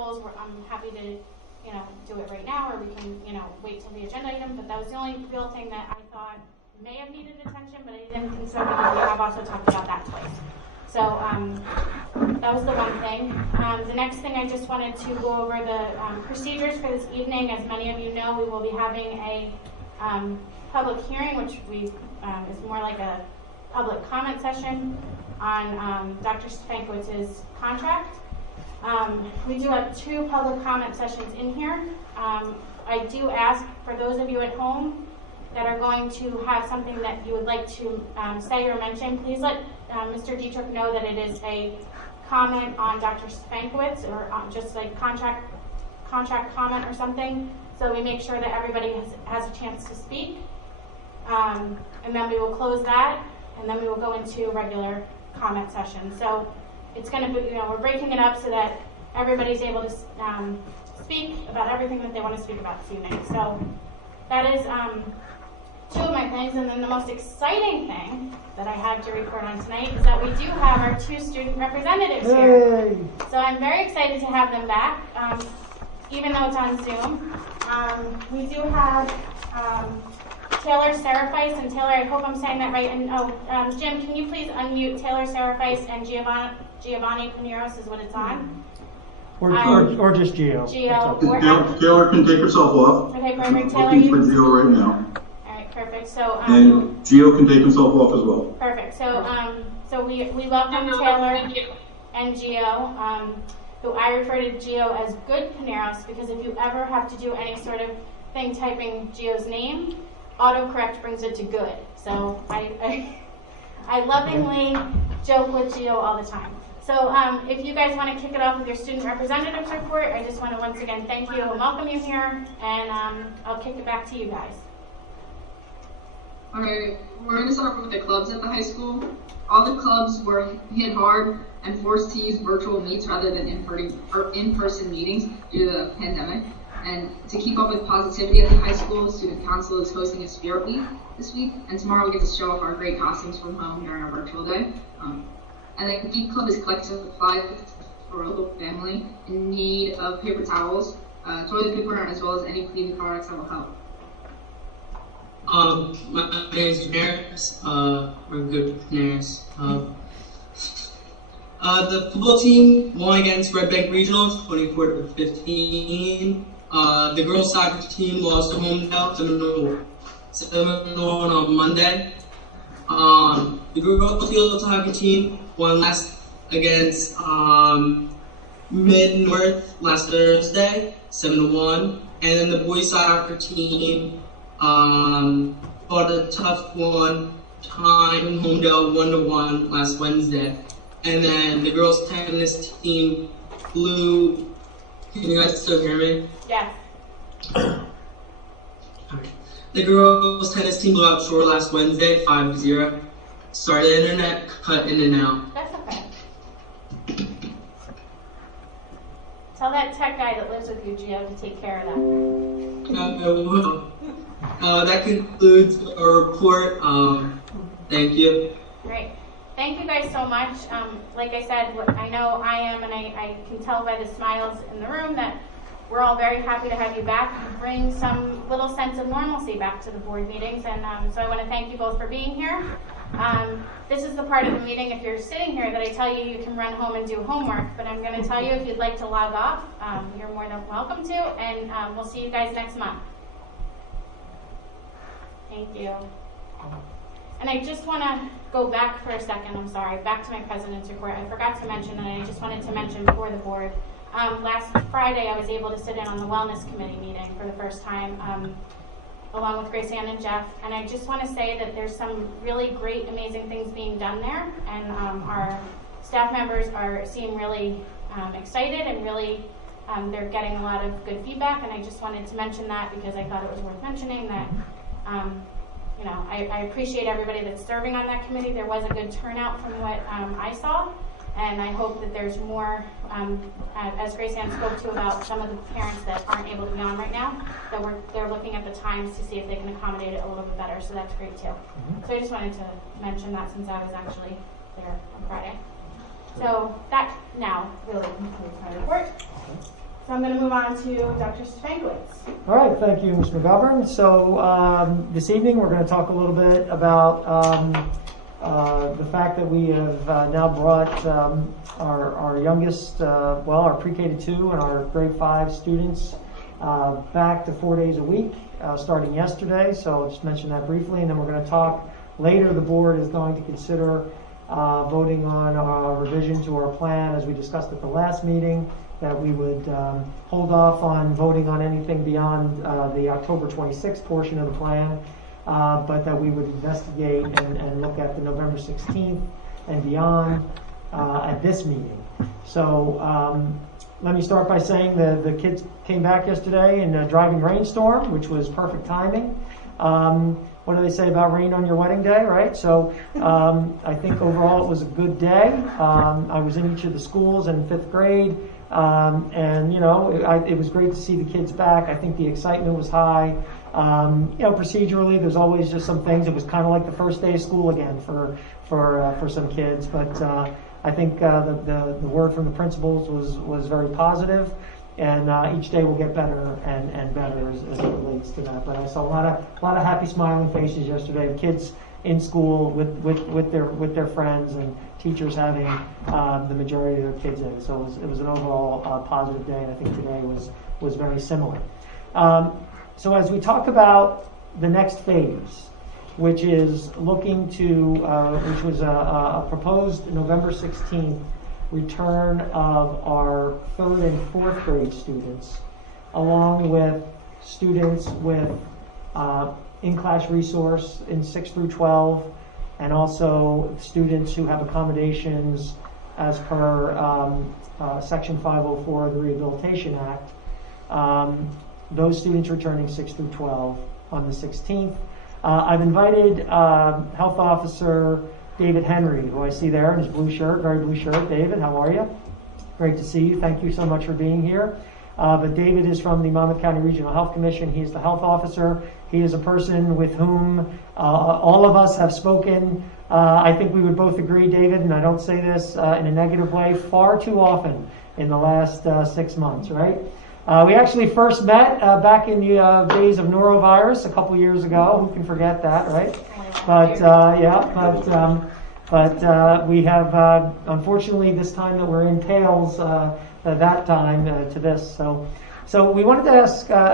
I'm happy to, do it right now, or we can, wait till the agenda item, but that was the only real thing that I thought may have needed attention, but I didn't consider because we have also talked about that twice. So that was the one thing. The next thing I just wanted to go over the procedures for this evening. As many of you know, we will be having a public hearing, which is more like a public comment session on Dr. Stankowicz's contract. We do have 2 public comment sessions in here. I do ask for those of you at home that are going to have something that you would like to say or mention, please let Mr. Dietrich know that it is a comment on Dr. Spankowitz, or just like contract comment or something, so we make sure that everybody has a chance to speak. And then we will close that, and then we will go into regular comment session. So it's going to be, we're breaking it up so that everybody's able to speak about everything that they want to speak about this evening. So that is 2 of my things. And then the most exciting thing that I had to report on tonight is that we do have our 2 student representatives here. So I'm very excited to have them back, even though it's on Zoom. We do have Taylor Seraphice, and Taylor, I hope I'm saying that right. And Jim, can you please unmute Taylor Seraphice and Giovanni Paneros is what it's on. Or just Gio. Taylor can take herself off. Okay, perfect. Taylor, looking for Gio right now. All right, perfect. So and Gio can take himself off as well. Perfect. So we welcome Taylor and Gio. Who I refer to Gio as Good Paneros, because if you ever have to do any sort of thing typing Gio's name, autocorrect brings it to good. So I lovingly joke with Gio all the time. So if you guys want to kick it off with your student representatives report, I just want to once again thank you and welcome you here, and I'll kick it back to you guys. Alright, we're going to start with the clubs at the high school. All the clubs were hit hard and forced to use virtual meets rather than in-person meetings due to the pandemic. And to keep up with positivity at the high school, Student Council is hosting a Spirit Week this week, and tomorrow we get to show off our great costumes from home during our virtual day. And the Geek Club is collecting supplies for a local family in need of paper towels, toilet paper, as well as any cleaning products that will help. My name is Daenerys. We're Good Daenerys. The football team won against Red Bank Regionals 24-15. The girls soccer team lost to Homedale 7-1 on Monday. The girls field hockey team won last against Mid-North last Thursday 7-1. And then the boys soccer team fought a tough one time in Homedale 1-1 last Wednesday. And then the girls tennis team flew. Can you guys still hear me? Yeah. Okay. The girls tennis team blew out Shore last Wednesday, 5-0. Sorry, the internet cut in and out. That's okay. Tell that tech guy that lives with you, Gio, to take care of that. I will. That concludes our report. Thank you. Great. Thank you guys so much. Like I said, I know I am, and I can tell by the smiles in the room that we're all very happy to have you back and bring some little sense of normalcy back to the board meetings. And so I want to thank you both for being here. This is the part of the meeting, if you're sitting here, that I tell you you can run home and do homework. But I'm going to tell you, if you'd like to log off, you're more than welcome to. And we'll see you guys next month. Thank you. And I just want to go back for a second, back to my president's report. I forgot to mention, and I just wanted to mention before the board. Last Friday, I was able to sit in on the wellness committee meeting for the first time, along with Grace Ann and Jeff. And I just want to say that there's some really great, amazing things being done there. And our staff members seem really excited, and really they're getting a lot of good feedback. And I just wanted to mention that because I thought it was worth mentioning that. I appreciate everybody that's serving on that committee. There was a good turnout from what I saw, and I hope that there's more, as Grace Ann spoke to about some of the parents that aren't able to be on right now, that they're looking at the times to see if they can accommodate it a little bit better, so that's great too. So I just wanted to mention that since I was actually there on Friday. So that now really concludes my report. So I'm going to move on to Dr. Spanglitz. All right, thank you, Ms. McGovern. So this evening we're going to talk a little bit about the fact that we have now brought our youngest, our pre-K to 2 and our grade 5 students back to 4 days a week starting yesterday. So I'll just mention that briefly, and then we're going to talk later. The board is going to consider voting on a revision to our plan, as we discussed at the last meeting, that we would hold off on voting on anything beyond the October 26th portion of the plan, but that we would investigate and look at the November 16th and beyond at this meeting. So let me start by saying the kids came back yesterday in a driving rainstorm, which was perfect timing. What do they say about rain on your wedding day, right? So I think overall it was a good day. I was in each of the schools in 5th grade. And it was great to see the kids back. I think the excitement was high. Procedurally, there's always just some things. It was kind of like the first day of school again for some kids. But I think the word from the principals was very positive, and each day will get better and better as it relates to that. But I saw a lot of happy, smiling faces yesterday of kids in school with their friends, and teachers having the majority of their kids in. So it was an overall positive day, and I think today was very similar. So as we talk about the next phase, which is looking to, which was a proposed November 16th return of our 3rd and 4th grade students, along with students with in-class resource in 6 through 12, and also students who have accommodations as per Section 504 of the Rehabilitation Act. Those students returning 6 through 12 on the 16th. I've invited Health Officer David Henry, who I see there in his blue shirt, very blue shirt. David, how are you? Great to see you. Thank you so much for being here. But David is from the Monmouth County Regional Health Commission. He is the health officer. He is a person with whom all of us have spoken. I think we would both agree, David, and I don't say this in a negative way, far too often in the last 6 months, right? We actually first met back in the days of norovirus a couple years ago. Who can forget that, right? But we have, unfortunately, this time that we're in pales that time to this. So we wanted to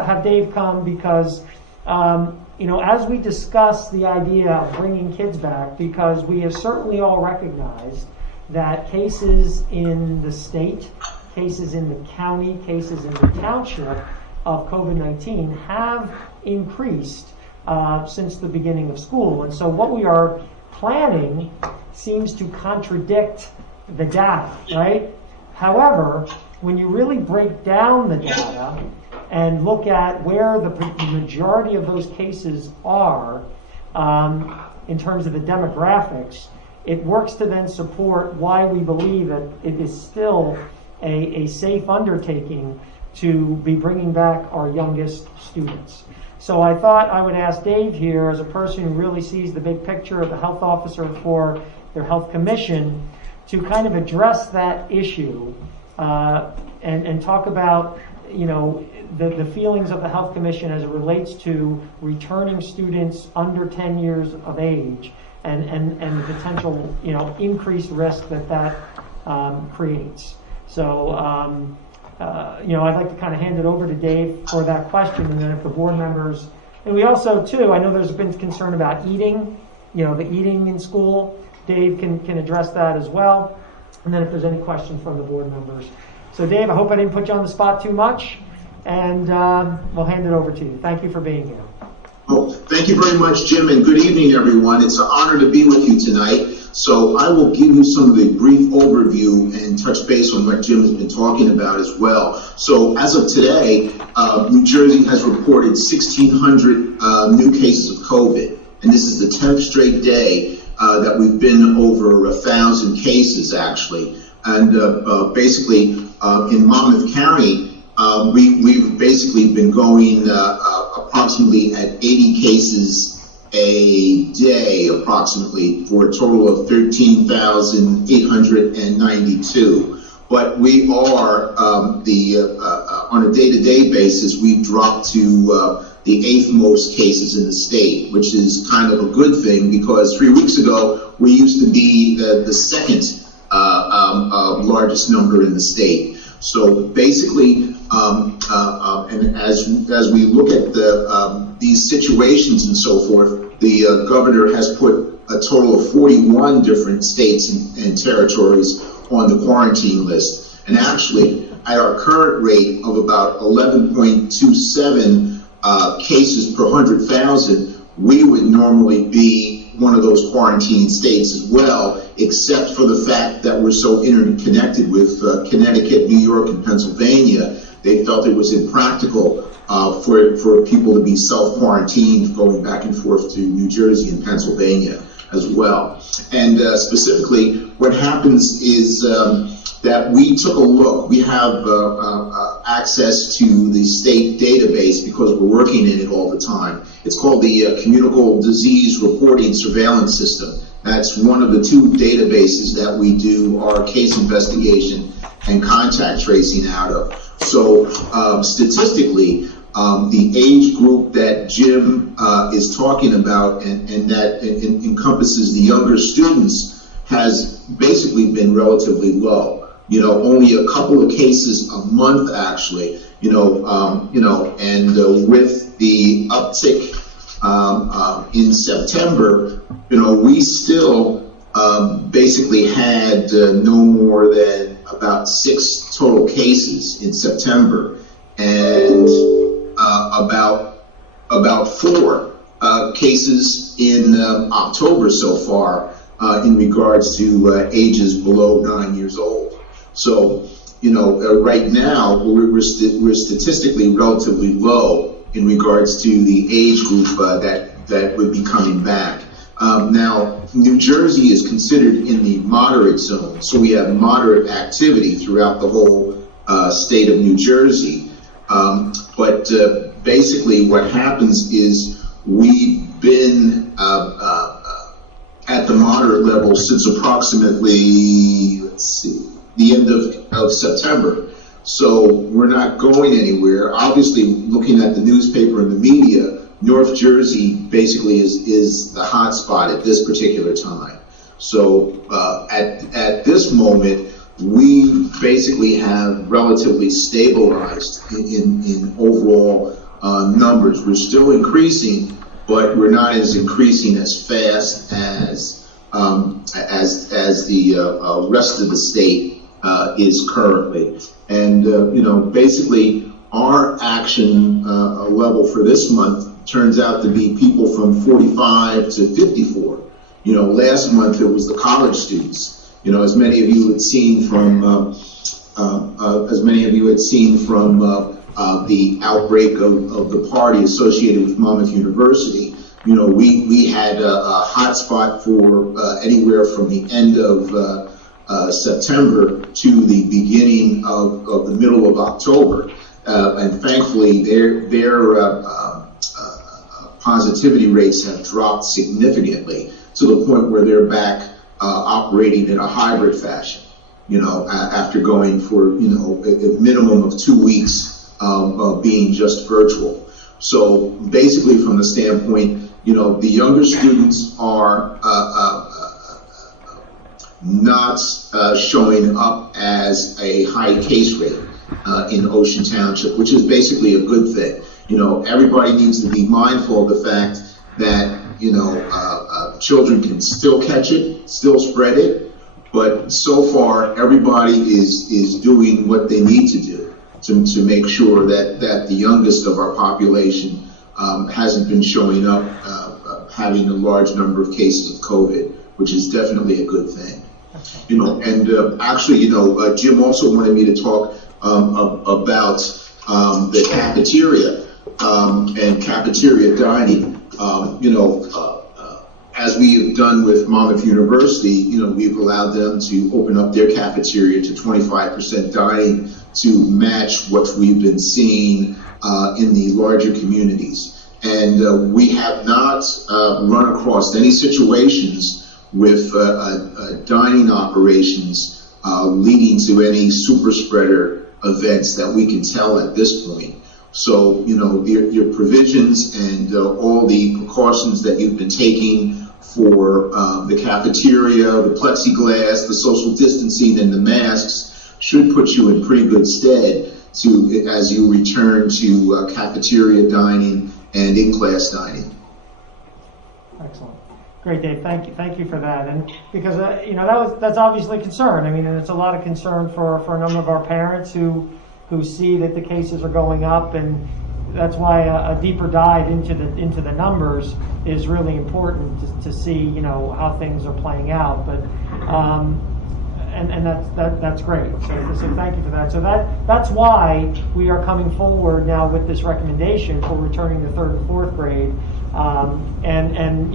have Dave come because, as we discuss the idea of bringing kids back, because we have certainly all recognized that cases in the state, cases in the county, cases in the township of COVID-19 have increased since the beginning of school. And so what we are planning seems to contradict the data, right? However, when you really break down the data and look at where the majority of those cases are in terms of the demographics, it works to then support why we believe that it is still a safe undertaking to be bringing back our youngest students. So I thought I would ask Dave here, as a person who really sees the big picture of the health officer for their health commission, to kind of address that issue and talk about, the feelings of the health commission as it relates to returning students under 10 years of age and the potential, increased risk that creates. So, I'd like to kind of hand it over to Dave for that question, and then if the board members, and we also, too, I know there's been concern about eating, the eating in school. Dave can address that as well, and then if there's any questions from the board members. So, Dave, I hope I didn't put you on the spot too much, and we'll hand it over to you. Thank you for being here. Oh, thank you very much, Jim, and good evening, everyone. It's an honor to be with you tonight. So I will give you some of the brief overview and touch base on what Jim has been talking about as well. So as of today, New Jersey has reported 1,600 new cases of COVID, and this is the 10th straight day that we've been over 1,000 cases, actually. And basically, in Monmouth County, we've basically been going approximately at 80 cases a day, approximately, for a total of 13,892. but we are on a day-to-day basis, we've dropped to the 8th most cases in the state, which is kind of a good thing because 3 weeks ago we used to be the second largest number in the state. So basically, and as we look at these situations and so forth, the governor has put a total of 41 different states and territories on the quarantine list. And actually, at our current rate of about 11.27 cases per 100,000, we would normally be one of those quarantine states as well, except for the fact that we're so interconnected with Connecticut, New York, and Pennsylvania. They felt it was impractical for people to be self-quarantined going back and forth to New Jersey and Pennsylvania as well. And specifically, what happens is that we took a look. We have access to the state database because we're working in it all the time. It's called the Communicable Disease Reporting Surveillance System. That's one of the 2 databases that we do our case investigation and contact tracing out of. So statistically, the age group that Jim is talking about and that encompasses the younger students has basically been relatively low. Only a couple of cases a month actually, and with the uptick in September, we still basically had no more than about 6 total cases in September, and about 4 cases in October so far in regards to ages below 9 years old. So, right now we're statistically relatively low in regards to the age group that would be coming back. Now, New Jersey is considered in the moderate zone, so we have moderate activity throughout the whole state of New Jersey. But basically what happens is we've been at the moderate level since approximately, the end of September. So we're not going anywhere. Obviously, looking at the newspaper and the media, North Jersey basically is the hot spot at this particular time. So at this moment, we basically have relatively stabilized in overall numbers. We're still increasing, but we're not as increasing as fast as the rest of the state is currently. And basically our action level for this month turns out to be people from 45 to 54. Last month it was the college students. As many of you had seen from the outbreak of the party associated with Monmouth University. We had a hot spot for anywhere from the end of September to the beginning of the middle of October, and thankfully their positivity rates have dropped significantly to the point where they're back operating in a hybrid fashion. After going for a minimum of 2 weeks of being just virtual. So basically, from the standpoint, the younger students are not showing up as a high case rate in Ocean Township, which is basically a good thing. Everybody needs to be mindful of the fact that children can still catch it, still spread it, but so far everybody is doing what they need to do to make sure that the youngest of our population hasn't been showing up having a large number of cases of COVID, which is definitely a good thing. And actually, Jim also wanted me to talk about the cafeteria and cafeteria dining. As we have done with Monmouth University, we've allowed them to open up their cafeteria to 25% dining to match what we've been seeing in the larger communities. And we have not run across any situations with dining operations leading to any super spreader events that we can tell at this point. So, your provisions and all the precautions that you've been taking for the cafeteria, the plexiglass, the social distancing, and the masks should put you in pretty good stead as you return to cafeteria dining and in-class dining. Excellent. Great, Dave. Thank you for that. And because that's obviously a concern. I mean, and it's a lot of concern for a number of our parents who see that the cases are going up, and that's why a deeper dive into the numbers is really important to see how things are playing out. But and that's great. So thank you for that. So that's why we are coming forward now with this recommendation for returning to 3rd and 4th grade, and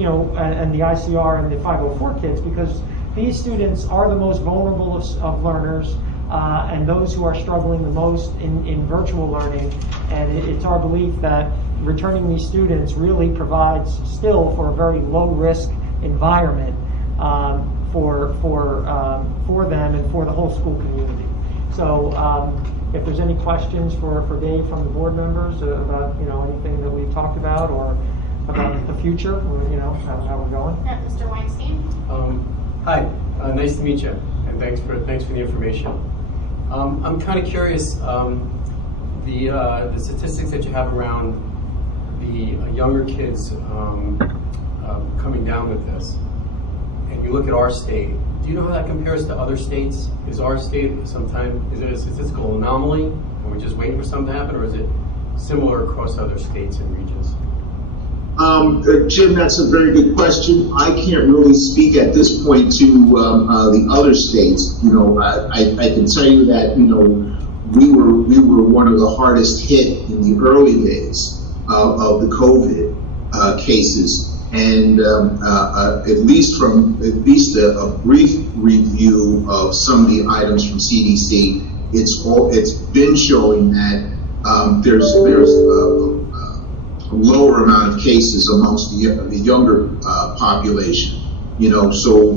the ICR and the 504 kids, because these students are the most vulnerable of learners. And those who are struggling the most in virtual learning, and it's our belief that returning these students really provides still for a very low risk environment for them and for the whole school community. So if there's any questions for Dave from the board members about anything that we've talked about or about the future, how we're going. Yeah, Mr. Weinstein. Hi, nice to meet you, and thanks for the information. I'm kind of curious, the statistics that you have around the younger kids coming down with this, and you look at our state. Do you know how that compares to other states? Is our state is it a statistical anomaly, and we're just waiting for something to happen, or is it similar across other states and regions? Jim, that's a very good question. I can't really speak at this point to the other states. I can tell you that we were one of the hardest hit in the early days of the COVID cases, and at least a brief review of some of the items from CDC, it's been showing that there's lower amount of cases amongst the younger population, so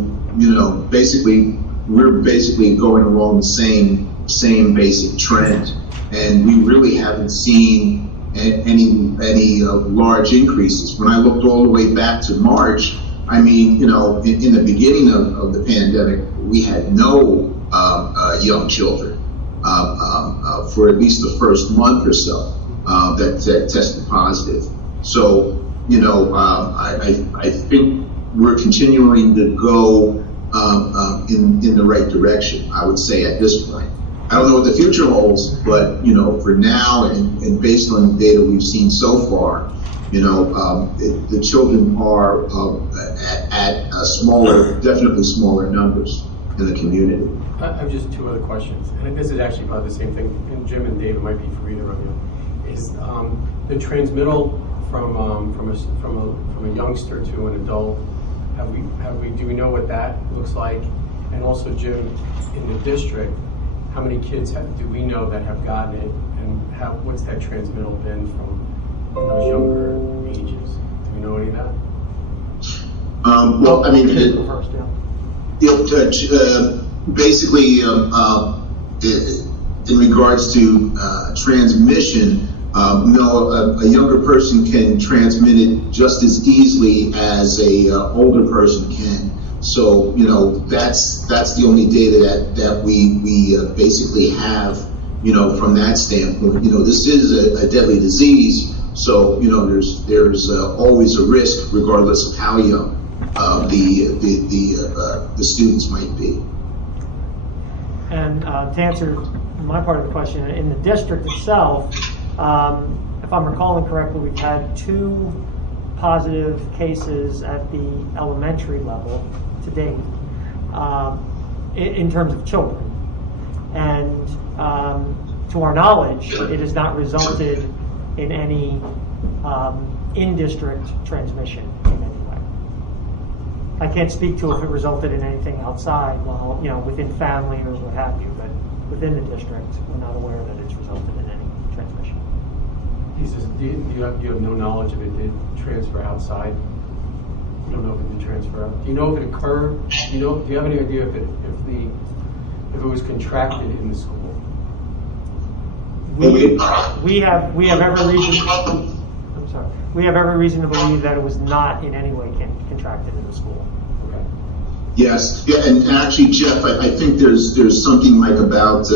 basically we're going along the same basic trend, and we really haven't seen any large increases. When I looked all the way back to March, I mean, in the beginning of the pandemic, we had no young children for at least the first month or so. That tested positive. So, I think we're continuing to go in the right direction, I would say, at this point. I don't know what the future holds, but, for now and based on the data we've seen so far, the children are at definitely smaller numbers in the community. I have just two other questions, and this is actually about the same thing, and Jim and David might be for either of you. Is the transmittal from a youngster to an adult? Do we know what that looks like? And also, Jim, in the district, how many kids do we know that have gotten it, and what's that transmittal been from those younger ages? Do we know any of that? Well, I mean, basically, in regards to transmission. No, a younger person can transmit it just as easily as a older person can. So, that's the only data that we basically have, from that standpoint. This is a deadly disease, so there's always a risk, regardless of how young the students might be. And to answer my part of the question, in the district itself, if I'm recalling correctly, we've had 2 positive cases at the elementary level to date, in terms of children. And to our knowledge, it has not resulted in any in-district transmission in any way. I can't speak to if it resulted in anything outside, within family or what have you, but within the district, we're not aware that it's resulted in any transmission. Do you have no knowledge if it did transfer outside? You don't know if it did transfer out. Do you know if it occurred? Do you have any idea if if it was contracted in the school? We have every reason. I'm sorry. We have every reason to believe that it was not in any way contracted in the school. Okay. Yes, yeah, and actually, Jeff, I think there's something like about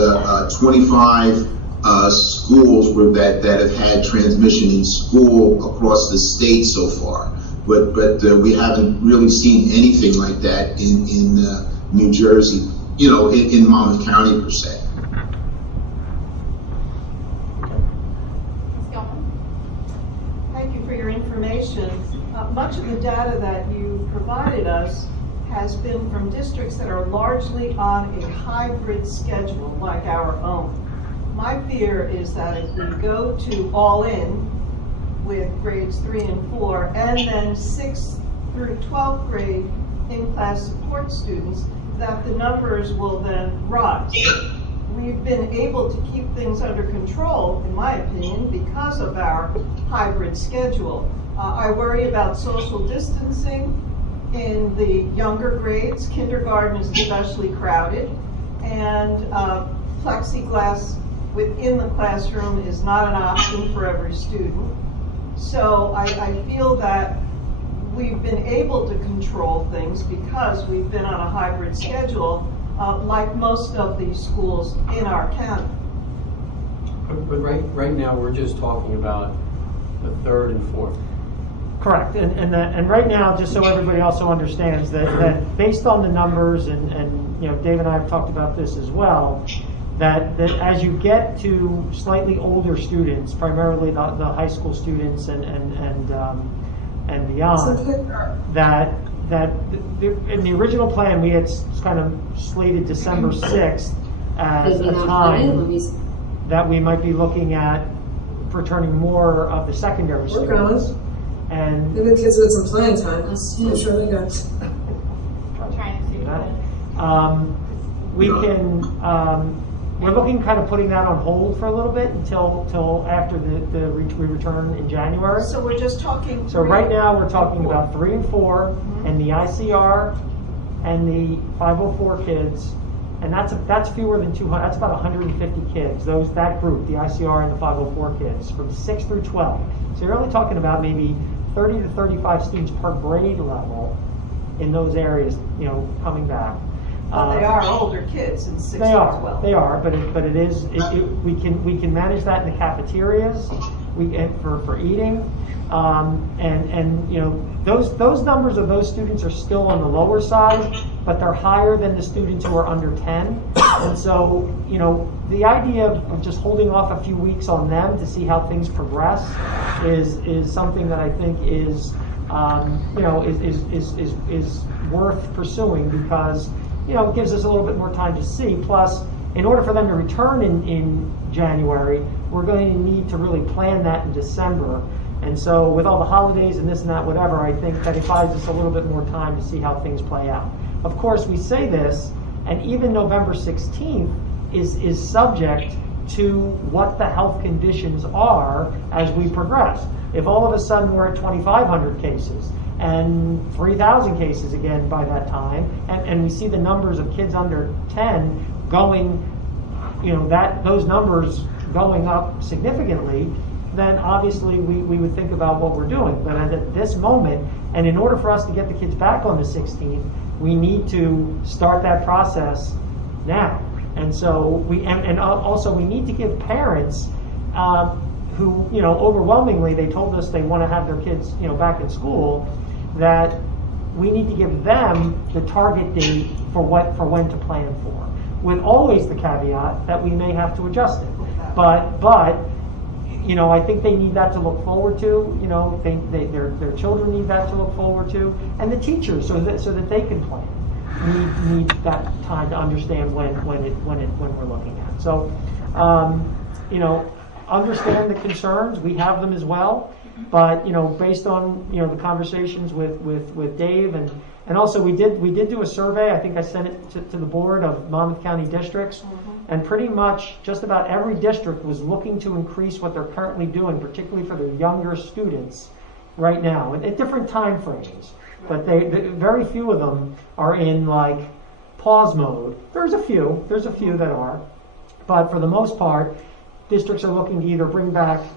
25 schools that have had transmission in school across the state so far, but we haven't really seen anything like that in New Jersey, in Monmouth County per se. Thank you for your information. Much of the data that you provided us has been from districts that are largely on a hybrid schedule like our own. My fear is that if we go to all in with grades 3 and 4 and then 6th through 12th grade in-class support students, that the numbers will then rise. We've been able to keep things under control, in my opinion, because of our hybrid schedule. I worry about social distancing in the younger grades. Kindergarten is especially crowded, and plexiglass within the classroom is not an option for every student. So I feel that we've been able to control things because we've been on a hybrid schedule, like most of the schools in our county. But right now, we're just talking about the 3rd and 4th. Correct, and right now, just so everybody also understands that based on the numbers, and Dave and I have talked about this as well, that as you get to slightly older students, primarily the high school students and beyond, that in the original plan we had kind of slated December 6th as a time that we might be looking at returning more of the secondary students. And maybe the kids with some playing time. I'm sure they got. Trying to see that. We can. We're looking kind of putting that on hold for a little bit until after we return in January. So we're just talking. So right now we're talking about 3 and 4, and the ICR, and the 504 kids, and that's fewer than 200. That's about 150 kids. That group, the ICR and the 504 kids, from 6 through 12. So you're only talking about maybe 30 to 35 students per grade level in those areas, coming back. But they are older kids in 6 to 12. They are, but it is. We can manage that in the cafeterias. For eating, and those numbers of those students are still on the lower side, but they're higher than the students who are under 10. And so the idea of just holding off a few weeks on them to see how things progress is something that I think is worth pursuing, because it gives us a little bit more time to see. Plus, in order for them to return in January, we're going to need to really plan that in December. And so with all the holidays and this and that, whatever, I think that it buys us a little bit more time to see how things play out. Of course, we say this, and even November 16th is subject to what the health conditions are as we progress. If all of a sudden we're at 2,500 cases, and 3,000 cases again by that time, and we see the numbers of kids under 10 going, those numbers going up significantly, then obviously we would think about what we're doing. But at this moment, and in order for us to get the kids back on the 16th, we need to start that process now. And so also we need to give parents who, overwhelmingly they told us they want to have their kids, back in school, that we need to give them the target date for when to plan for, with always the caveat that we may have to adjust it. But I think they need that to look forward to. Their children need that to look forward to, and the teachers so that they can plan need that time to understand when we're looking at. So, understand the concerns. We have them as well. But based on the conversations with Dave and also we did do a survey. I think I sent it to the board of Monmouth County districts, and pretty much just about every district was looking to increase what they're currently doing, particularly for their younger students right now at different time frames. But very few of them are in like pause mode. There's a few that are, but for the most part, districts are looking to either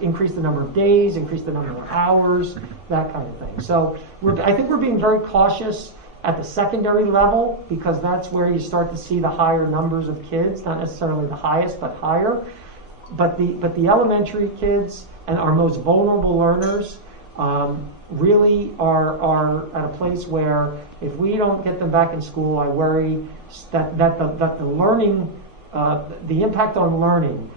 increase the number of days, increase the number of hours, that kind of thing. So I think we're being very cautious at the secondary level, because that's where you start to see the higher numbers of kids, not necessarily the highest, but higher. But the elementary kids and our most vulnerable learners really are at a place where if we don't get them back in school, I worry that the learning, the impact on learning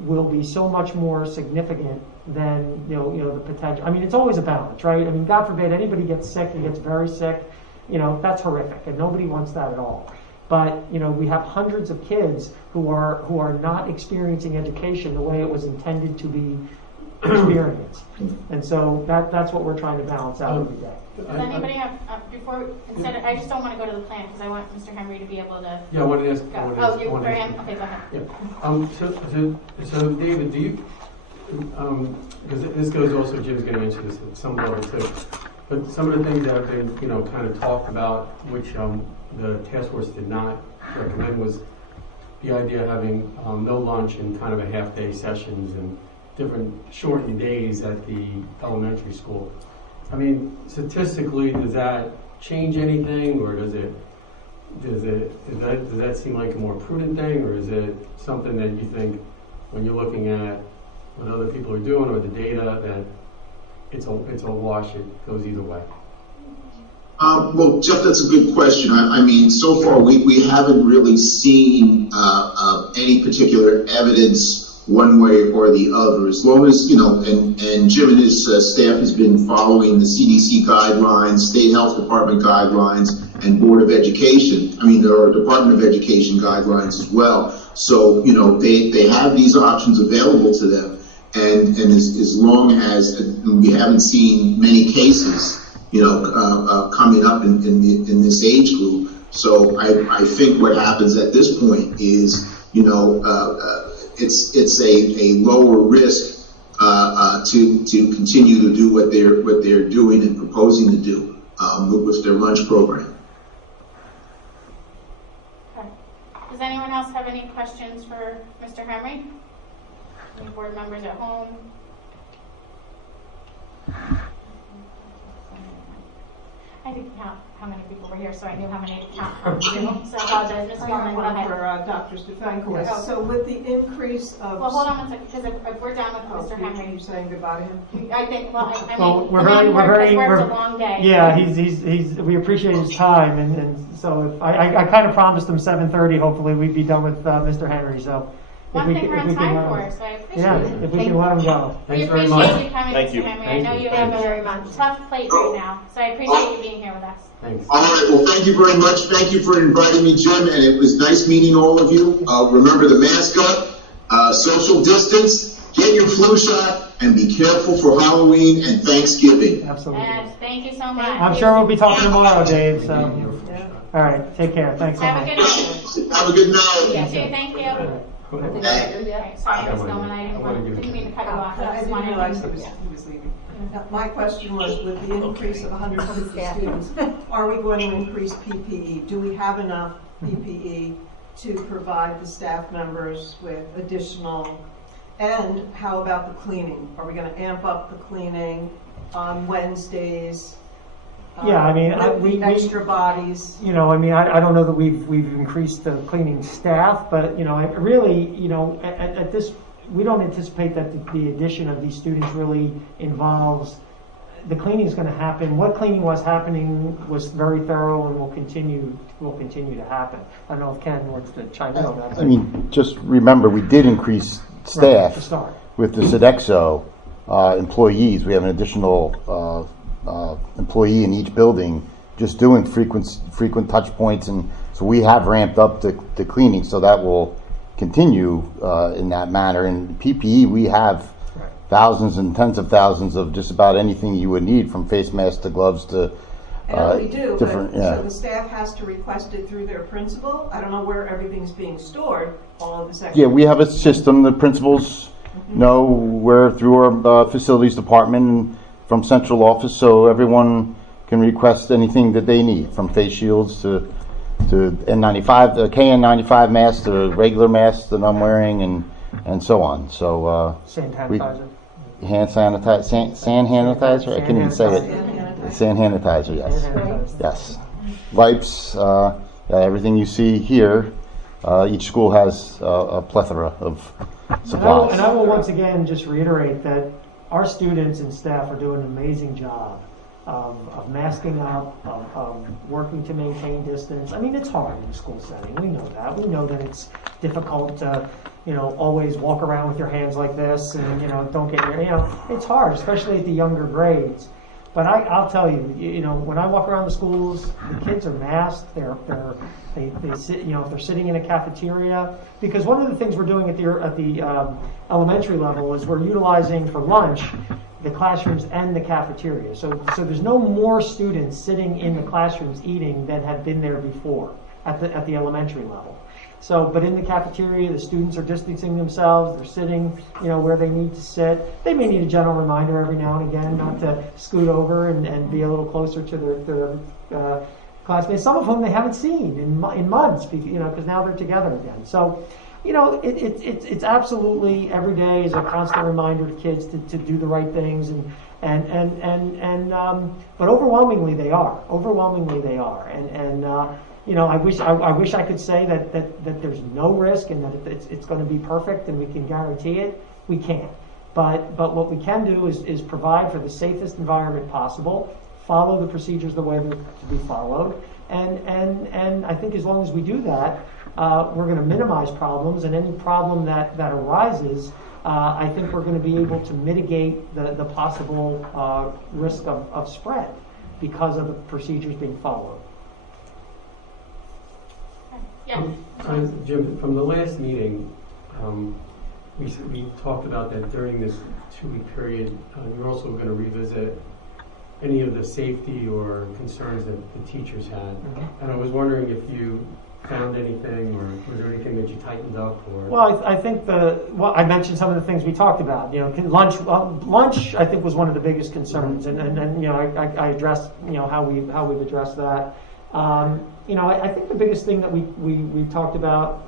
will be so much more significant than the potential. I mean, it's always a balance, right? I mean, God forbid anybody gets sick and gets very sick. That's horrific, and nobody wants that at all. But we have hundreds of kids who are not experiencing education the way it was intended to be experienced, and so that's what we're trying to balance out every day. Does anybody have I just don't want to go to the plan because I want Mr. Henry to be able to. Yeah, I wanted to ask. Go. You for him? Okay, go ahead. Yeah. So David, do you? Because this goes also, Jim's going to answer this at some level too. But some of the things that have been, kind of talked about, which the task force did not recommend, was the idea of having no lunch and kind of a half-day sessions and different shortened days at the elementary school. I mean, statistically, does that change anything, or does that seem like a more prudent thing, or is it something that you think, when you're looking at what other people are doing or the data, that it's a wash, it goes either way? Well, Jeff, that's a good question. I mean, so far we haven't really seen any particular evidence one way or the other. As long as, and Jim and his staff has been following the CDC guidelines, State Health Department guidelines, and Board of Education. I mean, there are Department of Education guidelines as well. So, they have these options available to them. And as long as we haven't seen many cases, coming up in this age group. So I think what happens at this point is, it's a lower risk to continue to do what they're doing and proposing to do with their lunch program. Okay. Does anyone else have any questions for Mr. Henry? Any board members at home? I didn't count how many people were here, so I knew how many to count from Zoom. So I apologize, Ms. I Gilman, have go one ahead. for Dr. Stefankowitz. Yes. So with the increase of... Well, hold on one second, because if we're done with Mr. Henry. You're saying goodbye to him? I think, Well, it's a long day. Yeah, we appreciate his time, and so if I kind of promised him 7:30. Hopefully, we'd be done with Mr. Henry. So. One thing we're on time for, so I appreciate it. If we can let him go. We Thanks very much. appreciate you coming, Thank Mr. you. Henry. I know you have a tough plate right now, so I appreciate you being here with us. Thanks. All right, well, thank you very much. Thank you for inviting me, Jim, and it was nice meeting all of you. Remember the mask up, social distance, get your flu shot, and be careful for Halloween and Thanksgiving. Absolutely. Yes, thank you so much. I'm sure we'll be talking tomorrow, Dave. So, all right, take care. Thanks so Have much. a good night. Have a good night. You too, thank you. Right, sorry, Ms. Gilman, I didn't mean to cut you off. I I just didn't wanted realize to. he was leaving. My question was, with the increase of 150 students, are we going to increase PPE? Do we have enough PPE to provide the staff members with additional? And how about the cleaning? Are we going to amp up the cleaning on Wednesdays? Yeah, I mean, we extra bodies. I don't know that we've increased the cleaning staff, but I really, at this, we don't anticipate that the addition of these students really involves the cleaning is going to happen. What cleaning was happening was very thorough and will continue to happen. I don't know if Ken wants to chime in on that. I mean, just remember, we did increase staff to start. With the Sodexo employees. We have an additional employee in each building just doing frequent touch points, and so we have ramped up the cleaning, so that will continue in that manner. And PPE, we have thousands and tens of thousands of just about anything you would need, from face masks to gloves to we do, different. So the staff has to request it through their principal. I don't know where everything's being stored. All of the sections. Yeah, we have a system. The principals know we're through our facilities department and from central office, so everyone can request anything that they need, from face shields to to N95, the KN95 mask, the regular mask that I'm wearing, and so on. So Sanitizer. hand sanitizer, sand sanitizer. I can't even say it. Sand sanitizer. Yes. Yes. Wipes. Everything you see here. Each school has a plethora of supplies. And I will once again just reiterate that our students and staff are doing an amazing job of masking up, of working to maintain distance. I mean, it's hard in a school setting. We know that. We know that it's difficult to, always walk around with your hands like this and, don't get your, it's hard, especially at the younger grades. But I'll tell you, when I walk around the schools, the kids are masked. They sit, if they're sitting in a cafeteria, because one of the things we're doing at the elementary level is we're utilizing for lunch the classrooms and the cafeteria. So there's no more students sitting in the classrooms eating than had been there before at the elementary level. So, but in the cafeteria, the students are distancing themselves. They're sitting, where they need to sit. They may need a gentle reminder every now and again not to scoot over and be a little closer to their classmates. Some of whom they haven't seen in months, because now they're together again. So, it's absolutely every day is a constant reminder to kids to do the right things but overwhelmingly they are. I wish I could say that there's no risk and that it's going to be perfect and we can guarantee it. We can't. But what we can do is provide for the safest environment possible, follow the procedures the way they're to be followed, and I think as long as we do that, we're going to minimize problems, and any problem that arises, I think we're going to be able to mitigate the possible risk of spread because of the procedures being followed. Yeah. Jim, from the last meeting, we talked about that during this 2-week period, you're also going to revisit any of the safety or concerns that the teachers had. Mm-hmm. And I was wondering if you found anything, or was there anything that you tightened up? Or Well, I think I mentioned some of the things we talked about. Lunch I think was one of the biggest concerns, and I addressed how we've addressed that. I think the biggest thing that we talked about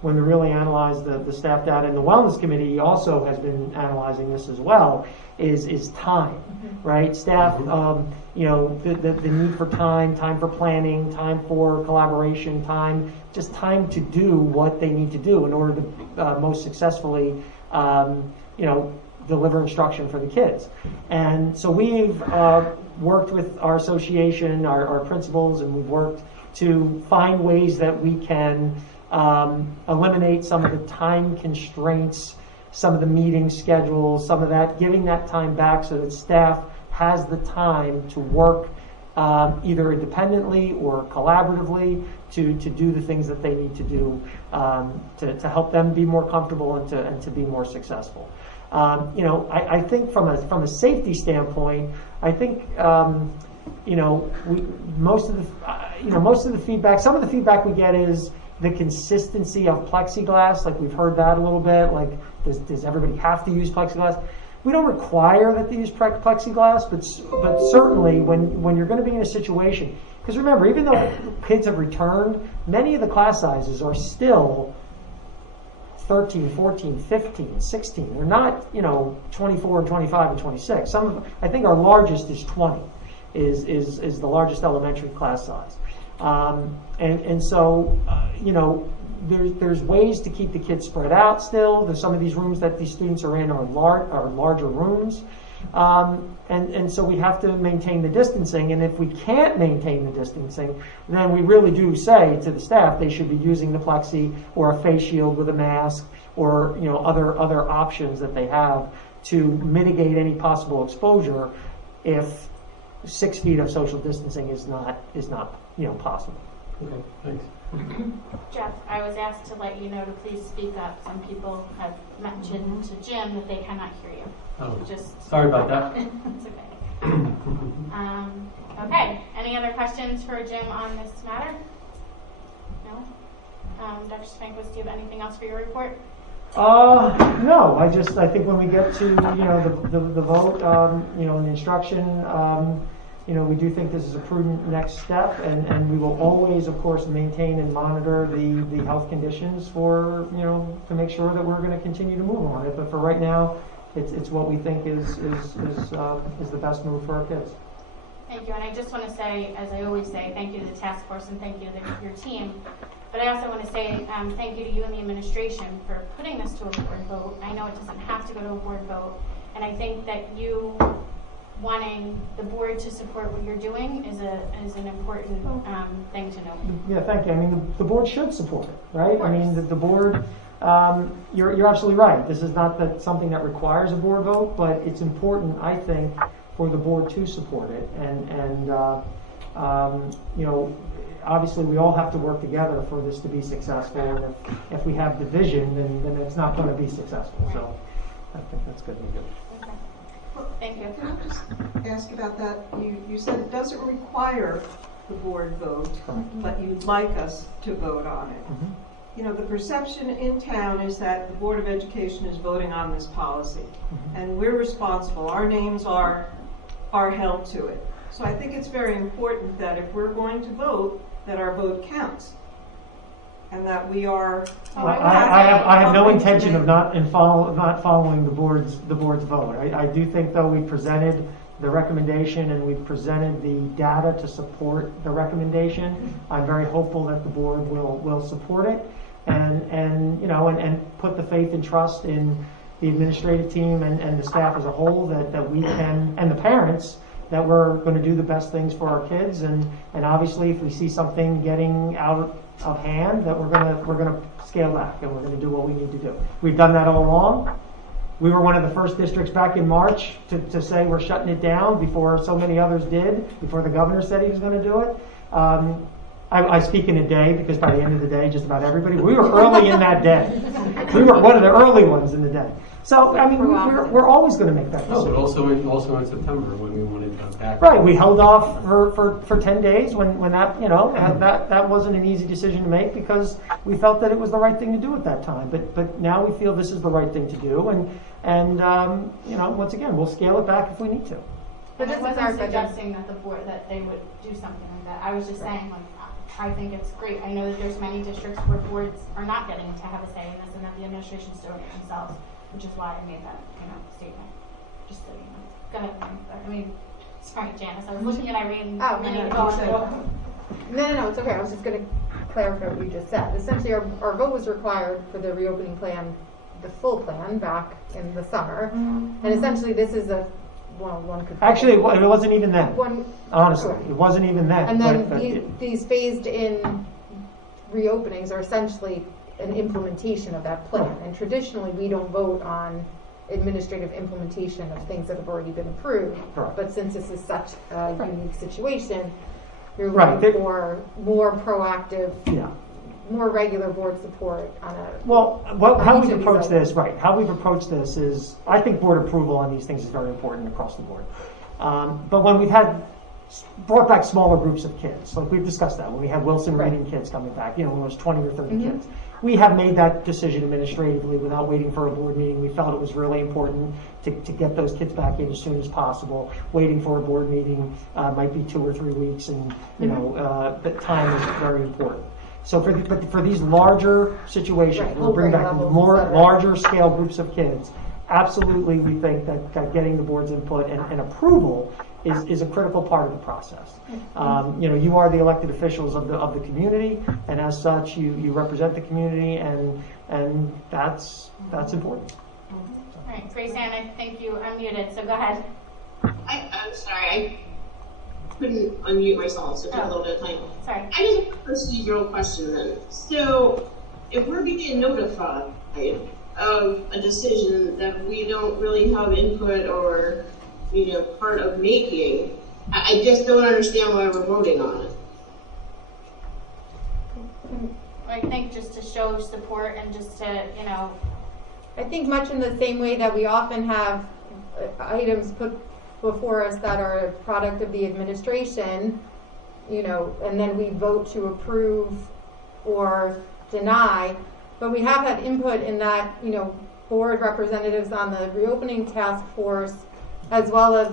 when we really analyzed the staff data, and the wellness committee also has been analyzing this as well, is time, right? Staff, the need for time for planning, time for collaboration, time to do what they need to do in order to most successfully, deliver instruction for the kids. And so we've worked with our association, our principals, and we've worked to find ways that we can eliminate some of the time constraints, some of the meeting schedules, some of that, giving that time back so that staff has the time to work either independently or collaboratively to do the things that they need to do to help them be more comfortable and to be more successful. I think from a safety standpoint, I think most of the feedback. Some of the feedback we get is the consistency of plexiglass. Like we've heard that a little bit. Like does everybody have to use plexiglass? We don't require that they use plexiglass, but certainly when you're going to be in a situation, because remember, even though kids have returned, many of the class sizes are still 13, 14, 15, 16. They're not, 24 and 25 and 26. I think our largest is 20, is the largest elementary class size. So there's ways to keep the kids spread out still. There's some of these rooms that these students are in are larger rooms. And so we have to maintain the distancing, and if we can't maintain the distancing, then we really do say to the staff they should be using the plexi or a face shield with a mask or other options that they have to mitigate any possible exposure if 6 feet of social distancing is not possible. Okay, thanks. Jeff, I was asked to let you know to please speak up. Some people have mentioned to Jim that they cannot hear you. Oh, just sorry about that. It's okay. Okay. Any other questions for Jim on this matter? No. Dr. Spankwitz, do you have anything else for your report? No. I think when we get to the vote, and the instruction, we do think this is a prudent next step, and we will always, of course, maintain and monitor the health conditions for, to make sure that we're going to continue to move on it. But for right now, it's what we think is the best move for our kids. Thank you, and I just want to say, as I always say, thank you to the task force and thank you to your team. But I also want to say thank you to you and the administration for putting this to a board vote. I know it doesn't have to go to a board vote, and I think that you wanting the board to support what you're doing is an important thing to know. Yeah, thank you. I mean, the board should support it, right? I mean, the board, you're absolutely right. This is not something that requires a board vote, but it's important, I think, for the board to support it. And obviously we all have to work together for this to be successful. And if we have division, then it's not going to be successful. Right. So I think that's good. Okay. Thank you. Can I just ask about that? You said it doesn't require the board vote, but you'd like us to vote on it. Mm-hmm. The perception in town is that the Board of Education is voting on this policy, and we're responsible. Our names are held to it. So I think it's very important that if we're going to vote, that our vote counts, and that we are. I have no intention of not following the board's vote. I do think, though, we presented the recommendation and we've presented the data to support the recommendation. I'm very hopeful that the board will support it, and put the faith and trust in the administrative team and the staff as a whole that we can, and the parents, that we're going to do the best things for our kids, and obviously if we see something getting out of hand, that we're going to scale back and we're going to do what we need to do. We've done that all along. We were one of the first districts back in March to say we're shutting it down before so many others did, before the governor said he was going to do it. I speak in a day because by the end of the day, just about everybody, we were early in that day. We were one of the early ones in the day. So, I mean, we're always going to make that decision. No, but also in September when we wanted to back. Right, we held off for 10 days when that, that wasn't an easy decision to make because we felt that it was the right thing to do at that time. But now we feel this is the right thing to do. And once again, we'll scale it back if we need to. But I wasn't suggesting that the board, that they would do something like that. I was just saying, I think it's great. I know that there's many districts where boards are not getting to have a say in this and that the administration's doing it themselves, which is why I made that statement. Just so you know. Go ahead. Sorry, Janice. I was looking at Irene. No, it's okay. I was just going to clarify what you just said. Essentially, our vote was required for the reopening plan, the full plan, back in the summer. Mm-hmm. And essentially, this is one could. Actually, it wasn't even then. Honestly, it wasn't even then. And then these phased-in reopenings are essentially an implementation of that plan. And traditionally, we don't vote on administrative implementation of things that have already been approved. Correct. But since this is such a unique situation, you're looking for more proactive, more regular board support on a. How we've approached this, how we've approached this is, I think board approval on these things is very important across the board. But when we've brought back smaller groups of kids, like we've discussed that, when we had Wilson reading kids coming back, when it was 20 or 30 kids. We have made that decision administratively without waiting for a board meeting. We felt it was really important to get those kids back in as soon as possible. Waiting for a board meeting might be 2 or 3 weeks, and that time is very important. So for these larger situations, we'll bring back more larger scale groups of kids. Absolutely, we think that getting the board's input and approval is a critical part of the process. You are the elected officials of the community, and as such, you represent the community, and that's important. All right, Grace Ann, I think you unmuted, so go ahead. I'm sorry, I couldn't unmute myself, so it took a little bit of time. Sorry. I just have a procedural question then. So, if we're being notified of a decision that we don't really have input or part of making, I just don't understand why we're voting on it. I think just to show support and just to, I think much in the same way that we often have items put before us that are a product of the administration, and then we vote to approve or deny. But we have had input in that, board representatives on the reopening task force as well as,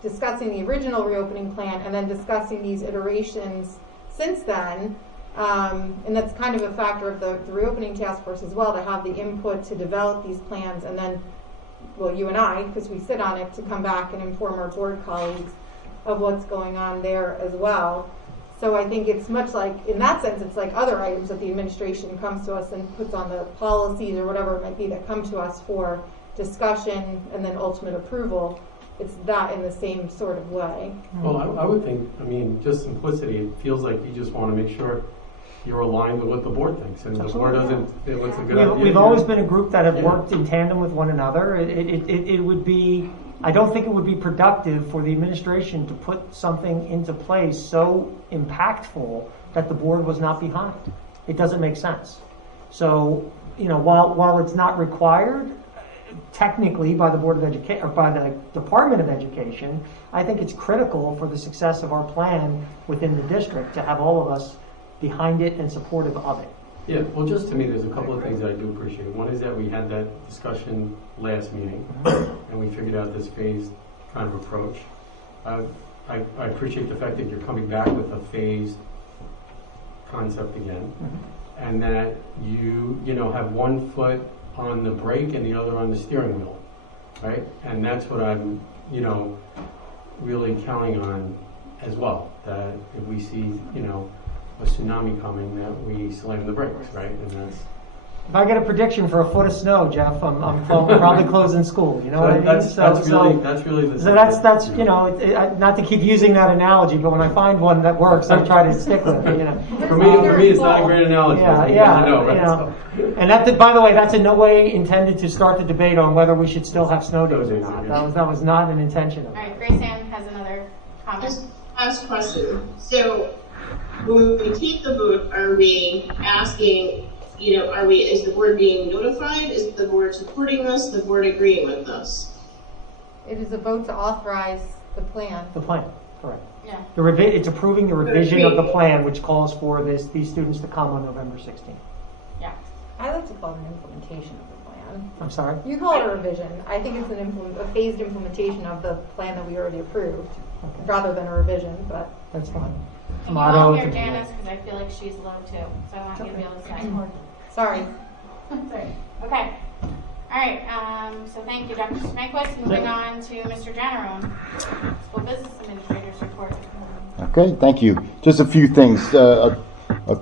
discussing the original reopening plan and then discussing these iterations since then. And that's kind of a factor of the reopening task force as well, to have the input to develop these plans, and then, well, you and I, because we sit on it, to come back and inform our board colleagues of what's going on there as well. So I think it's much like, in that sense, it's like other items that the administration comes to us and puts on the policies or whatever it might be that come to us for discussion and then ultimate approval. It's that in the same sort of way. Well, I would think, just simplicity, it feels like you just want to make sure you're aligned with what the board thinks, and the board doesn't, what's a good idea. We've always been a group that have worked in tandem with one another. It would be, I don't think it would be productive for the administration to put something into place so impactful that the board was not behind. It doesn't make sense. So, while it's not required technically by the Board of Education or by the Department of Education, I think it's critical for the success of our plan within the district to have all of us behind it and supportive of it. Yeah, well, just to me, there's a couple of things that I do appreciate. One is that we had that discussion last meeting, and we figured out this phased kind of approach. I appreciate the fact that you're coming back with a phased concept again, and that you have one foot on the brake and the other on the steering wheel, right? And that's what I'm, really counting on as well. That if we see, a tsunami coming, that we slam the brakes, right? And that's. If I get a prediction for a foot of snow, Jeff, I'm probably closing school. You know what I mean? That's really the. So that's not to keep using that analogy, but when I find one that works, I try to stick with it. For me, it's not a great analogy. And that, by the way, that's in no way intended to start the debate on whether we should still have snow days or not. That was not an intention of it. All right, Grace Ann has another comment. Just last question. So, when we take the vote, are we asking? Is the board being notified? Is the board supporting us? The board agreeing with us? It is a vote to authorize the plan. The plan, correct. Yeah. It's approving the revision of the plan, which calls for these students to come on November 16th. Yeah. I like to call it an implementation of the plan. I'm sorry? You call it a revision. I think it's a phased implementation of the plan that we already approved, rather than a revision, but that's fine. Can you all hear Janice, because I feel like she's low too, so I want you to be able to say. Sorry. Sorry. Okay. All right. So thank you, Dr. Schmequist. Moving on to Mr. Janarone, School Business Administrator's report. Okay, thank you. Just a few things. A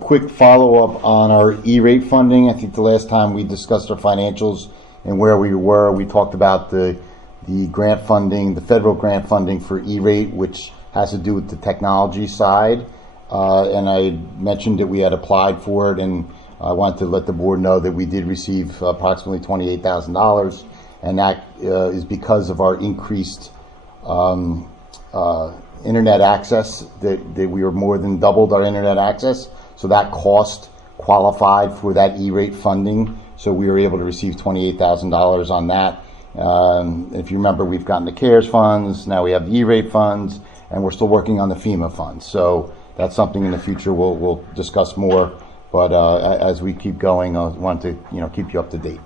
quick follow-up on our E-rate funding. I think the last time we discussed our financials and where we were, we talked about the grant funding, the federal grant funding for E-rate, which has to do with the technology side. And I mentioned that we had applied for it, and I wanted to let the board know that we did receive approximately $28,000, and that is because of our increased internet access, that we were more than doubled our internet access. So that cost qualified for that E-rate funding. So we were able to receive $28,000 on that. If you remember, we've gotten the CARES funds, now we have the E-rate funds, and we're still working on the FEMA funds. So that's something in the future we'll discuss more. But as we keep going, I want to keep you up to date.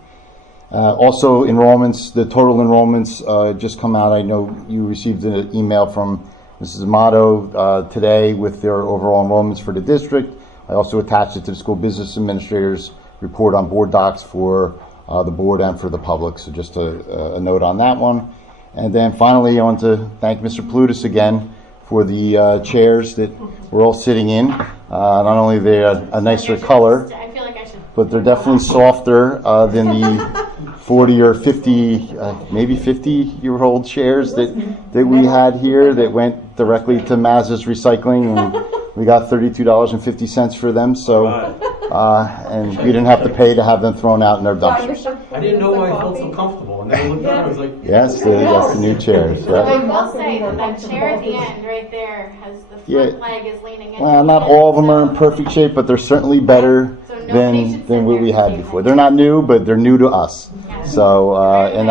Also, enrollments, the total enrollments just come out. I know you received an email from Mrs. Amato today with their overall enrollments for the district. I also attached it to the School Business Administrator's report on board docs for the board and for the public. So just a note on that one. And then finally, I want to thank Mr. Plutus again for the chairs that we're all sitting in. Not only are they a nicer color, I feel like I should. but they're definitely softer than the 40 or 50, maybe 50-year-old chairs that we had here that went directly to Mazda's Recycling, and we got $32.50 for them. So, and we didn't have to pay to have them thrown out in their dumpster. I didn't know why I felt so comfortable, and then I looked at it, I was like, yes, that's the new chairs. Yeah. I will say that chair at the end, right there, has the front leg is leaning in. Well, not all of them are in perfect shape, but they're certainly better than what we had before. They're not new, but they're new to us. So, and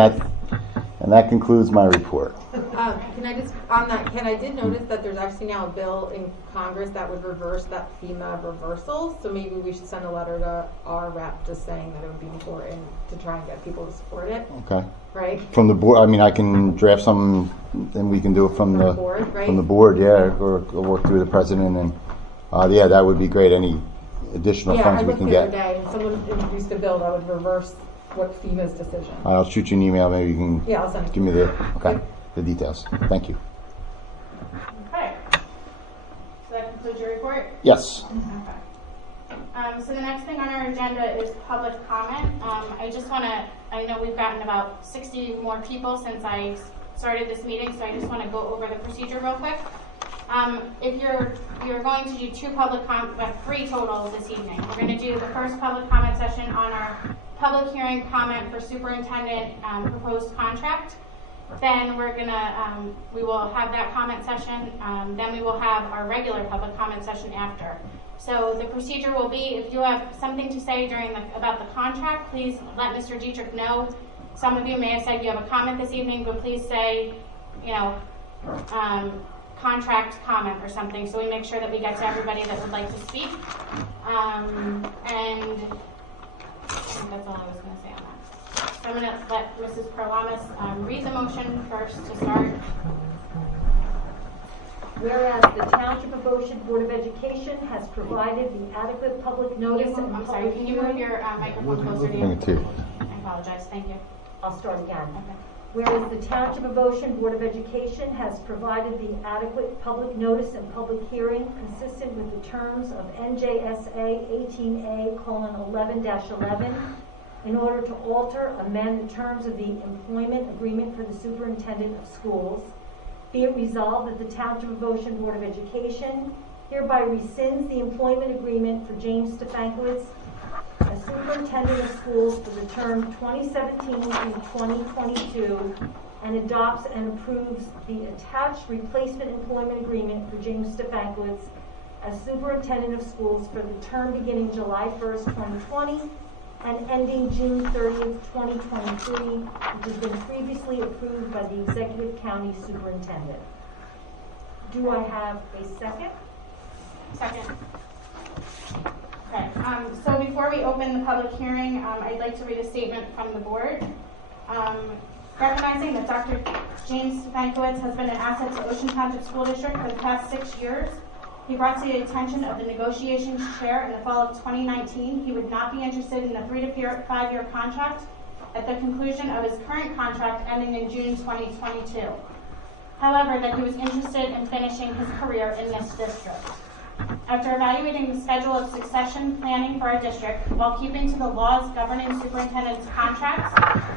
that concludes my report. Can I just, on that, Ken, I did notice that there's actually now a bill in Congress that would reverse that FEMA reversal, so maybe we should send a letter to our rep just saying that it would be important to try and get people to support it, Okay. right? From the board, I mean, I can draft some, and we can do it from the board, right? from the board, yeah, or work through the president, and yeah, that would be great. Any additional Yeah, funds I we looked can the other get. day and someone introduced a bill that would reverse what FEMA's decision. I'll shoot you an email. Maybe you can Yeah, I'll send it. give me the Yep. the details. Thank you. Okay. So that concludes your report? Yes. Okay. So the next thing on our agenda is public comment. I just want to, I know we've gotten about 60 more people since I started this meeting, so I just want to go over the procedure real quick. If you're going to do three total this evening. We're going to do the first public comment session on our public hearing comment for superintendent proposed contract. Then we're gonna, we will have that comment session. Then we will have our regular public comment session after. So the procedure will be, if you have something to say about the contract, please let Mr. Dietrich know. Some of you may have said you have a comment this evening, but please say, you know, contract comment or something, so we make sure that we get to everybody that would like to speak. And I think that's all I was going to say on that. So I'm going to let Mrs. Perlamis read the motion first to start. Whereas the Township of Ocean Board of Education has provided the adequate public notice and I'm sorry, can you move your microphone closer to Bring you? it to you. I apologize, thank you. I'll start again. Okay. Whereas the Township of Ocean Board of Education has provided the adequate public notice and public hearing consistent with the terms of NJSA 18A:11-11 in order to alter, amend the terms of the employment agreement for the superintendent of schools. Be it resolved that the Township of Ocean Board of Education hereby rescinds the employment agreement for James Stefankowitz as superintendent of schools for the term 2017 through 2022 and adopts and approves the attached replacement employment agreement for James Stefankowitz as superintendent of schools for the term beginning July 1st, 2020 and ending June 30th, 2023, which has been previously approved by the Executive County Superintendent. Do I have a second? Second. Okay, so before we open the public hearing, I'd like to read a statement from the board. Recognizing that Dr. James Stefankowitz has been an asset to Ocean Township School District for the past 6 years, he brought to the attention of the negotiations chair in the fall of 2019 he would not be interested in a 3 to 5 year contract at the conclusion of his current contract ending in June 2022. However, that he was interested in finishing his career in this district. After evaluating the schedule of succession planning for our district, while keeping to the laws governing superintendent's contracts,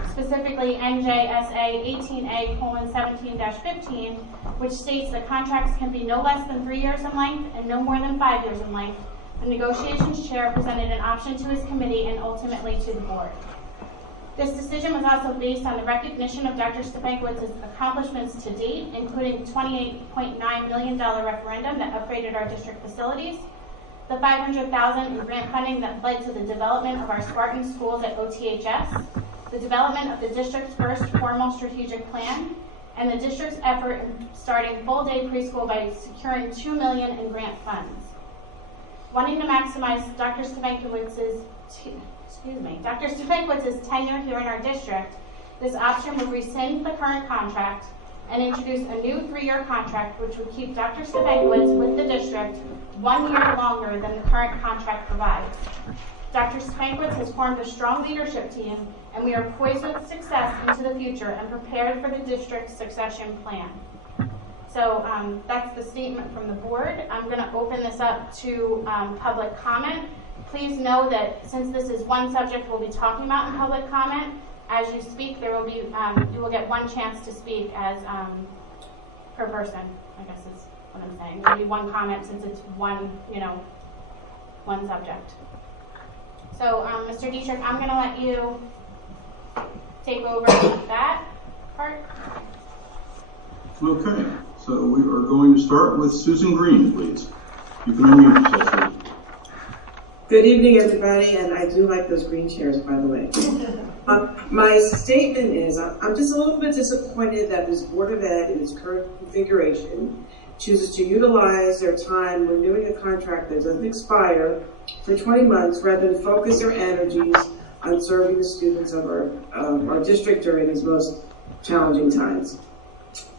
specifically NJSA 18A:17-15, which states that contracts can be no less than 3 years in length and no more than 5 years in length, the negotiations chair presented an option to his committee and ultimately to the board. This decision was also based on the recognition of Dr. Stefankowitz's accomplishments to date, including $28.9 million referendum that upgraded our district facilities, the $500,000 in grant funding that led to the development of our Spartan schools at OTHS, the development of the district's first formal strategic plan, and the district's effort in starting full-day preschool by securing $2 million in grant funds. Wanting to maximize Dr. Stefankowitz's tenure here in our district, this option would rescind the current contract and introduce a new 3-year contract which would keep Dr. Stefankowitz with the district 1 year longer than the current contract provides. Dr. Stefankowitz has formed a strong leadership team, and we are poised with success into the future and prepared for the district's succession plan. So that's the statement from the board. I'm going to open this up to public comment. Please know that since this is one subject we'll be talking about in public comment, as you speak, there will be you will get one chance to speak as per person, I guess is what I'm saying. There will be one comment since it's one subject. So, Mr. Dietrich, I'm going to let you take over that part. Okay, so we are going to start with Susan Green, please. You can unmute yourself, Susan. Good evening, everybody, and I do like those green chairs, by the way. My statement is, I'm just a little bit disappointed that this Board of Ed in its current configuration chooses to utilize their time renewing a contract that doesn't expire for 20 months rather than focus their energies on serving the students of our district during these most challenging times.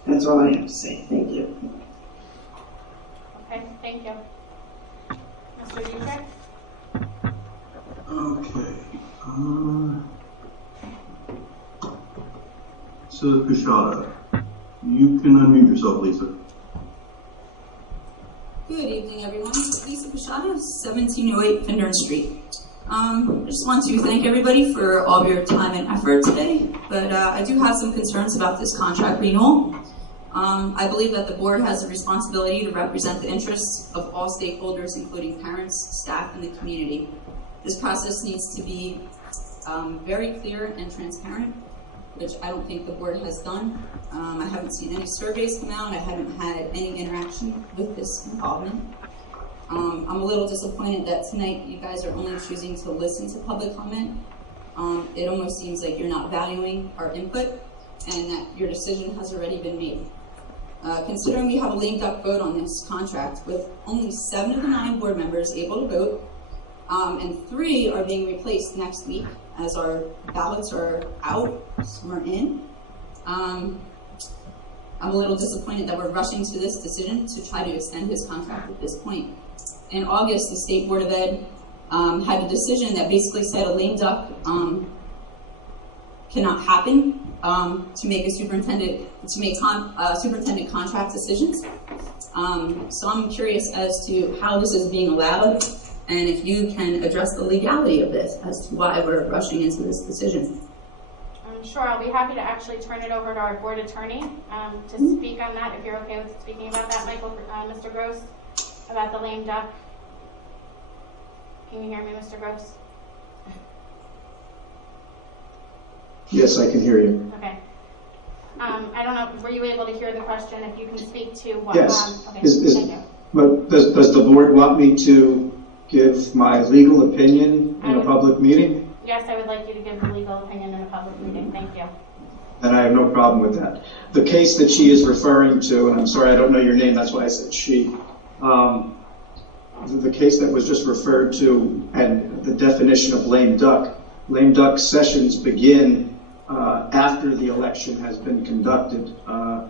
That's all I have to say. Thank you. Okay, thank you. Mr. Dietrich? Okay. So, Kushada, you can unmute yourself, Lisa. Good evening, everyone. Lisa Kushada, 1708 Findern Street. I just want to thank everybody for all of your time and effort today, but I do have some concerns about this contract renewal. I believe that the board has a responsibility to represent the interests of all stakeholders, including parents, staff, and the community. This process needs to be very clear and transparent, which I don't think the board has done. I haven't seen any surveys come out. I haven't had any interaction with this involvement. I'm a little disappointed that tonight you guys are only choosing to listen to public comment. It almost seems like you're not valuing our input and that your decision has already been made. Considering we have a lame duck vote on this contract with only 7 of the 9 board members able to vote, and 3 are being replaced next week as our ballots are out, some are in. I'm a little disappointed that we're rushing to this decision to try to extend his contract at this point. In August, the State Board of Ed had a decision that basically said a lame duck cannot happen to make superintendent contract decisions. So I'm curious as to how this is being allowed, and if you can address the legality of this as to why we're rushing into this decision. Sure, I'll be happy to actually turn it over to our board attorney to speak on that, if you're okay with speaking about that, Mr. Gross, about the lame duck. Can you hear me, Mr. Gross? Yes, I can hear you. Okay. I don't know, were you able to hear the question? If you can speak to what... Yes. Okay, thank you. But does the board want me to give my legal opinion in a public meeting? Yes, I would like you to give the legal opinion in a public meeting. Thank you. And I have no problem with that. The case that she is referring to, and I'm sorry I don't know your name, that's why I said she, the case that was just referred to and the definition of lame duck sessions begin after the election has been conducted.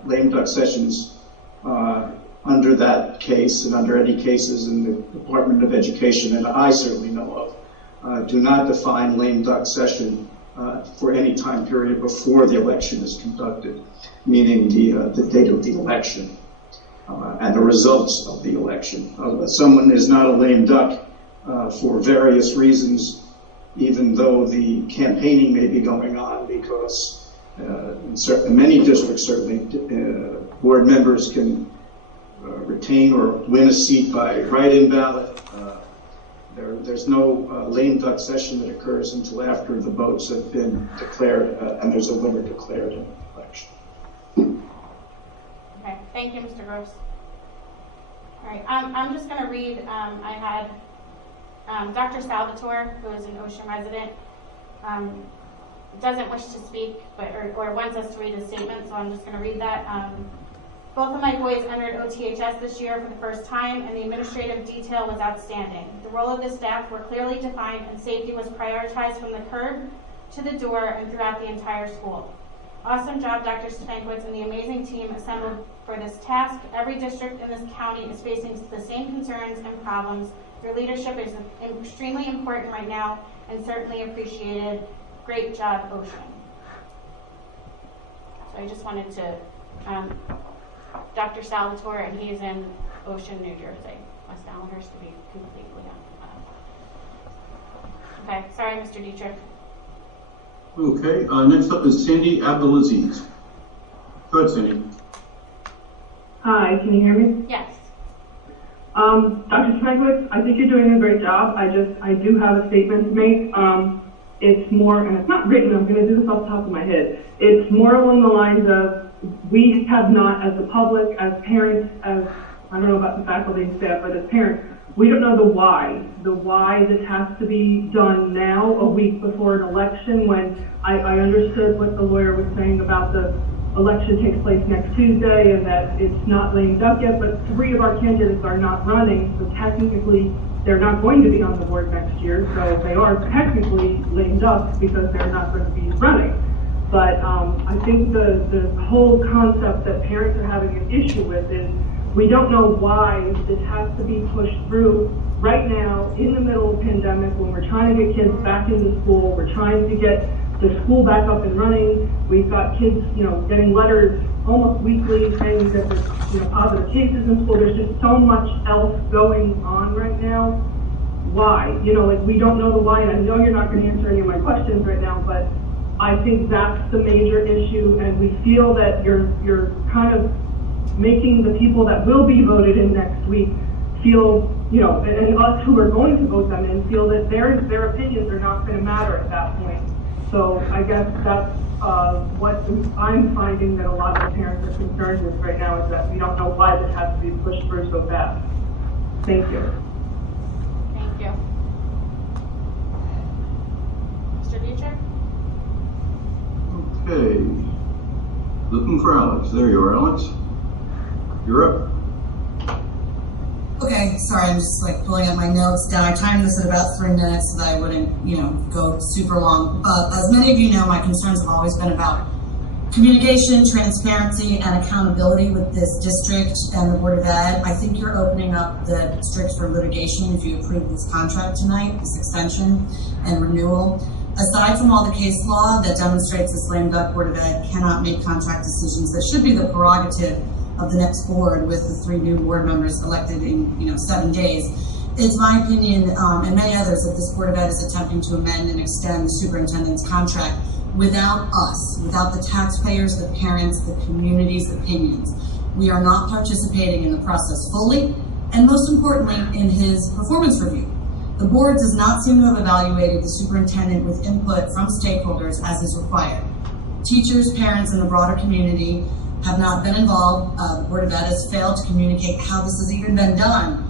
Lame duck sessions under that case and under any cases in the Department of Education, and I certainly know of, do not define lame duck session for any time period before the election is conducted, meaning the date of the election and the results of the election. Someone is not a lame duck for various reasons, even though the campaigning may be going on, because in many districts, certainly, board members can retain or win a seat by write-in ballot. There's no lame duck session that occurs until after the votes have been declared and there's a winner declared in the election. Okay, thank you, Mr. Gross. All right, I'm just going to read, I had Dr. Salvatore, who is an Ocean resident, doesn't wish to speak, but or wants us to read a statement, so I'm just going to read that. Both of my boys entered OTHS this year for the first time, and the administrative detail was outstanding. The role of the staff were clearly defined, and safety was prioritized from the curb to the door and throughout the entire school. Awesome job, Dr. Stankiewicz and the amazing team assembled for this task. Every district in this county is facing the same concerns and problems. Your leadership is extremely important right now and certainly appreciated. Great job, Ocean. So I just wanted to... Dr. Salvatore, and he is in Ocean, New Jersey, West Allenhurst, to be completely honest. Okay, sorry, Mr. Dietrich. Okay, next up is Sandy Abdulaziz. Go ahead, Sandy. Hi, can you hear me? Yes. Dr. Stankiewicz, I think you're doing a great job. I do have a statement to make. It's more, and it's not written, I'm going to do this off the top of my head. It's more along the lines of, we have not, as the public, as parents, as, I don't know about the faculty and staff, but as parents, we don't know the why this has to be done now, a week before an election, when I understood what the lawyer was saying about the election takes place next Tuesday and that it's not lame duck yet, but 3 of our candidates are not running, so technically they're not going to be on the board next year, so they are technically lame ducks because they're not going to be running. But I think the whole concept that parents are having an issue with is we don't know why this has to be pushed through right now in the middle of the pandemic when we're trying to get kids back into school, we're trying to get the school back up and running. We've got kids, getting letters almost weekly saying that there's, positive cases in school. There's just so much else going on right now. Why? We don't know the why, and I know you're not going to answer any of my questions right now, but I think that's the major issue, and we feel that you're kind of making the people that will be voted in next week feel, and us who are going to vote them in feel that their opinions are not going to matter at that point. So I guess that's what I'm finding that a lot of the parents are concerned with right now, is that we don't know why this has to be pushed through so fast. Thank you. Thank you. Mr. Beecher? Okay. Looking for Alex. There you are, Alex. You're up. Okay, sorry, I'm just pulling up my notes down. I timed this at about 3 minutes so that I wouldn't, go super long. But as many of you know, my concerns have always been about communication, transparency, and accountability with this district and the Board of Ed. I think you're opening up the district for litigation if you approve this contract tonight, this extension and renewal. Aside from all the case law that demonstrates this lame duck Board of Ed cannot make contract decisions that should be the prerogative of the next board with the 3 new board members elected in 7 days. It's my opinion, and many others, that this Board of Ed is attempting to amend and extend the superintendent's contract without us, without the taxpayers, the parents, the community's opinions. We are not participating in the process fully, and most importantly, in his performance review. The board does not seem to have evaluated the superintendent with input from stakeholders as is required. Teachers, parents, and the broader community have not been involved. The Board of Ed has failed to communicate how this has even been done.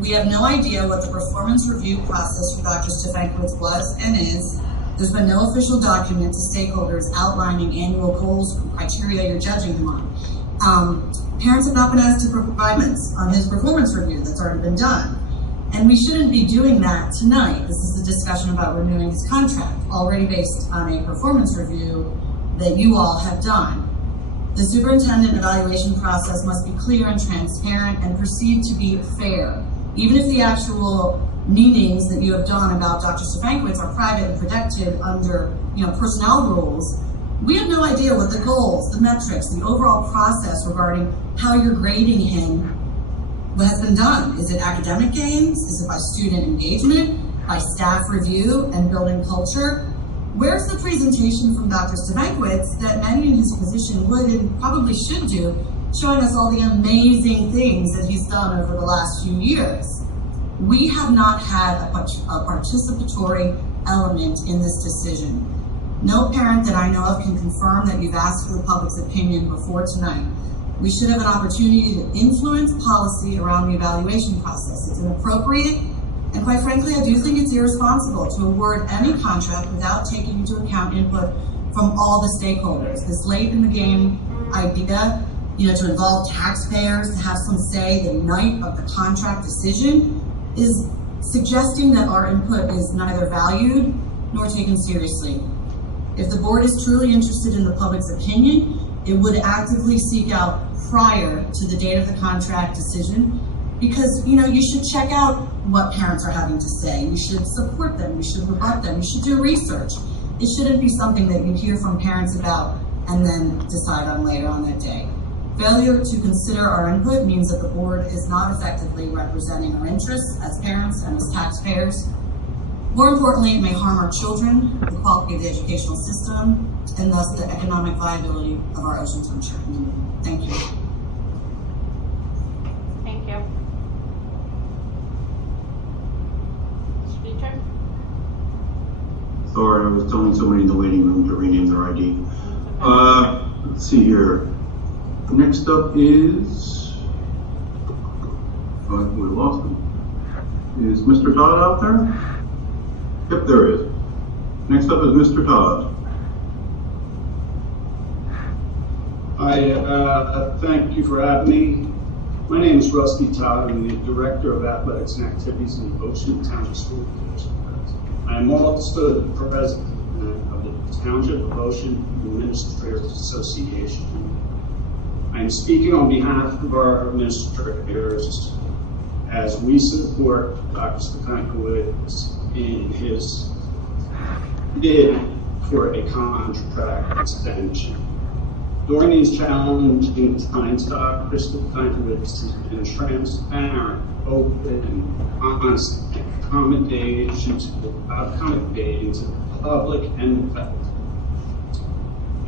We have no idea what the performance review process for Dr. Stefankiewicz was and is. There's been no official document to stakeholders outlining annual goals and criteria you're judging him on. Parents have not been asked to provide comments on his performance review that's already been done. And we shouldn't be doing that tonight. This is a discussion about renewing his contract, already based on a performance review that you all have done. The superintendent evaluation process must be clear and transparent and perceived to be fair. Even if the actual meetings that you have done about Dr. Stefankiewicz are private and protected under personnel rules, we have no idea what the goals, the metrics, the overall process regarding how you're grading him has been done. Is it academic gains? Is it by student engagement? By staff review and building culture? Where's the presentation from Dr. Stefankiewicz that many in his position would and probably should do, showing us all the amazing things that he's done over the last few years? We have not had a participatory element in this decision. No parent that I know of can confirm that you've asked for the public's opinion before tonight. We should have an opportunity to influence policy around the evaluation process. It's inappropriate, and quite frankly, I do think it's irresponsible to award any contract without taking into account input from all the stakeholders. This late in the game idea, to involve taxpayers, to have some say the night of the contract decision, is suggesting that our input is neither valued nor taken seriously. If the board is truly interested in the public's opinion, it would actively seek out prior to the date of the contract decision, because you should check out what parents are having to say. You should support them, you should rebut them, you should do research. It shouldn't be something that you hear from parents about and then decide on later on that day. Failure to consider our input means that the board is not effectively representing our interests as parents and as taxpayers. More importantly, it may harm our children, the quality of the educational system, and thus the economic viability of our Ocean Township community. Thank you. Thank you. Mr. Beecher? Sorry, I was telling somebody in the waiting room to rename their ID. Let's see here. Next up is, we lost him. Is Mr. Todd out there? Yep, there is. Next up is Mr. Todd. Hi, thank you for having me. My name is Rusty Todd. I'm the Director of Athletics and Activities in the Ocean Township School District. I am also the President of the Township of Ocean Administrators Association. I am speaking on behalf of our administrators as we support Dr. Stefankiewicz in his bid for a contract extension. During these challenging times, Dr. Stefankiewicz has been transparent, open, honest, and accommodating to the public and the faculty.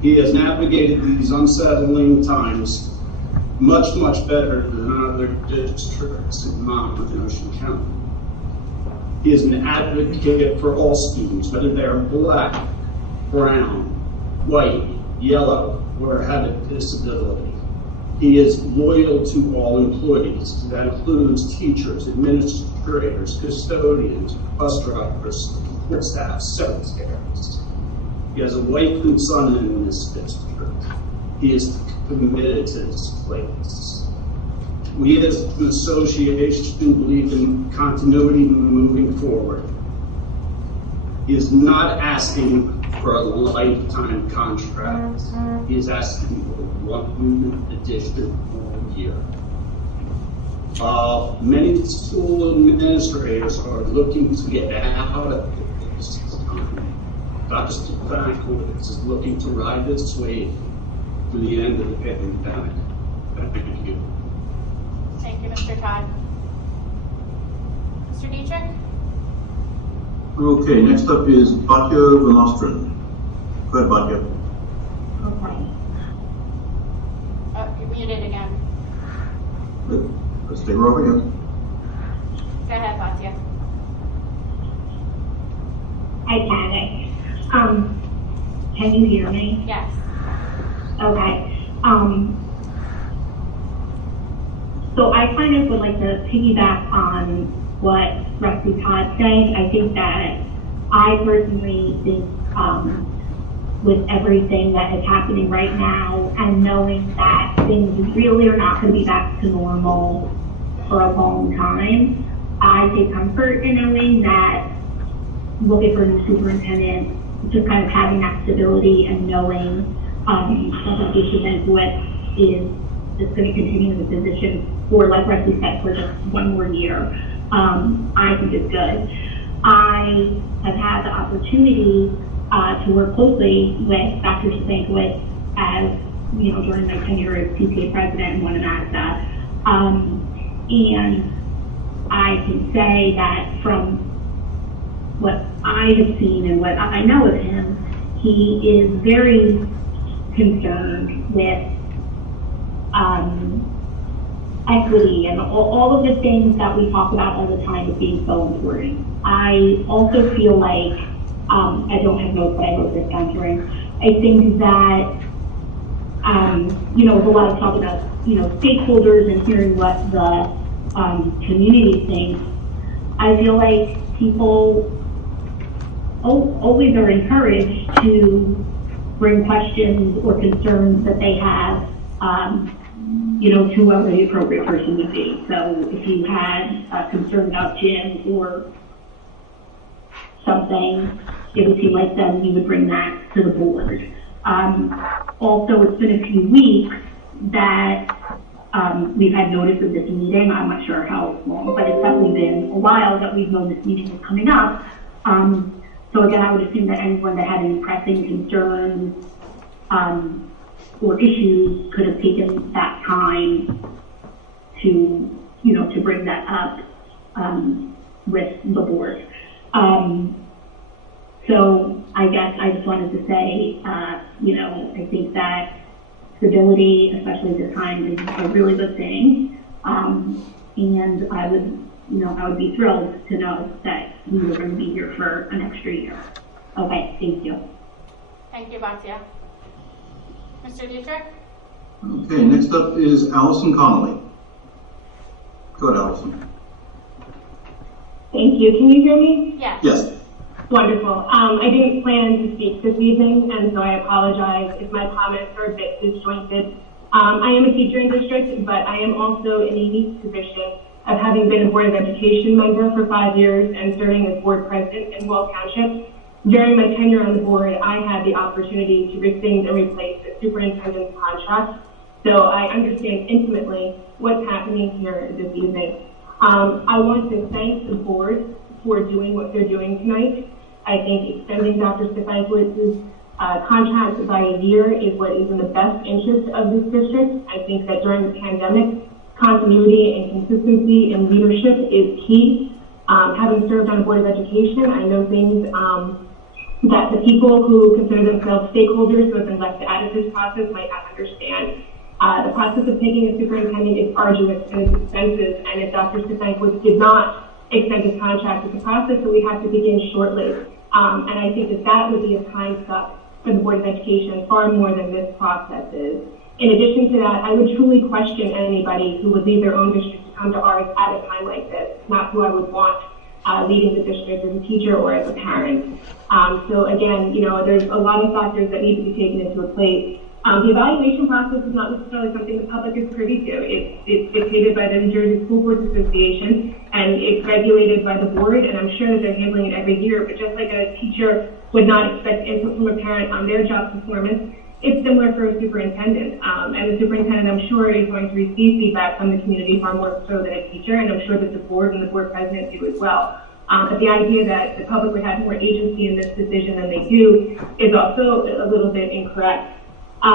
He has navigated these unsettling times much, much better than other districts in Monmouth and Ocean County. He is an advocate for all students, whether they are black, brown, white, yellow, or have a disability. He is loyal to all employees. That includes teachers, administrators, custodians, bus drivers, support staff, secretaries. He has a wife and son in this district. He is committed to this place. We as an association believe in continuity moving forward. He is not asking for a lifetime contract. He is asking for one additional year. Many school administrators are looking to get out of this time. Dr. Stefankiewicz is looking to ride this wave to the end of the pandemic. Thank you. Thank you, Mr. Todd. Mr. Dietrich? Okay, next up is Batya Vanostran. Go ahead, Batya. Okay. You're muted again. Good. Let's take her over again. Go ahead, Batya. Hi, Janet. Can you hear me? Yes. Okay. So I kind of would like to piggyback on what Rusty Todd said. I think that I personally think with everything that is happening right now and knowing that things really are not going to be back to normal for a long time, I take comfort in knowing that looking for a new superintendent, just kind of having that stability and knowing that Dr. Stefankiewicz is just going to continue in the position for, like Rusty said, for just one more year. I think is good. I have had the opportunity to work closely with Dr. Stefankiewicz as, during my tenure as PTA president and one of NASDA. And I can say that from what I have seen and what I know of him, he is very concerned with equity and all of the things that we talk about all the time as being so important. I also feel like, I don't have notes, but I wrote this down during, I think that, there's a lot of talk about, stakeholders and hearing what the community thinks. I feel like people always are encouraged to bring questions or concerns that they have, to whoever the appropriate person would be. So if you had a concern about Jim or something, it would seem like then you would bring that to the board. Also, it's been a few weeks that we've had notice of this meeting. I'm not sure how long, but it's definitely been a while that we've known this meeting was coming up. So again, I would assume that anyone that had any pressing concerns or issues could have taken that time to, to bring that up with the board. So I guess I just wanted to say, I think that stability, especially this time, is a really good thing. And I would be thrilled to know that we were going to be here for an extra year. Okay, thank you. Thank you, Batya. Mr. Dietrich? Okay, next up is Allison Connolly. Go ahead, Allison. Thank you. Can you hear me? Yes. Yes. Wonderful. I didn't plan to speak this evening, and so I apologize if my comments are a bit disjointed. I am a teacher in district, but I am also in a unique position of having been a Board of Education member for 5 years and serving as board president in Wall Township. During my tenure on the board, I had the opportunity to rescind and replace the superintendent's contract, so I understand intimately what's happening here this evening. I want to thank the board for doing what they're doing tonight. I think extending Dr. Stefanowicz's contract by a year is what is in the best interest of this district. I think that during the pandemic, continuity and consistency in leadership is key. Having served on the Board of Education, I know things that the people who consider themselves stakeholders who have been left out of this process might not understand. The process of picking a superintendent is arduous and it's expensive, and if Dr. Stefanowicz did not extend his contract, it's a process that we have to begin shortly. And I think that that would be a time suck for the Board of Education far more than this process is. In addition to that, I would truly question anybody who would leave their own district to come to ours at a time like this. Not who I would want leading the district as a teacher or as a parent. So again, there's a lot of factors that need to be taken into plate. The evaluation process is not necessarily something the public is privy to. It's dictated by the New Jersey School Boards Association, and it's regulated by the board, and I'm sure that they're handling it every year. But just like a teacher would not expect input from a parent on their job performance, it's similar for a superintendent. And the superintendent, I'm sure, is going to receive feedback from the community far more so than a teacher, and I'm sure that the board and the board president do as well. But the idea that the public would have more agency in this decision than they do is also a little bit incorrect. I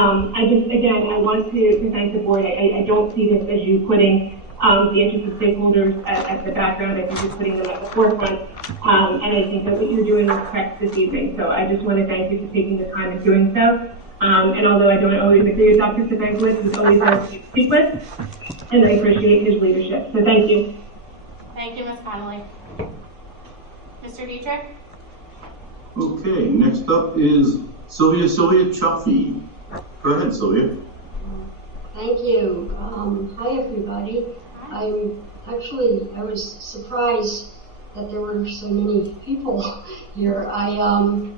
want to thank the board. I don't see this as you putting the interests of stakeholders at the background. I think you're putting them at the forefront. And I think that what you're doing is correct this evening. So I just want to thank you for taking the time and doing so. And although I don't always agree with Dr. Stefanowicz, he's always nice to speak with, and I appreciate his leadership. So thank you. Thank you, Ms. Connolly. Mr. Dietrich? Okay, next up is Sylvia Chaffee. Go ahead, Sylvia. Thank you. Hi, everybody. I was surprised that there were so many people here. I'm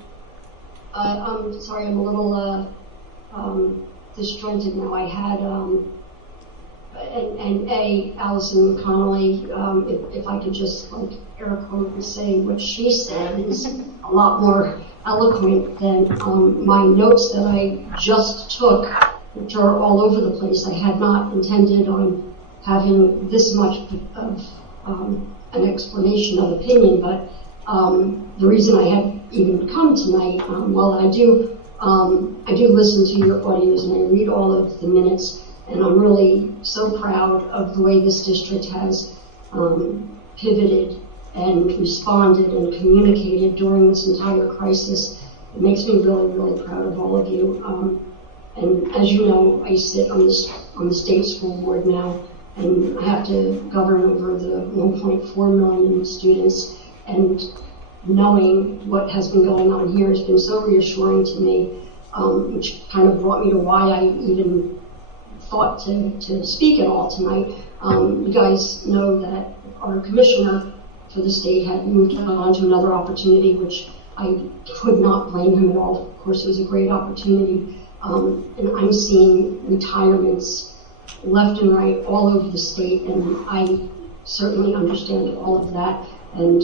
sorry, I'm a little disjointed now. I had Allison Connolly, if I could just air quote and say what she said is a lot more eloquent than my notes that I just took, which are all over the place. I had not intended on having this much of an explanation of opinion, but the reason I had even come tonight, I do listen to your audios and I read all of the minutes, and I'm really so proud of the way this district has pivoted and responded and communicated during this entire crisis. It makes me really, really proud of all of you. And as you know, I sit on the state school board now, and I have to govern over the 1.4 million students, and knowing what has been going on here has been so reassuring to me, which kind of brought me to why I even thought to speak at all tonight. You guys know that our commissioner for the state had moved on to another opportunity, which I could not blame him at all. Of course, it was a great opportunity. And I'm seeing retirements left and right all over the state, and I certainly understand all of that. And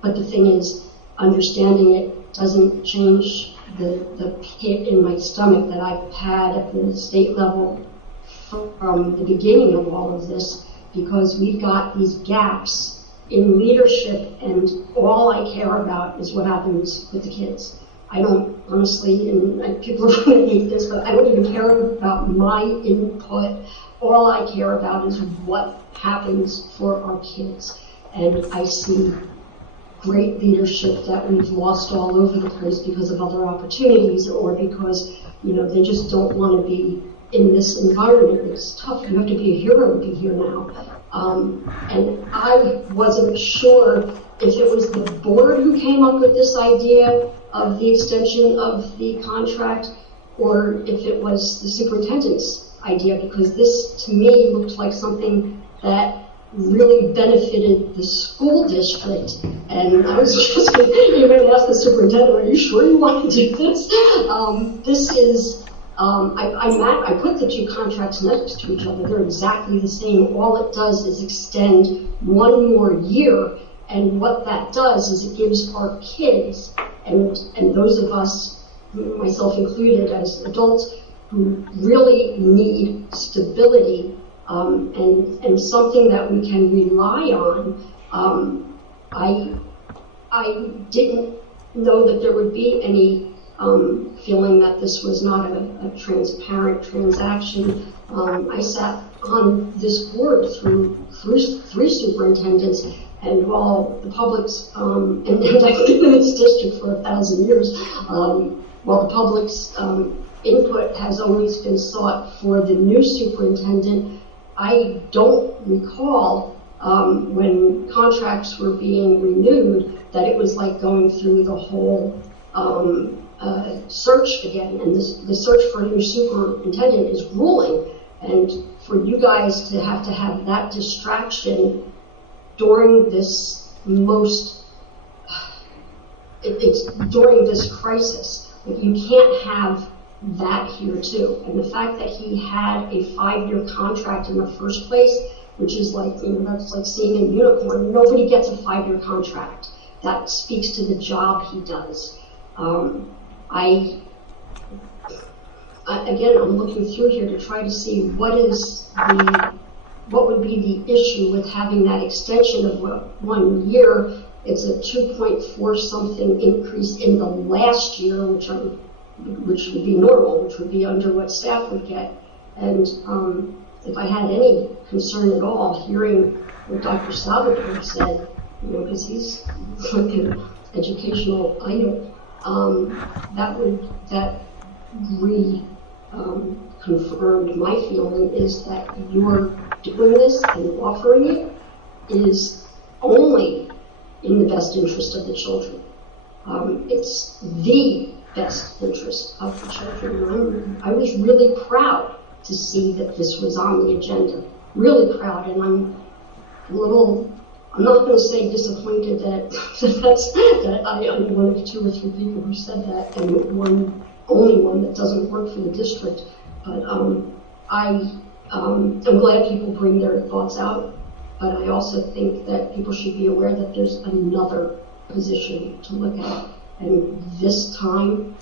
but the thing is, understanding it doesn't change the pit in my stomach that I've had at the state level from the beginning of all of this, because we've got these gaps in leadership, and all I care about is what happens with the kids. I don't, honestly, and people are going to hate this, but I don't even care about my input. All I care about is what happens for our kids. And I see great leadership that we've lost all over the place because of other opportunities, or because, they just don't want to be in this environment. It's tough. You have to be a hero to be here now. And I wasn't sure if it was the board who came up with this idea of the extension of the contract, or if it was the superintendent's idea, because this, to me, looked like something that really benefited the school district. And I was just going to ask the superintendent, are you sure you want to do this? This is, I put the two contracts next to each other. They're exactly the same. All it does is extend one more year. And what that does is it gives our kids and those of us, myself included, as adults who really need stability and something that we can rely on. I didn't know that there would be any feeling that this was not a transparent transaction. I sat on this board through three superintendents, and while the public's, and I've been in this district for 1,000 years, while the public's input has always been sought for the new superintendent, I don't recall when contracts were being renewed that it was like going through the whole search again. And the search for a new superintendent is grueling. And for you guys to have that distraction during this during this crisis, you can't have that here too. And the fact that he had a 5-year contract in the first place, which is like, that's like seeing a unicorn. Nobody gets a 5-year contract. That speaks to the job he does. Again, I'm looking through here to try to see what would be the issue with having that extension of 1 year. It's a 2.4 something increase in the last year, which would be normal, which would be under what staff would get. And if I had any concern at all, hearing what Dr. Salvatore said, because he's like an educational idol, that confirmed my feeling is that you're doing this and offering it is only in the best interest of the children. It's the best interest of the children. I was really proud to see that this was on the agenda. Really proud, and I'm not going to say disappointed that I'm one of 2 or 3 people who said that, and only one that doesn't work for the district. But I'm glad people bring their thoughts out, but I also think that people should be aware that there's another position to look at. And this time,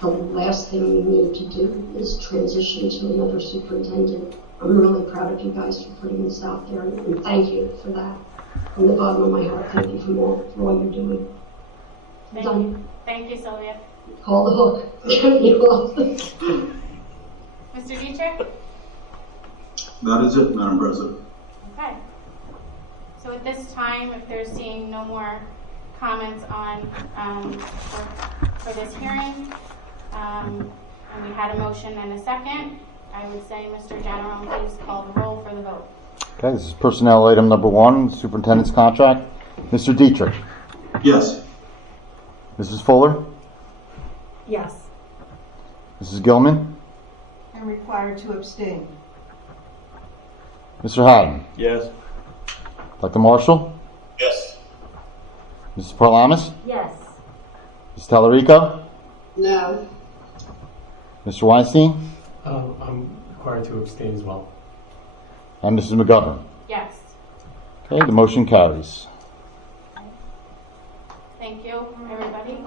the last thing we need to do is transition to another superintendent. I'm really proud of you guys for putting this out there, and thank you for that. From the bottom of my heart, thank you for all you're doing. Thank you, Sylvia. Call the hook. Get me off. Mr. Dietrich? That is it, Madam President. Okay. So at this time, if there's seeing no more comments on for this hearing, and we had a motion and a second, I would say, Mr. General, please call the roll for the vote. Okay, this is personnel item number 1, superintendent's contract. Mr. Dietrich? Yes. Mrs. Fuller? Yes. Mrs. Gilman? I'm required to abstain. Mr. Haddon? Yes. Dr. Marshall? Yes. Mrs. Parlamas? Yes. Mrs. Tallarico? No. Mr. Weinstein? I'm required to abstain as well. And Mrs. McGovern? Yes. Okay, the motion carries. Thank you, everybody.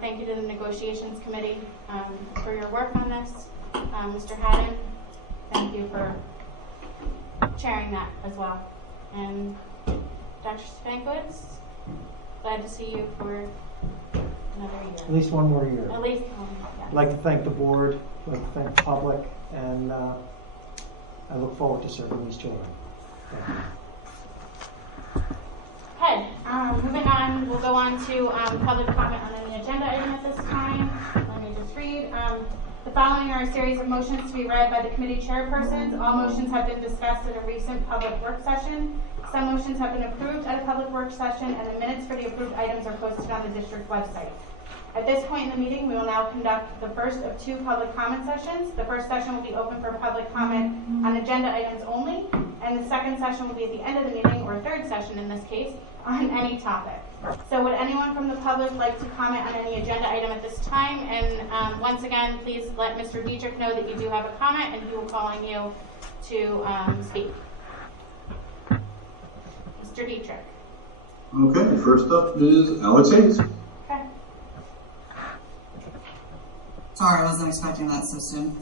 Thank you to the negotiations committee for your work on this. Mr. Haddon, thank you for chairing that as well. And Dr. Stankiewicz, glad to see you for another year. At least one more year. At least one, yeah. I'd like to thank the board, I'd like to thank the public, and I look forward to serving these children. Thank you. Okay, moving on, we'll go on to public comment on any agenda item at this time. Let me just read. The following are a series of motions to be read by the committee chairpersons. All motions have been discussed at a recent public work session. Some motions have been approved at a public work session, and the minutes for the approved items are posted on the district website. At this point in the meeting, we will now conduct the first of 2 public comment sessions. The first session will be open for public comment on agenda items only, And the second session will be at the end of the meeting, or third session in this case, on any topic. So would anyone from the public like to comment on any agenda item at this time? And once again, please let Mr. Dietrich know that you do have a comment, and he will call on you to speak. Mr. Dietrich. Okay, first up is Alex Hayes. Okay. Sorry, I wasn't expecting that so soon.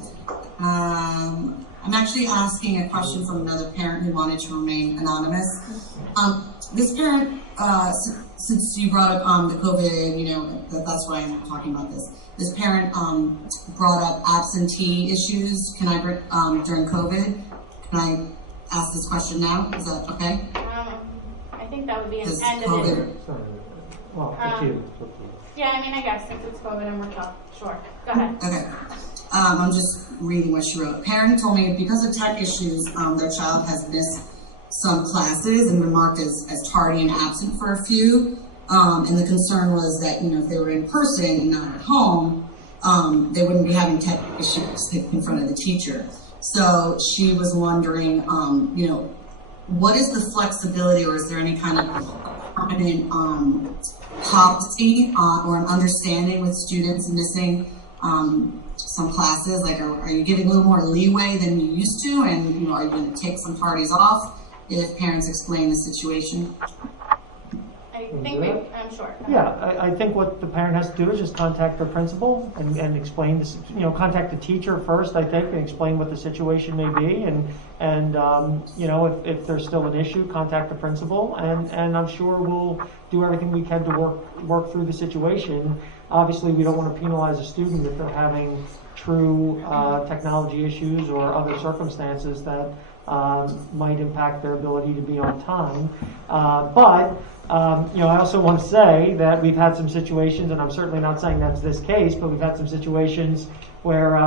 I'm actually asking a question from another parent who wanted to remain anonymous. This parent, since you brought up the COVID, that's why I'm talking about this. This parent brought up absentee issues. Can I bring during COVID? Can I ask this question now? Is that okay? I think that would be an Does end of COVID- it. Well, up to you. Yeah, I mean, I guess since it's COVID and we're tough. Sure. Go ahead. Okay. I'm just reading what she wrote. Parent told me because of tech issues, their child has missed some classes and been marked as tardy and absent for a few. And the concern was that, if they were in person and not at home, they wouldn't be having tech issues in front of the teacher. So she was wondering, what is the flexibility, or is there any kind of permanent policy or an understanding with students missing some classes? Like, are you giving a little more leeway than you used to? And, are you going to take some parties off if parents explain the situation? I think I'm sure. Yeah, I think what the parent has to do is just contact their principal and explain this, contact the teacher first, I think, and explain what the situation may be. And if there's still an issue, contact the principal. And I'm sure we'll do everything we can to work through the situation. Obviously, we don't want to penalize a student if they're having true technology issues or other circumstances that might impact their ability to be on time. But I also want to say that we've had some situations, and I'm certainly not saying that's this case, but we've had some situations where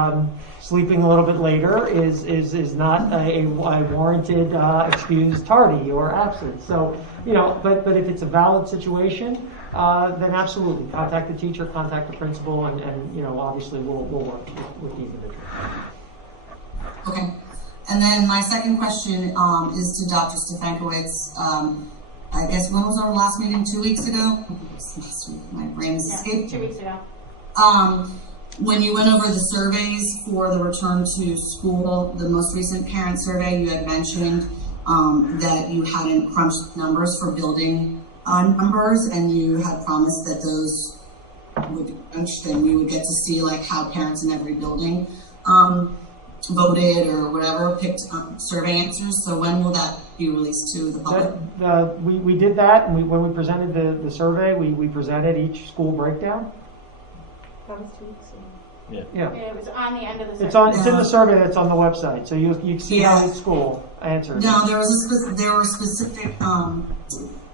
sleeping a little bit later is not a warranted excuse tardy or absent. So, but if it's a valid situation, then absolutely contact the teacher, contact the principal, and obviously we'll work with the individual. Okay. And then my second question is to Dr. Stefankowitz. I guess when was our last meeting? 2 weeks ago? My brain is escaped. 2 weeks ago. When you went over the surveys for the return to school, the most recent parent survey, you had mentioned that you hadn't crunched numbers for building numbers, and you had promised that those would be crunched, and we would get to see how parents in every building voted or whatever, picked survey answers. So when will that be released to the public? We did that, and when we presented the survey, we presented each school breakdown. That was 2 weeks ago. Yeah. It was on the end of the survey. It's in the survey that's on the website, so you can see how each school answered. No, there were specific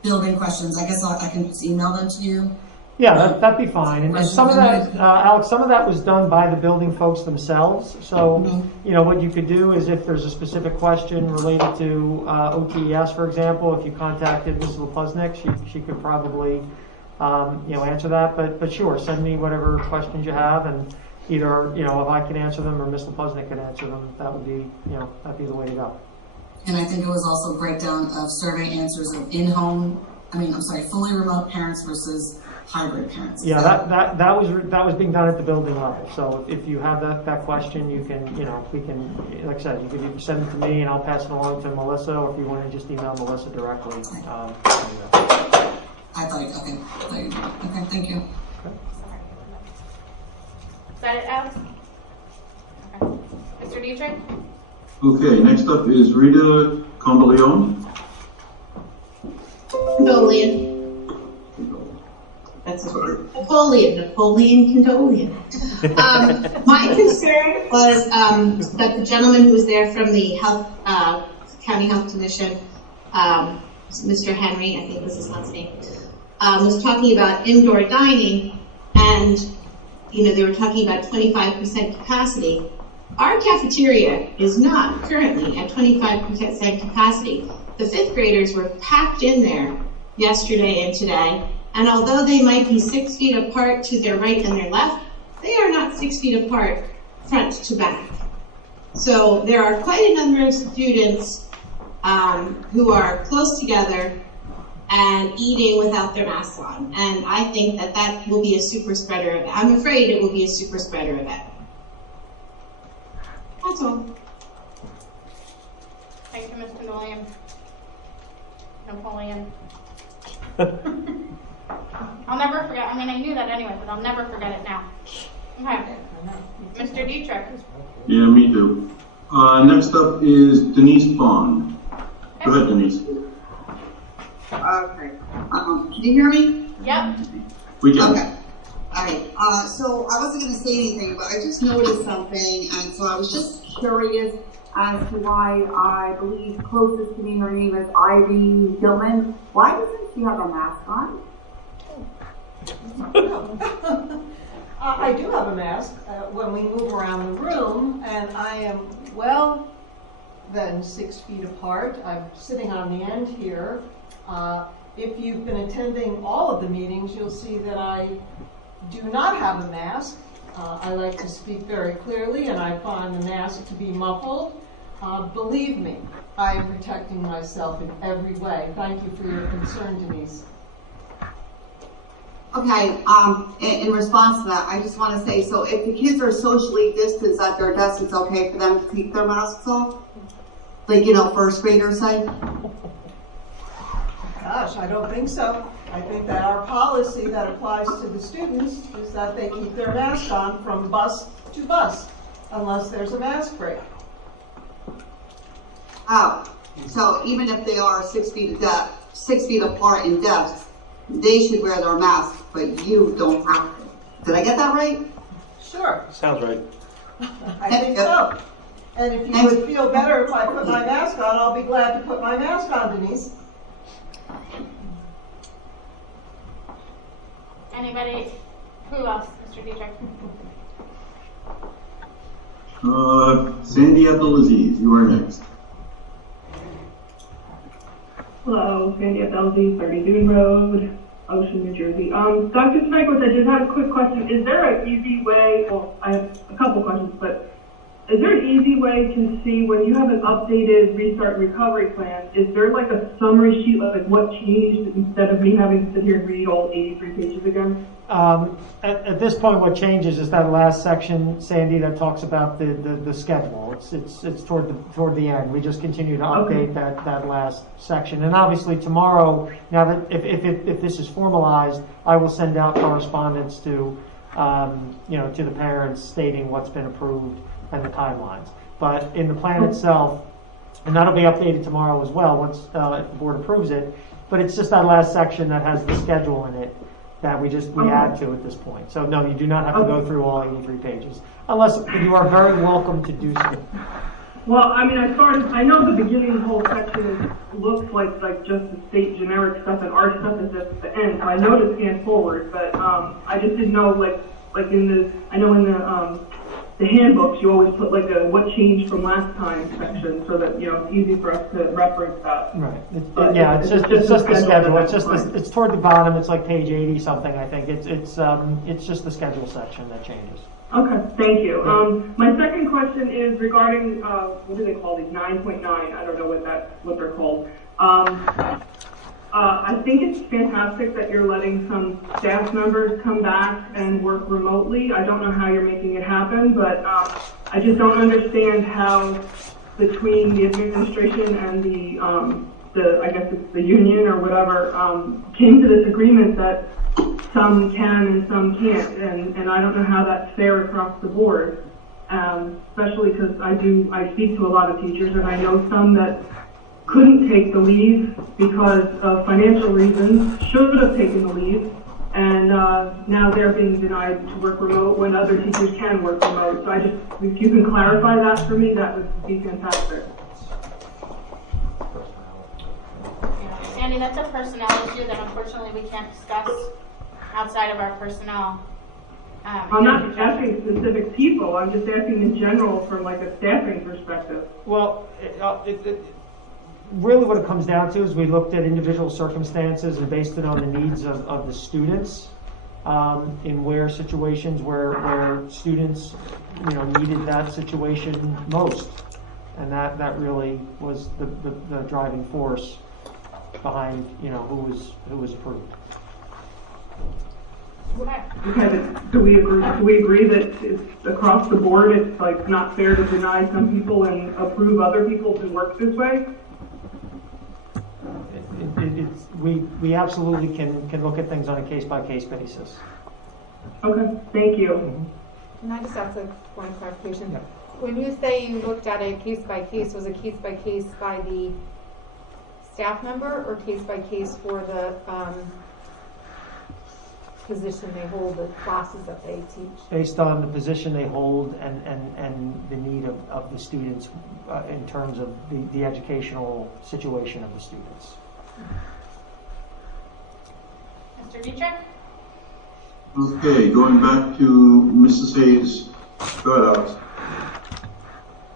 building questions. I guess I can just email them to you. Yeah, that'd be fine. And some of that, Alex, some of that was done by the building folks themselves. So, what you could do is if there's a specific question related to OTES, for example, if you contacted Mrs. Lepuznik, she could probably, answer that. But sure, send me whatever questions you have, and either, if I can answer them or Ms. Lepuznik can answer them, that would be, that'd be the way to go. And I think it was also a breakdown of survey answers of fully remote parents versus hybrid parents. Yeah, that was being done at the building level. So if you have that question, you can, we can, like I said, you can either send it to me and I'll pass it along to Melissa, or if you want to just email Melissa directly. Okay, thank you. Is that it, Alex? Okay. Mr. Dietrich? Okay, next up is Rita Condolion. Condolion. That's Napoleon Condolion. My concern was that the gentleman who was there from the County Health Commission, Mr. Henry, I think was his last name, was talking about indoor dining, and they were talking about 25% capacity. Our cafeteria is not currently at 25% capacity. The fifth graders were packed in there yesterday and today, and although they might be 6 feet apart to their right and their left, they are not 6 feet apart front to back. So there are quite a number of students who are close together and eating without their masks on. And I think that that will be a super spreader event. I'm afraid it will be a super spreader event. That's all. Thank you, Mr. Napoleon. I'll never forget. I mean, I knew that anyway, but I'll never forget it now. Okay. Mr. Dietrich. Yeah, me too. Next up is Denise Bond. Go ahead, Denise. Okay. Can you hear me? Yep. We can. Okay. All right. So I wasn't going to say anything, but I just noticed something, and so I was just curious as to why I believe closest to me, her name is Ivy Gilman. Why doesn't she have a mask on? I do have a mask when we move around the room, and I am well then 6 feet apart. I'm sitting on the end here. If you've been attending all of the meetings, you'll see that I do not have a mask. I like to speak very clearly, and I find the mask to be muffled. Believe me, I am protecting myself in every way. Thank you for your concern, Denise. Okay, in response to that, I just want to say, so if the kids are socially distanced at their desks, it's okay for them to take their masks off? Like, first graders say? Gosh, I don't think so. I think that our policy that applies to the students is that they keep their mask on from bus to bus, unless there's a mask break. Oh, so even if they are 6 feet apart in desks, they should wear their masks, but you don't have to. Did I get that right? Sure. Sounds right. I think so. And if you would feel better if I put my mask on, I'll be glad to put my mask on, Denise. Anybody? Who else, Mr. Dietrich? Sandy Abdulaziz, you are next. Hello, Sandy Abdelaziz, 30 Dune Road, Ocean, New Jersey. Dr. Spankwitz, I just had a quick question. Is there an easy way, well, I have a couple questions, but is there an easy way to see when you have an updated restart recovery plan, is there like a summary sheet of like what changed instead of me having to sit here and read all 83 pages again? At this point, what changes is that last section, Sandy, that talks about the schedule. It's toward the end. We just continue to update that last section. And obviously tomorrow, now that if this is formalized, I will send out correspondence to to the parents stating what's been approved and the timelines. But in the plan itself, and that'll be updated tomorrow as well once if the board approves it. But it's just that last section that has the schedule in it that we add to at this point. So no, you do not have to go through all 83 pages, unless you are very welcome to do so. Well, I mean, as far as I know, the beginning whole section looks like just the state generic stuff, and our stuff is at the end. So I know to scan forward, but I just didn't know like in the handbooks, you always put like a what changed from last time section, so that it's easy for us to reference that. Right. It's just the schedule. It's toward the bottom. It's like page 80 something, I think. It's just the schedule section that changes. Okay, thank you. My second question is regarding what do they call these 9.9? I don't know what they're called. I think it's fantastic that you're letting some staff members come back and work remotely. I don't know how you're making it happen, but I just don't understand how between the administration and the I guess it's the union or whatever, came to this agreement that some can and some can't, and I don't know how that's fair across the board, especially because I speak to a lot of teachers, and I know some that couldn't take the leave because of financial reasons, should have taken the leave, and now they're being denied to work remote when other teachers can work remote. So if you can clarify that for me, that would be fantastic. Sandy, that's a personnel issue that unfortunately we can't discuss outside of our personnel. I'm not asking specific people, I'm just asking in general from like a staffing perspective. Well, really what it comes down to is we looked at individual circumstances and based it on the needs of the students in situations where students needed that situation most. And that really was the driving force behind, who was approved. Okay, but do we agree that it's across the board, it's like not fair to deny some people and approve other people to work this way? We absolutely can look at things on a case-by-case basis. Okay, thank you. Can I just ask one clarification? Yeah. When you say you looked at it case by case, was it case by case by the staff member or case by case for the position they hold, the classes that they teach? Based on the position they hold and the need of the students in terms of the educational situation of the students. Mr. Dietrich? Okay, going back to Mrs. Hayes. Go ahead, Alex.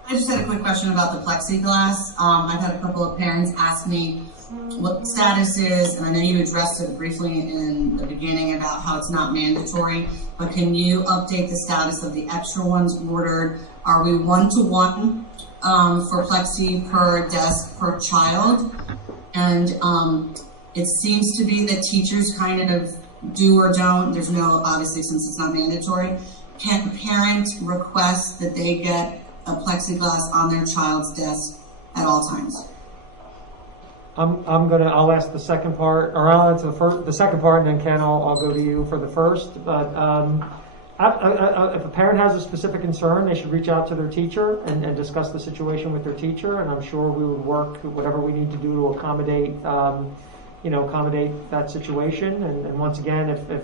I just had a quick question about the plexiglass. I've had a couple of parents ask me what the status is, and I know you addressed it briefly in the beginning about how it's not mandatory, but can you update the status of the extra ones ordered? Are we 1-to-1 for plexi per desk per child? And it seems to be that teachers kind of do or don't. There's no, obviously, since it's not mandatory. Can a parent request that they get a plexiglass on their child's desk at all times? I'll ask the second part, or I'll answer the second part, and then Ken, I'll go to you for the first. But if a parent has a specific concern, they should reach out to their teacher and discuss the situation with their teacher. And I'm sure we would work whatever we need to do to accommodate, accommodate that situation. And once again, if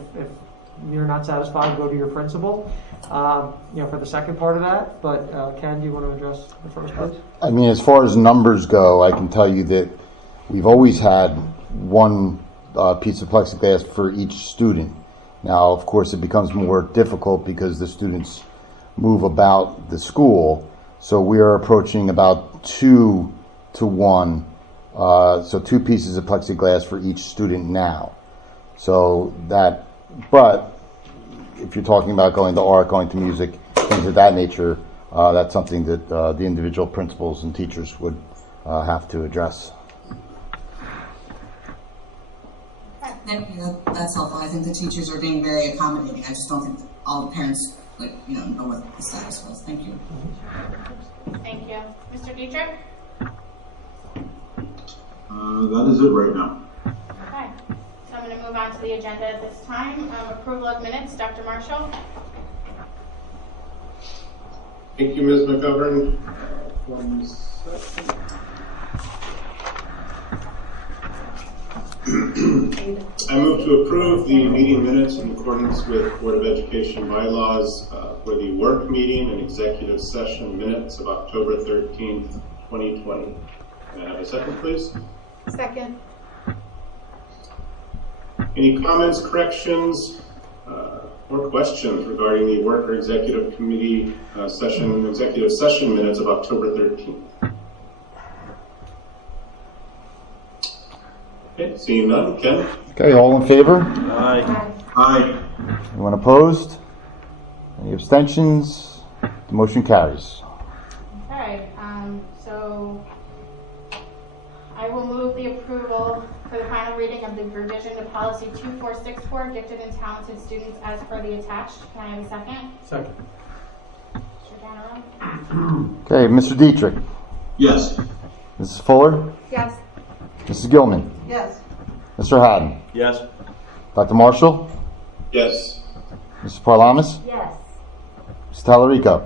you're not satisfied, go to your principal. For the second part of that. But Ken, do you want to address the first part? I mean, as far as numbers go, I can tell you that we've always had one piece of plexiglass for each student. Now, of course, it becomes more difficult because the students move about the school. So we are approaching about 2-to-1. So 2 pieces of plexiglass for each student now. So that, but if you're talking about going to art, going to music, things of that nature, that's something that the individual principals and teachers would have to address. Thank you. That's helpful. I think the teachers are being very accommodating. I just don't think that all the parents, know what the status was. Thank you. Thank you. Mr. Dietrich? That is it right now. Okay. So I'm going to move on to the agenda at this time. Approval of minutes. Dr. Marshall? Thank you, Ms. McGovern. 1 second. I move to approve the meeting minutes in accordance with Board of Education bylaws for the work meeting and executive session minutes of October 13th, 2020. Can I have a second, please? Second. Any comments, corrections, or questions regarding the work or executive committee executive session minutes of October 13th? Okay, seeing none. Ken? Okay, all in favor? Aye. Aye. Anyone opposed? Any abstentions? The motion carries. Okay. So I will move the approval for the final reading of the revision to policy 2464, gifted and talented students as per the attached. Can I have a second? Second. Mr. General? Okay, Mr. Dietrich. Yes. Mrs. Fuller? Yes. Mrs. Gilman? Yes. Mr. Haddon? Yes. Dr. Marshall? Yes. Mrs. Parlamas? Yes. Mrs. Tallarico?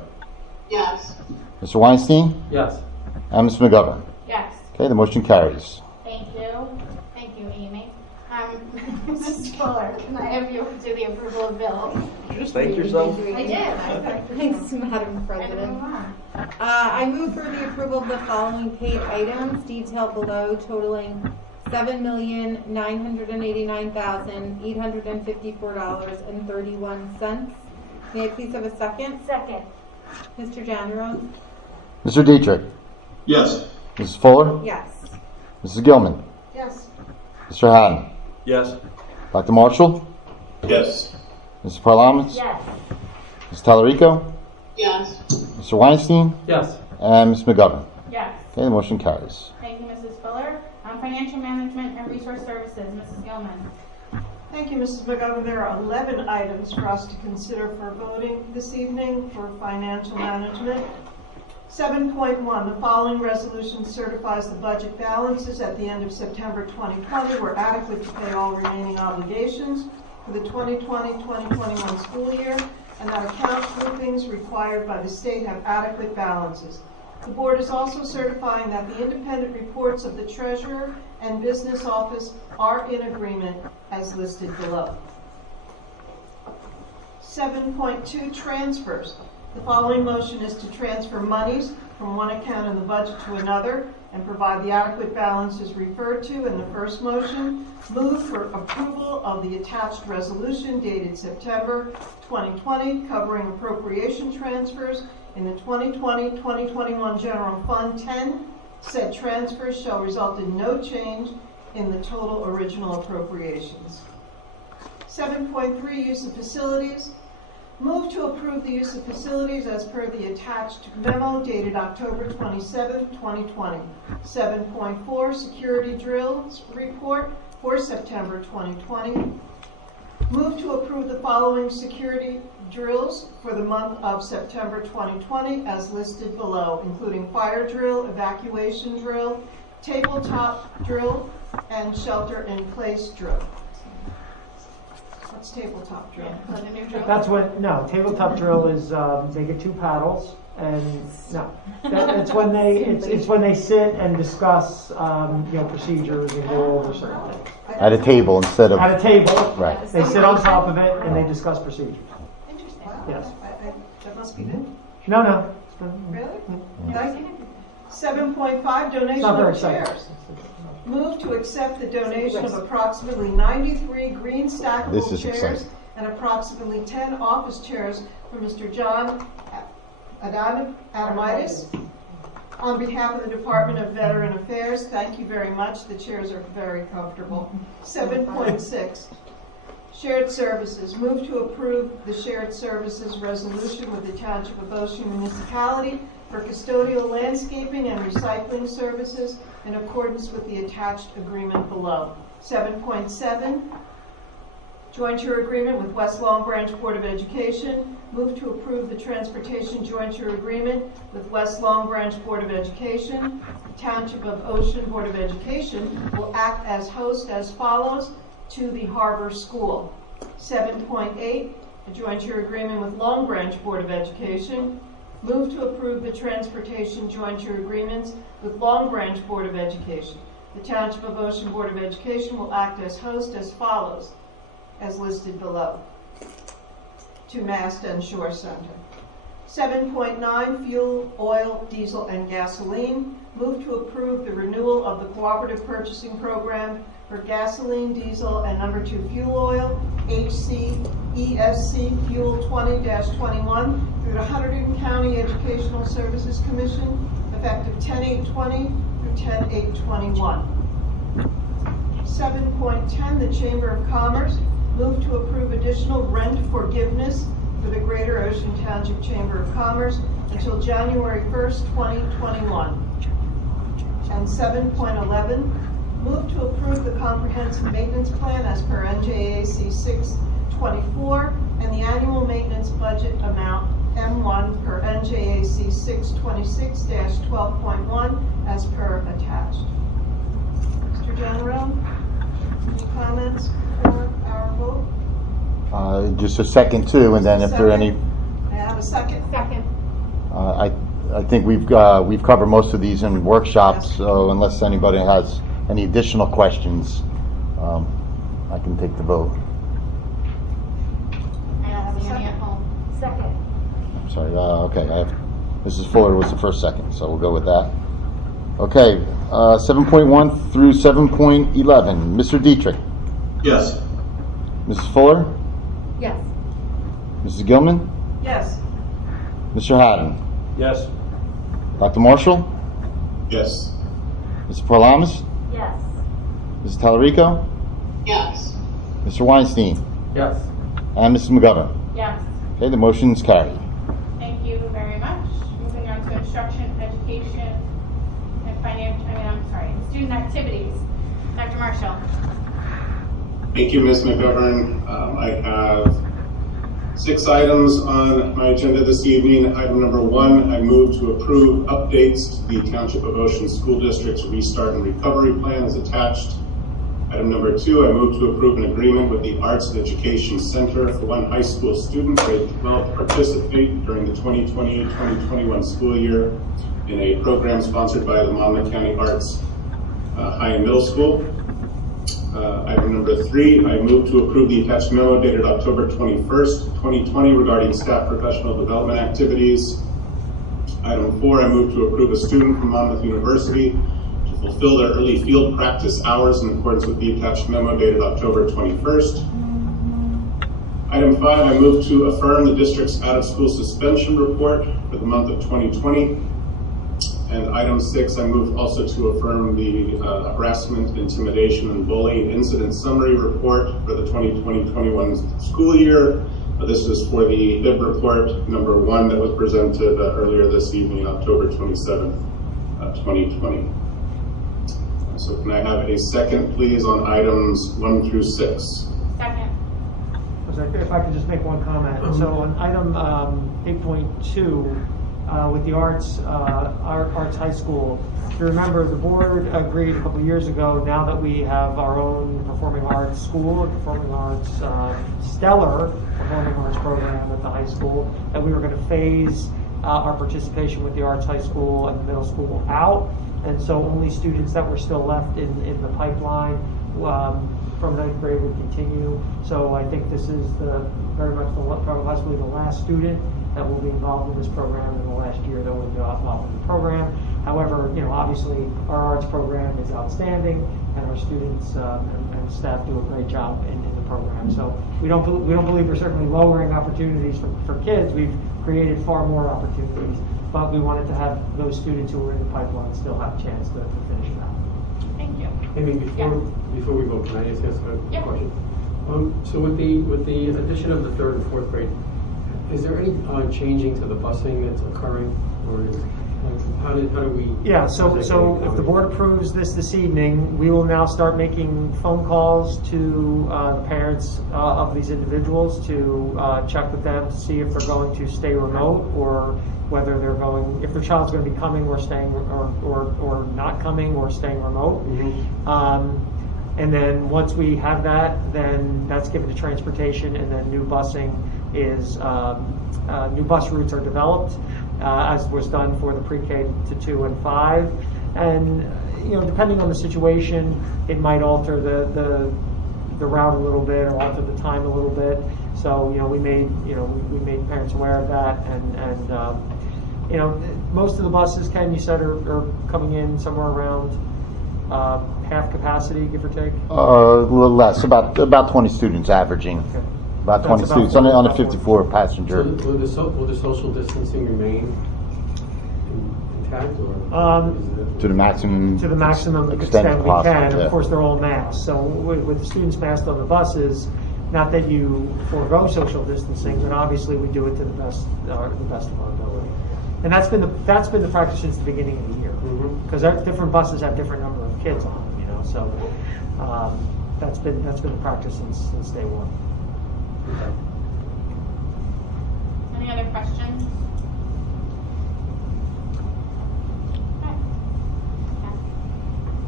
Yes. Mr. Weinstein? Yes. And Ms. McGovern? Yes. Okay, the motion carries. Thank you. Thank you, Amy. Mrs. Fuller, can I have you do the approval of bills? Did you just thank yourself? I did. Thanks, Madam President. I move for the approval of the following paid items detailed below, totaling $7,989,854.31. May I please have a second? Second. Mr. Janneros? Mr. Dietrich? Yes. Mrs. Fuller? Yes. Mrs. Gilman? Yes. Mr. Haddon? Yes. Dr. Marshall? Yes. Mrs. Parlamas? Yes. Mrs. Tallarico? Yes. Mr. Weinstein? Yes. And Ms. McGovern? Okay, the motion carries. Thank you, Mrs. Fuller. Financial Management and Resource Services, Mrs. Gilman. Thank you, Mrs. McGovern. There are 11 items for us to consider for voting this evening for financial management. 7.1, the following resolution certifies the budget balances at the end of September 2020 were adequate to pay all remaining obligations for the 2020-2021 school year, and that account groupings required by the state have adequate balances. The board is also certifying that the independent reports of the treasurer and business office are in agreement as listed below. 7.2, transfers. The following motion is to transfer monies from one account in the budget to another and provide the adequate balances referred to in the first motion. Move for approval of the attached resolution dated September 2020 covering appropriation transfers in the 2020-2021 General Fund 10. Said transfers shall result in no change in the total original appropriations. 7.3, use of facilities. Move to approve the use of facilities as per the attached memo dated October 27, 2020. 7.4, security drills report for September 2020. Move to approve the following security drills for the month of September 2020 as listed below, including fire drill, evacuation drill, tabletop drill, and shelter-in-place drill. What's tabletop drill? That's what, no, tabletop drill is, they get 2 paddles, and, no. It's when they sit and discuss, procedures and go over certain things. At a table instead of... At a table. Right. They sit on top of it and they discuss procedures. Interesting. Yes. That must be new. No. Really? Thank you. 7.5, donation Not very of exciting. chairs. Move to accept the donation of approximately 93 green This stackable is chairs exciting. and approximately 10 office chairs for Mr. John Adamitis. On behalf of the Department of Veteran Affairs, thank you very much. The chairs are very comfortable. 7.6, shared services. Move to approve the shared services resolution with the Township of Ocean Municipality for custodial landscaping and recycling services in accordance with the attached agreement below. 7.7, jointure agreement with West Long Branch Board of Education. Move to approve the transportation jointure agreement with West Long Branch Board of Education. The Township of Ocean Board of Education will act as host as follows to the Harbor School. 7.8, a jointure agreement with Long Branch Board of Education. Move to approve the transportation jointure agreements with Long Branch Board of Education. The Township of Ocean Board of Education will act as host as follows, as listed below, to Mast and Shore Center. 7.9, fuel, oil, diesel, and gasoline. Move to approve the renewal of the Cooperative Purchasing Program for gasoline, diesel, and number 2 fuel oil, HCESC Fuel 20-21 through the Hunterdon County Educational Services Commission, effective 10/8/20 through 10/8/21. 7.10, the Chamber of Commerce. Move to approve additional rent forgiveness for the Greater Ocean Township Chamber of Commerce until January 1st, 2021. And 7.11, move to approve the comprehensive maintenance plan as per NJAC 624 and the annual maintenance budget amount M1 per NJAC 626-12.1 as per attached. Mr. General, any comments for our vote? Just a second too, and then if there are any... May I have a second? Second. I think we've covered most of these in workshops, so unless anybody has any additional questions, I can take the vote. I don't see any at home. Second. I'm sorry, okay, Mrs. Fuller was the first second, so we'll go with that. Okay, 7.1 through 7.11. Mr. Dietrich? Yes. Mrs. Fuller? Yes. Mrs. Gilman? Yes. Mr. Haddon? Yes. Dr. Marshall? Yes. Mr. Parlamas? Yes. Mrs. Tallarico? Yes. Mr. Weinstein? Yes. And Mrs. McGovern? Yes. Okay, the motion is carried. Thank you very much. Moving on to instruction, education, and student activities. Dr. Marshall. Thank you, Ms. McGovern. I have 6 items on my agenda this evening. Item number 1, I move to approve updates to the Township of Ocean School District's Restart and Recovery Plan as attached. Item number 2, I move to approve an agreement with the Arts and Education Center for one high school student, grade 12, to participate during the 2020-2021 school year in a program sponsored by the Monmouth County Arts High and Middle School. Item number 3, I move to approve the attached memo dated October 21st, 2020 regarding staff professional development activities. Item 4, I move to approve a student from Monmouth University to fulfill their early field practice hours in accordance with the attached memo dated October 21st. Item 5, I move to affirm the district's out-of-school suspension report for the month of 2020. And item 6, I move also to affirm the harassment, intimidation, and bullying incident summary report for the 2020-21 school year. This is for the HIB report number 1 that was presented earlier this evening, October 27th, 2020. So can I have a second, please, on items 1 through 6? Second. If I could just make one comment. So on item 8.2, with the Arts High School, if you remember, the board agreed a couple of years ago, now that we have our own performing arts school, a performing arts, stellar performing arts program at the high school, that we were going to phase our participation with the Arts High School and the middle school out. And so only students that were still left in the pipeline from 9th grade would continue. So I think this is very much possibly the last student that will be involved in this program in the last year that will be involved in the program. However, obviously our arts program is outstanding, and our students and staff do a great job in the program. So we don't believe we're certainly lowering opportunities for kids. We've created far more opportunities, but we wanted to have those students who are in the pipeline still have a chance to finish it out. Thank you. Amy, before we vote, can I just ask a question? So with the addition of the 3rd and 4th grade, is there any changing to the busing that's occurring, or how do we? Yeah. So if the board approves this evening, we will now start making phone calls to the parents of these individuals to check with them to see if they're going to stay remote or whether they're going, if their child's going to be coming or staying, or not coming or staying remote. Mm-hmm. And then once we have that, then that's given to transportation, and then new busing is, new bus routes are developed, as was done for the pre-K to 2 and 5. And, depending on the situation, it might alter the route a little bit or alter the time a little bit. So, we made parents aware of that, and most of the buses, Ken, you said are coming in somewhere around half capacity, give or take? A little less, about 20 students averaging. Okay. About 20 students on a 54 passenger. So will the social distancing remain intact, or to the maximum? To the maximum extent we can. Yeah. Of course, they're all masked. So with the students masked on the buses, not that you forego social distancing, but obviously we do it to the best of our ability. And that's been the practice since the beginning of the year, because different buses have different number of kids on them. So that's been the practice since day one. Okay. Any other questions? Okay.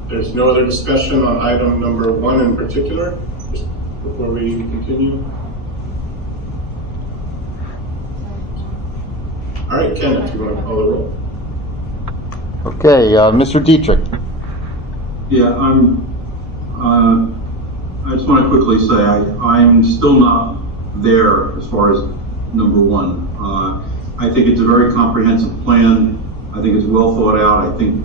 There's no other discussion on item number 1 in particular, just before we continue. All right, Ken, if you want to call the roll. Okay, Mr. Dietrich. Yeah, I just want to quickly say I'm still not there as far as number 1. I think it's a very comprehensive plan. I think it's well thought out. I think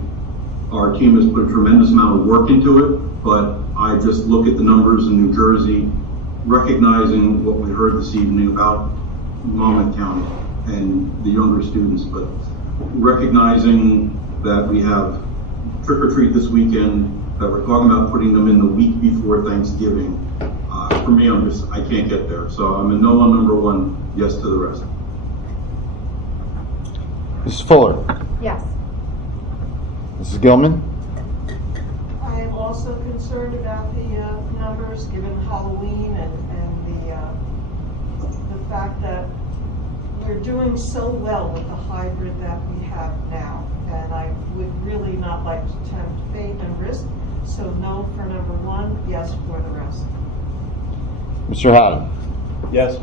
our team has put a tremendous amount of work into it, but I just look at the numbers in New Jersey, recognizing what we heard this evening about Monmouth County and the younger students, but recognizing that we have trick or treat this weekend, that we're talking about putting them in the week before Thanksgiving. For me, I can't get there. So I'm a no on number 1, yes to the rest. Mrs. Fuller. Yes. Mrs. Gilman. also concerned about the numbers, given Halloween and the fact that we're doing so well with the hybrid that we have now. And I would really not like to tempt fate and risk. So no for number one, yes for the rest. Mr. Haddon? Yes.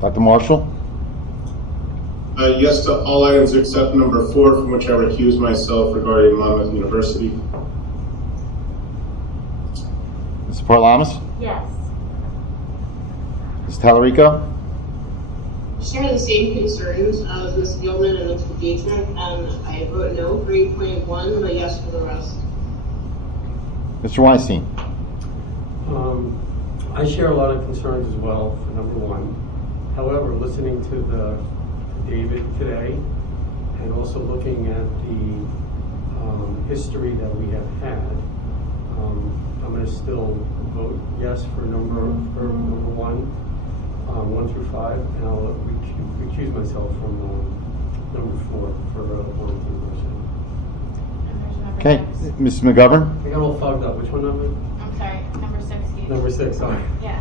Dr. Marshall? Yes to all items except number 4, from which I recuse myself regarding Monmouth University. Mr. Parlamas? Yes. Ms. Tallarico? Share the same concerns as Ms. Gilman and Mr. Dietrich, and I vote no for 8.1, but yes for the rest. Mr. Weinstein? I share a lot of concerns as well for number 1. However, listening to David today, and also looking at the history that we have had, I'm going to still vote yes for number 1. 1 through 5, and I'll recuse myself from number 4 for one through Okay, Ms. McGovern? I got all fogged up. Which one number? I'm sorry, number 6. Number 6, sorry. Yeah.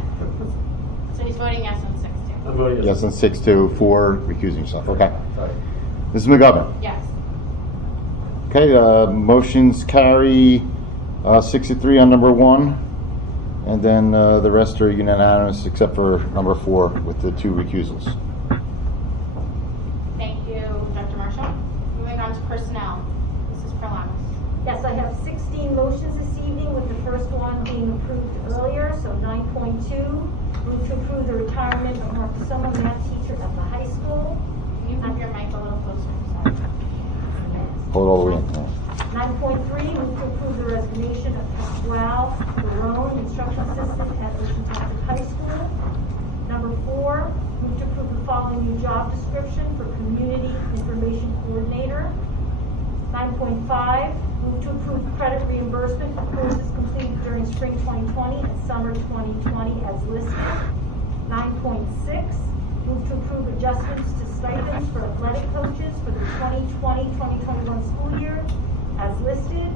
So he's voting yes on 6 too. I'm voting Yes on 6-2 for recusing yourself. Okay. Ms. McGovern? Yes. Okay, motions carry 6-3 on number 1. And then the rest are unanimous except for number 4 with the 2 recusals. Thank you, Dr. Marshall. Moving on to personnel. Mrs. Parlamas. Yes, I have 16 motions this evening, with the first one being approved earlier, so 9.2. Move to approve the retirement of Martha Summer, math teacher at the high school. Can you move your mic a little closer? Sorry. Hold all the way in. Yeah. 9.3, move to approve the resignation of Pasquale Barone, instructional assistant at Ocean Township High School. Number 4, move to approve the following new job description for community information coordinator. 9.5, move to approve credit reimbursement for courses completed during spring 2020 and summer 2020 as listed. 9.6, move to approve adjustments to stipends for athletic coaches for the 2020-2021 school year as listed.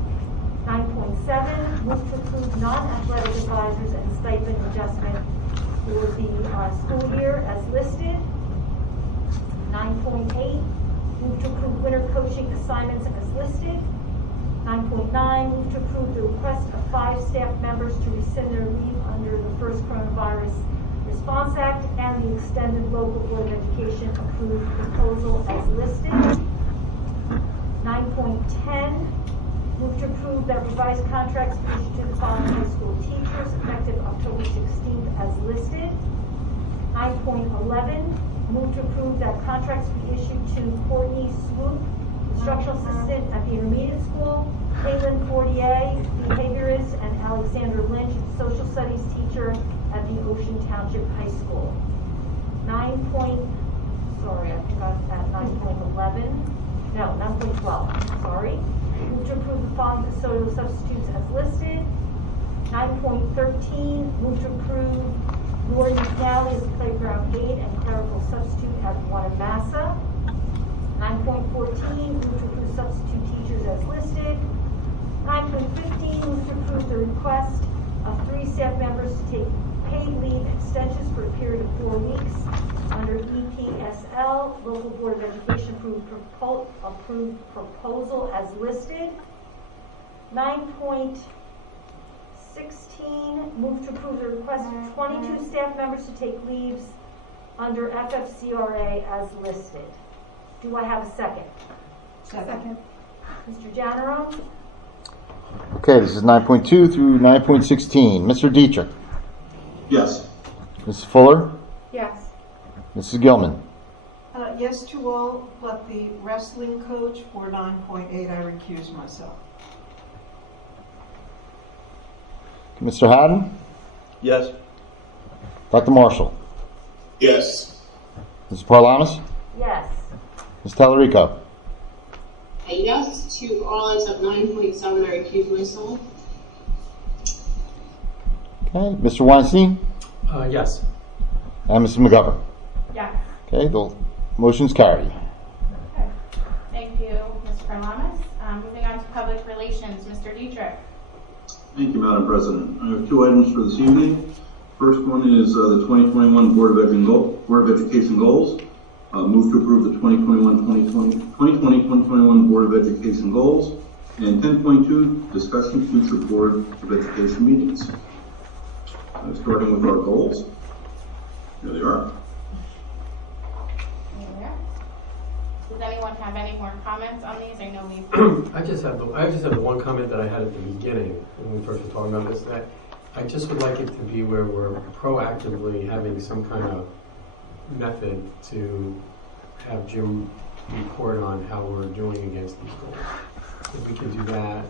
9.7, move to approve non-athletic advisors and stipend adjustment for the school year as listed. 9.8, move to approve winter coaching assignments as listed. 9.9, move to approve the request of 5 staff members to rescind their leave under the first Coronavirus Response Act and the extended local Board of Education approved proposal as listed. 9.10, move to approve that revised contracts be issued to the following high school teachers effective October 16th as listed. 9.11, move to approve that contracts be issued to Courtney Swoop, instructional assistant at the intermediate school, Caitlin Fortier, behaviorist, and Alexander Lynch, social studies teacher at the Ocean Township High School. 9.12, sorry. Move to approve the following custodial substitutes as listed. 9.13, move to approve Lori McNally as playground aide and clerical substitute at Wanamassa. 9.14, move to approve substitute teachers as listed. 9.15, move to approve the request of 3 staff members to take paid leave extensions for a period of 4 weeks under EPSL, Local Board of Education approved proposal as listed. 9.16, move to approve the request of 22 staff members to take leaves under FFCRA as listed. Do I have a second? Second. Mr. Janaro? Okay, this is 9.2 through 9.16. Mr. Dietrich? Yes. Mrs. Fuller? Yes. Mrs. Gilman? Yes to all, but the wrestling coach for 9.8, I recuse myself. Mr. Haddon? Yes. Dr. Marshall? Yes. Mrs. Parlamas? Yes. Ms. Tallarico? Yes to all except 9.7, I recuse myself. Okay, Mr. Weinstein? Yes. And Mrs. McGovern? Yes. Okay, the motion's carried. Okay. Thank you, Ms. Parlamas. Moving on to public relations, Mr. Dietrich. Thank you, Madam President. I have two items for this evening. First one is the 2021 Board of Education goals. Move to approve the 2020-2021 Board of Education goals. And 10.2, discussion future Board of Education meetings. Starting with our goals. Here they are. Does anyone have any more comments on these? I know we've. I just have the one comment that I had at the beginning when we first were talking about this. That I just would like it to be where we're proactively having some kind of method to have Jim report on how we're doing against these goals. If we can do that,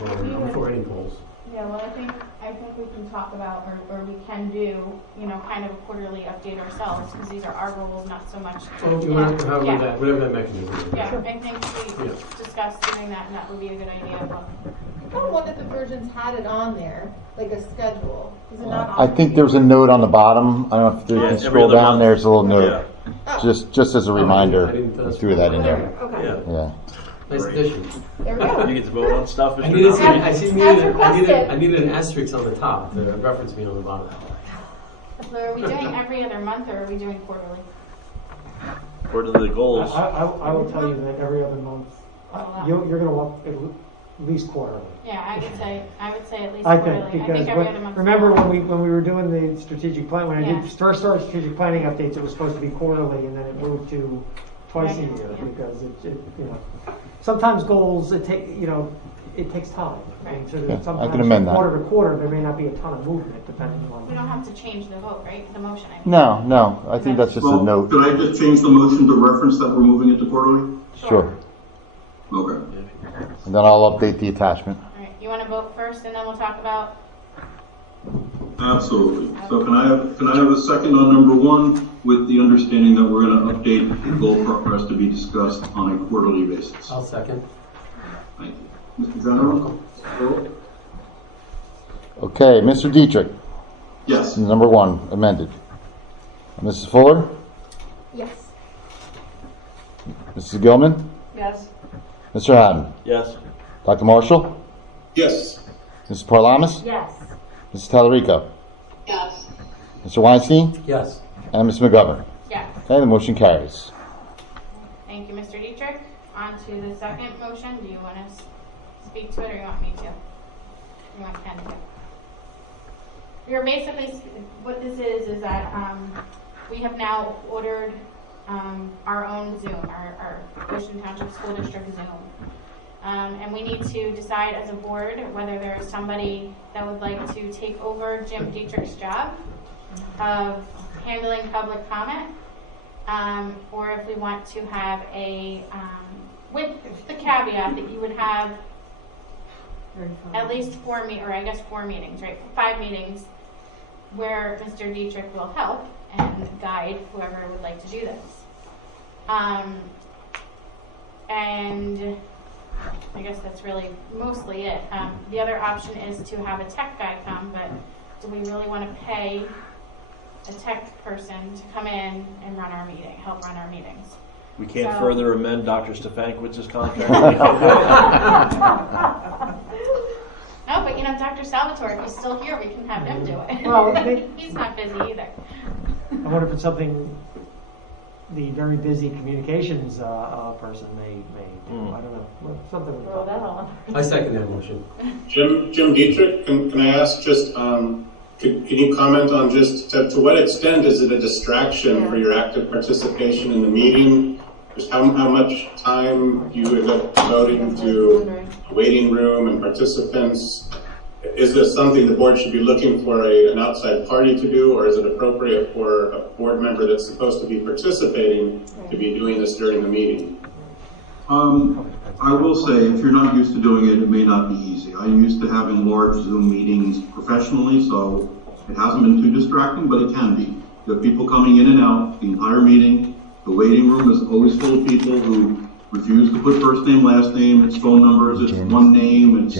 then I'm for any goals. Yeah, well, I think we can talk about, or we can do, kind of a quarterly update ourselves, because these are our goals, not so much. Whatever that mechanism is. Yeah, I think we discussed doing that, and that would be a good idea. I thought one of the versions had it on there, like a schedule. Is it not on I think there's a note on the bottom. I don't know if you can scroll down. There's a little note, just as a reminder. We threw that in there. Okay. Yeah. Nice addition. There we go. You get to vote on stuff. I needed an asterisk on the top to reference me on the bottom. So are we doing every other month, or are we doing quarterly? According to the goals. I will tell you that every other month, you're going to want at least quarterly. Yeah, I would say at least I quarterly. think because every other month. remember when we were doing the strategic plan, when I did first start strategic planning updates, it was supposed to be quarterly, and then it moved to twice a year because sometimes goals it takes time. Right. So Yeah, sometimes I can amend that. quarter to quarter there may not be a ton of movement depending on. We don't have to change the vote, right? The motion. No. I think that's just a note. Could I just change the motion to reference that we're moving it to quarterly? Sure. Okay. And then I'll update the attachment. All right. You want to vote first, and then we'll talk about. Absolutely. So can I have a second on number one with the understanding that we're going to update the goal progress to be discussed on a quarterly basis? I'll second. Thank you. Mr. General? Okay, Mr. Dietrich. Yes. Number one, amended. Mrs. Fuller? Yes. Mrs. Gilman? Yes. Mr. Haddon? Yes. Dr. Marshall? Yes. Mrs. Parlamas? Yes. Mrs. Tallarico? Yes. Mr. Weinstein? Yes. And Ms. McGovern? Yes. Okay, the motion carries. Thank you, Mr. Dietrich. On to the second motion. Do you want to speak to it, or you want me to? You want Ken to? You're basically, what this is that we have now ordered our own Zoom, our Ocean Township School District Zoom. And we need to decide as a board whether there is somebody that would like to take over Jim Dietrich's job of handling public comment, or if we want to have with the caveat that you would have at least 4 meetings, right? 5 meetings where Mr. Dietrich will help and guide whoever would like to do this. And I guess that's really mostly it. The other option is to have a tech guy come, but do we really want to pay a tech person to come in and help run our meetings? We can't further amend Dr. Stefankiewicz's contract. No, but Dr. Salvatore, if he's still here, we can have him do it. Well, he's not busy either. I wonder if it's something the very busy communications person may do. I don't know. Something. Throw that on. I second that motion. Jim Dietrich, can I ask just, can you comment on just to what extent is it a distraction for your active participation in the meeting? Just how much time do you end up devoting to waiting room and participants? Is this something the board should be looking for an outside party to do, or is it appropriate for a board member that's supposed to be participating to be doing this during the meeting? I will say, if you're not used to doing it, it may not be easy. I'm used to having large Zoom meetings professionally, so it hasn't been too distracting, but it can be. You have people coming in and out the entire meeting. The waiting room is always full of people who refuse to put first name, last name, it's phone numbers, it's one name, it's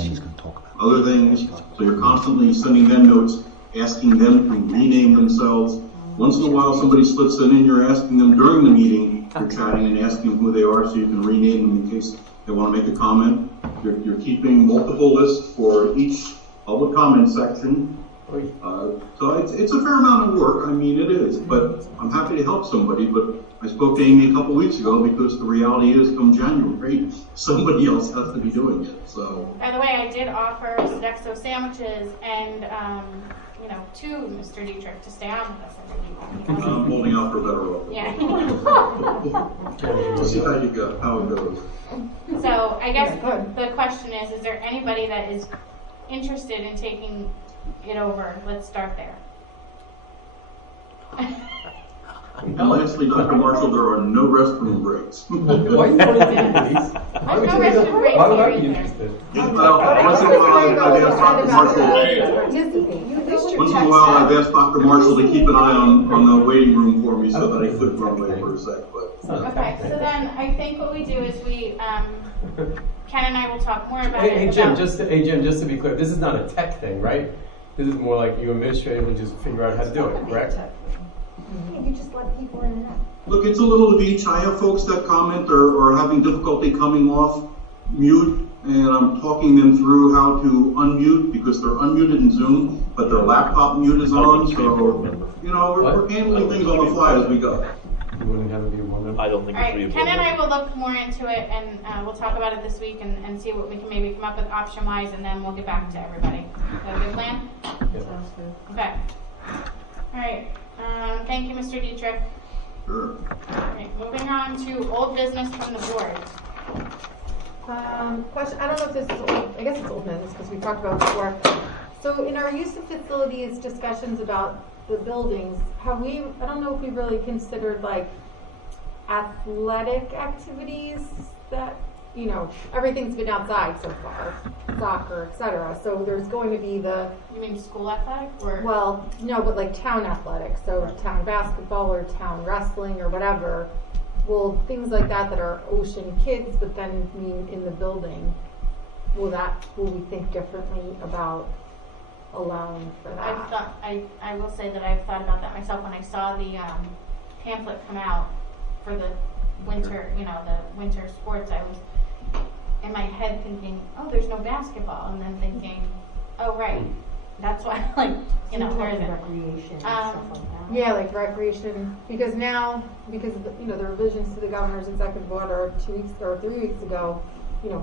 other things. So you're constantly sending them notes, asking them to rename themselves. Once in a while somebody slips in and you're asking them during the meeting, you're chatting and asking who they are so you can rename them in case they want to make a comment. You're keeping multiple lists for each public comment section. So it's a fair amount of work. I mean, it is, but I'm happy to help somebody. But I spoke to Amy a couple weeks ago because the reality is, come January, somebody else has to be doing it. So. By the way, I did offer Sodexo sandwiches and, 2 Mr. Dietrich to stay on with us every week. I'm holding out for better offer. Yeah. We'll see how it goes. So I guess the question is there anybody that is interested in taking it over? Let's start there. And lastly, Dr. Marshall, there are no restroom breaks. Why are you putting these? Why would I be interested? Once in a while, I've asked Dr. Marshall to keep an eye on the waiting room for me so that I could run away for a sec. Okay, so then I think what we do is Ken and I will talk more about it. Hey Jim, just to be clear, this is not a tech thing, right? This is more like you administratively just figure out how to do it, correct? You just let people in and out. Look, it's a little of each. I have folks that comment or having difficulty coming off mute, and I'm talking them through how to unmute because they're unmuted in Zoom, but their laptop mute is on. So, we're handling things on the fly as we go. I don't think All right, Ken and I will look more into it, and we'll talk about it this week and see what we can maybe come up with option-wise, and then we'll get back to everybody. Is that a good plan? Sounds good. Okay. All right. Thank you, Mr. Dietrich. Sure. All right, moving on to old business from the board. Question, I don't know if this is old, I guess it's old business because we talked about it before. So in our use of facilities discussions about the buildings, I don't know if we've really considered like athletic activities that, everything's been outside so far, soccer, etc. So there's going to be You mean school athletic or? Well, no, but like town athletics, so town basketball or town wrestling or whatever. Well, things like that are Ocean kids, but then mean in the building. Will we think differently about allowing for that? I will say that I've thought about that myself when I saw the pamphlet come out for the winter, the winter sports. I was in my head thinking, oh, there's no basketball, and then thinking, oh, right, that's why, there isn't. Recreation and stuff like that. Yeah, like recreation, because of the, the revisions to the governor's executive order 2 weeks or 3 weeks ago,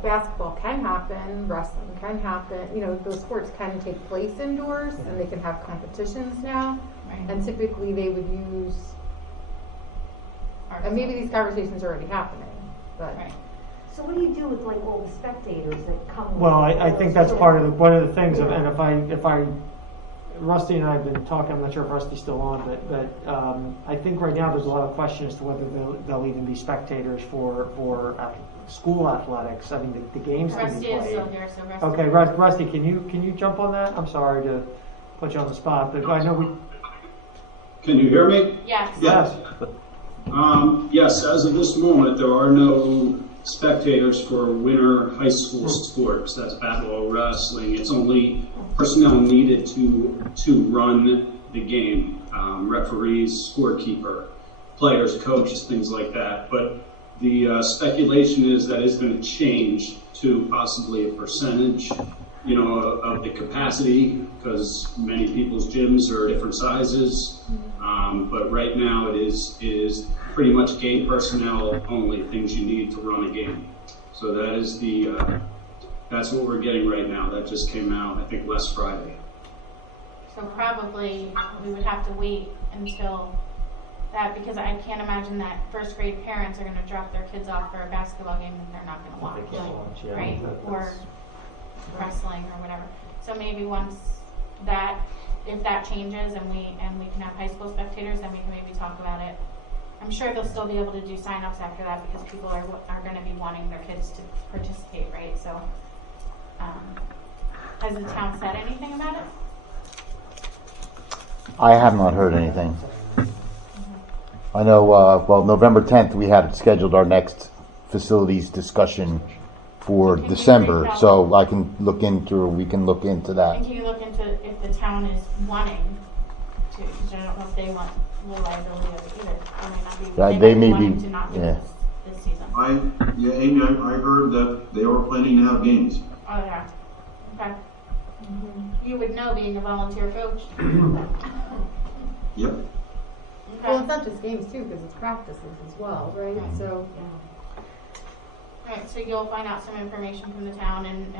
basketball can happen, wrestling can happen, those sports can take place indoors and they can have competitions now. Right. And typically they would use, and maybe these conversations are already happening, but. Right. So what do you do with like all the spectators that come? Well, I think that's part of one of the things, and if I, Rusty and I have been talking. I'm not sure if Rusty's still on, but I think right now there's a lot of questions as to whether they'll even be spectators for school athletics. I mean, the games can be Rusty is played. still here, so Rusty. Okay, Rusty, can you jump on that? I'm sorry to put you on the spot, but I know we. Can you hear me? Yes. Yes. Yes, as of this moment, there are no spectators for winter high school sports. That's basketball, wrestling. It's only personnel needed to run the game. Referees, scorekeeper, players, coaches, things like that. But the speculation is that it's going to change to possibly a percentage, of the capacity, because many people's gyms are different sizes. But right now it is pretty much game personnel only, things you need to run a game. So that is that's what we're getting right now. That just came out, I think, last Friday. So probably we would have to wait until that, because I can't imagine that first grade parents are going to drop their kids off for a basketball game that they're not going to watch, right? Or wrestling or whatever. So maybe once that, if that changes and we can have high school spectators, then we can maybe talk about it. I'm sure they'll still be able to do sign-ups after that because people are going to be wanting their kids to participate, right? So has the town said anything about it? I have not heard anything. I know, November 10th, we had scheduled our next facilities discussion for December, so we can look into that. And can you look into if the town is wanting to, because I don't know if they want the liability of it either. They may not be, They may wanting be, to not do yeah. this season. Amy, I heard that they are planning to have games. Oh, yeah. Okay. You would know being a volunteer coach. Yep. Well, it's not just games too, because it's practices as well, right? So, Right, so you'll find out some information from the town and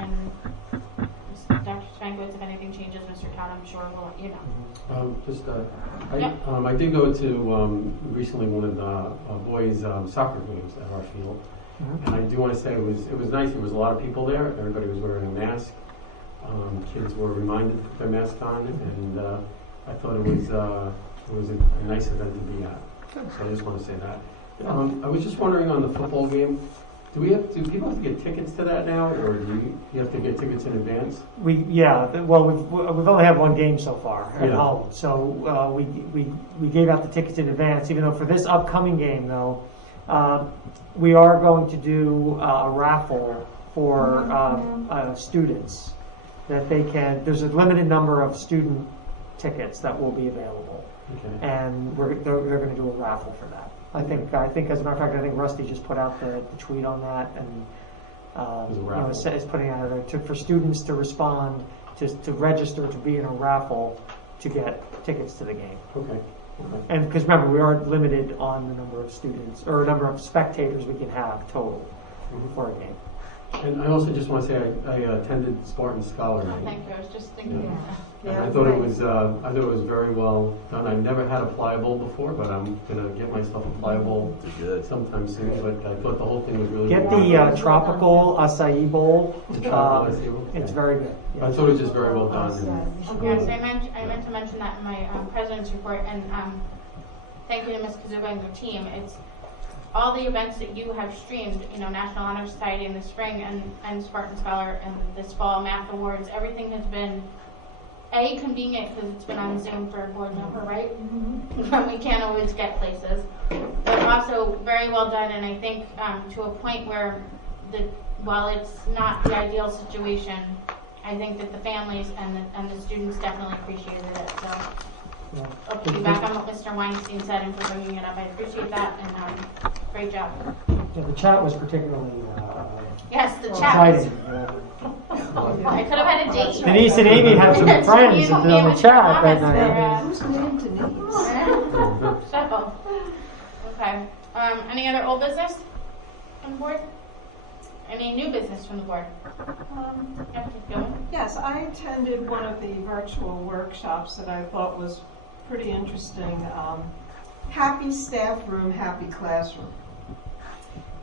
Dr. Stankiewicz, if anything changes, Mr. Todd, I'm sure will let you know. I did go to recently one of the boys' soccer games at our field, and I do want to say it was nice. There was a lot of people there. Everybody was wearing a mask. Kids were reminded to put their mask on, and I thought it was a nice event to be at. So I just want to say that. I was just wondering on the football game. Do people have to get tickets to that now, or do you have to get tickets in advance? We've only had one game so far at home, so we gave out the tickets in advance. Even though for this upcoming game, though, we are going to do a raffle for students that they can. There's a limited number of student tickets that will be available, and they're going to do a raffle for that. I think, as a matter of fact, I think Rusty just put out the tweet on that, and is putting out for students to respond to register to be in a raffle to get tickets to the game. Okay. And because remember, we are limited on the number of students or number of spectators we can have total for a game. And I also just want to say I attended Spartan Scholar Night. Thank you. I was just thinking. I thought it was very well done. I've never had a pliable before, but I'm gonna get myself a pliable sometime soon. But I thought the whole thing was really get well done. the tropical acai bowl. It's very good. I thought it was just very well done. Yes, I meant to mention that in my president's report, and thank you to Ms. Kazuba and your team. It's all the events that you have streamed, National Honor Society in the spring and Spartan Scholar and this fall Math Awards, everything has been convenient because it's been on Zoom for a board member, right? When we can't always get places, but also very well done, and I think to a point where while it's not the ideal situation, I think that the families and the students definitely appreciated it. So I'll piggyback on what Mr. Weinstein said and for bringing it up. I appreciate that, and great job. Yeah, the chat was particularly yes, the chat was. exciting. I could have had a date. Denise and Amy had some friends in the chat that night. Who's named Denise? So, okay. Any other old business from the board? Any new business from the board? Yes, I attended one of the virtual workshops that I thought was pretty interesting. Happy Staff Room, Happy Classroom.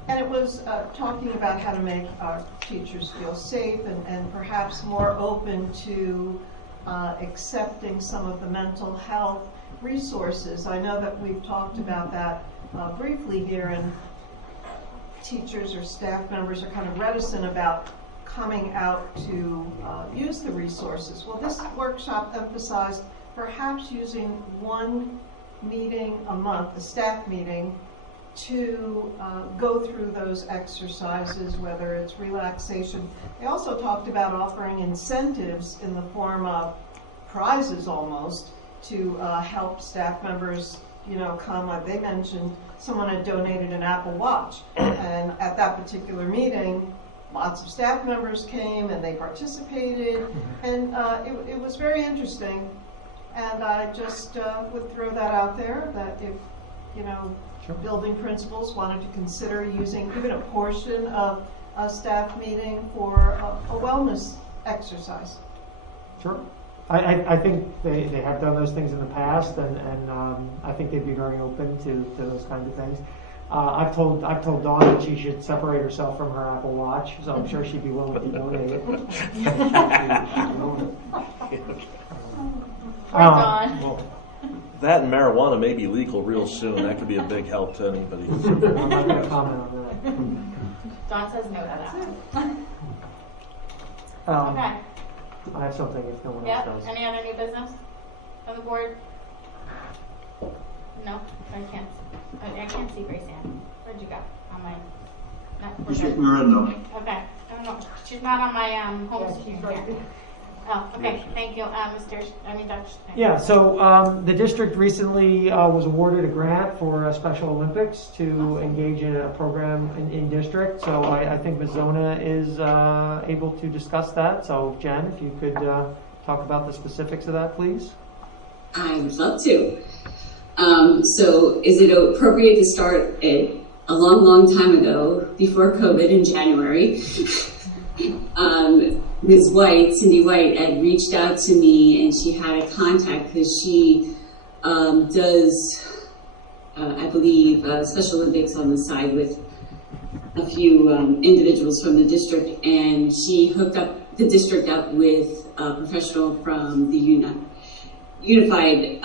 And it was talking about how to make our teachers feel safe and perhaps more open to accepting some of the mental health resources. I know that we've talked about that briefly here, and teachers or staff members are kind of reticent about coming out to use the resources. Well, this workshop emphasized perhaps using one meeting a month, a staff meeting, to go through those exercises, whether it's relaxation. They also talked about offering incentives in the form of prizes almost to help staff members, come. They mentioned someone had donated an Apple Watch, and at that particular meeting, lots of staff members came and they participated, and it was very interesting. And I just would throw that out there that if, building principals wanted to consider using even a portion of a staff meeting for a wellness exercise. Sure. I think they have done those things in the past, and I think they'd be very open to those kinds of things. I've told Dawn that she should separate herself from her Apple Watch, so I'm sure she'd be willing to donate it. Well, that and marijuana may be legal real soon. That could be a big help to anybody. I'm not going to comment on that. Dawn says no to that. Okay. I have something if no one else does. Any other new business on the board? No, I can't see Grace Ann. Where'd you go? On my. She's shaking her head no. Okay. I don't know. She's not on my home screen here. Oh, okay, thank you, Dr. Yeah, so the district recently was awarded a grant for Special Olympics to engage in a program in district. So I think Ms. Zona is able to discuss that. So Jen, if you could talk about the specifics of that, please. I would love to. So is it appropriate to start a long time ago, before COVID in January? Ms. White, Cindy White, had reached out to me and she had a contact because she does, I believe, Special Olympics on the side with a few individuals from the district, and she hooked up the district up with a professional from the Unified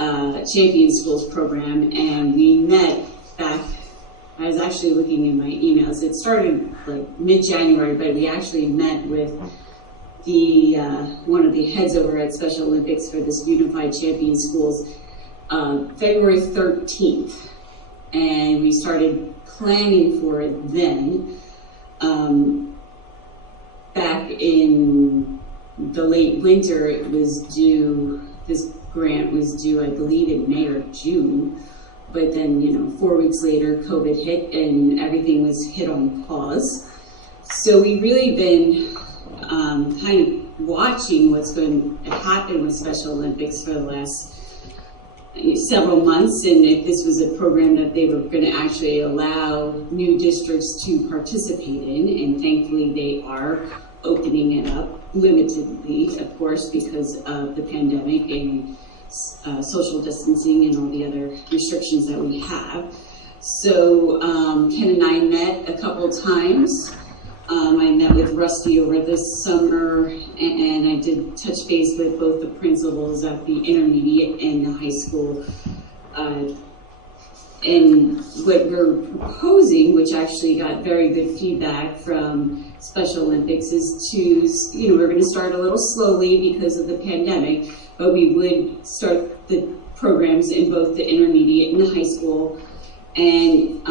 Champion Schools program, and we met back. I was actually looking in my emails. It started like mid-January, but we actually met with the one of the heads over at Special Olympics for this Unified Champion Schools February 13th, and we started planning for it then. Back in the late winter, it was due. This grant was due, I believe, in May or June. But then, 4 weeks later, COVID hit and everything was hit on pause. So we've really been kind of watching what's going to happen with Special Olympics for the last several months, and if this was a program that they were going to actually allow new districts to participate in, and thankfully they are opening it up limitedly, of course, because of the pandemic and social distancing and all the other restrictions that we have. So Ken and I met a couple times. I met with Rusty over this summer, and I did touch base with both the principals at the intermediate and the high school. And what we're proposing, which actually got very good feedback from Special Olympics, is to, we're going to start a little slowly because of the pandemic, but we would start the programs in both the intermediate and the high school, and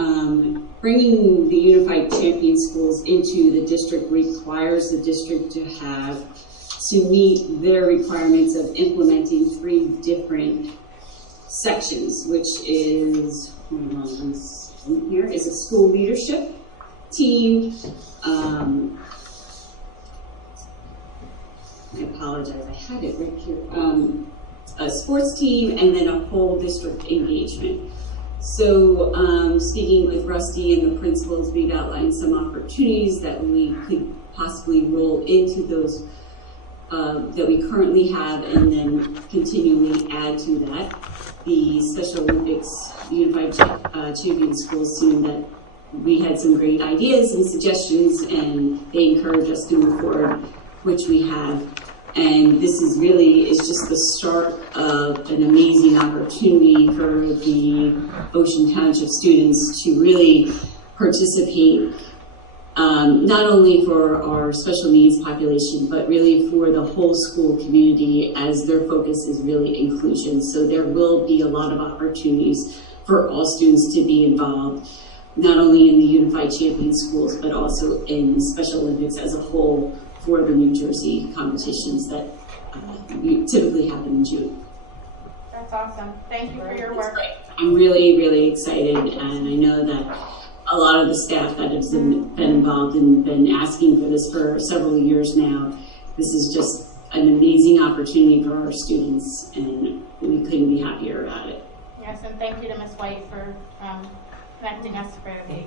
bringing the Unified Champion Schools into the district requires the district to meet their requirements of implementing 3 different sections, which is, here is a school leadership team. I apologize, I had it right here. A sports team, and then a whole district engagement. So speaking with Rusty and the principals, we've outlined some opportunities that we could possibly roll into those that we currently have, and then continually add to that. The Special Olympics Unified Champion Schools team, that we had some great ideas and suggestions, and they encouraged us to move forward, which we have. And this is just the start of an amazing opportunity for the Ocean Township students to really participate, not only for our special needs population, but really for the whole school community, as their focus is really inclusion. So there will be a lot of opportunities for all students to be involved, not only in the Unified Champion Schools, but also in Special Olympics as a whole, for the New Jersey competitions that typically happen in June. That's awesome. Thank you for your work. I'm really, really excited, and I know that a lot of the staff that have been involved and been asking for this for several years now. This is just an amazing opportunity for our students, and we couldn't be happier about it. Yes, and thank you to Ms. White for connecting us for the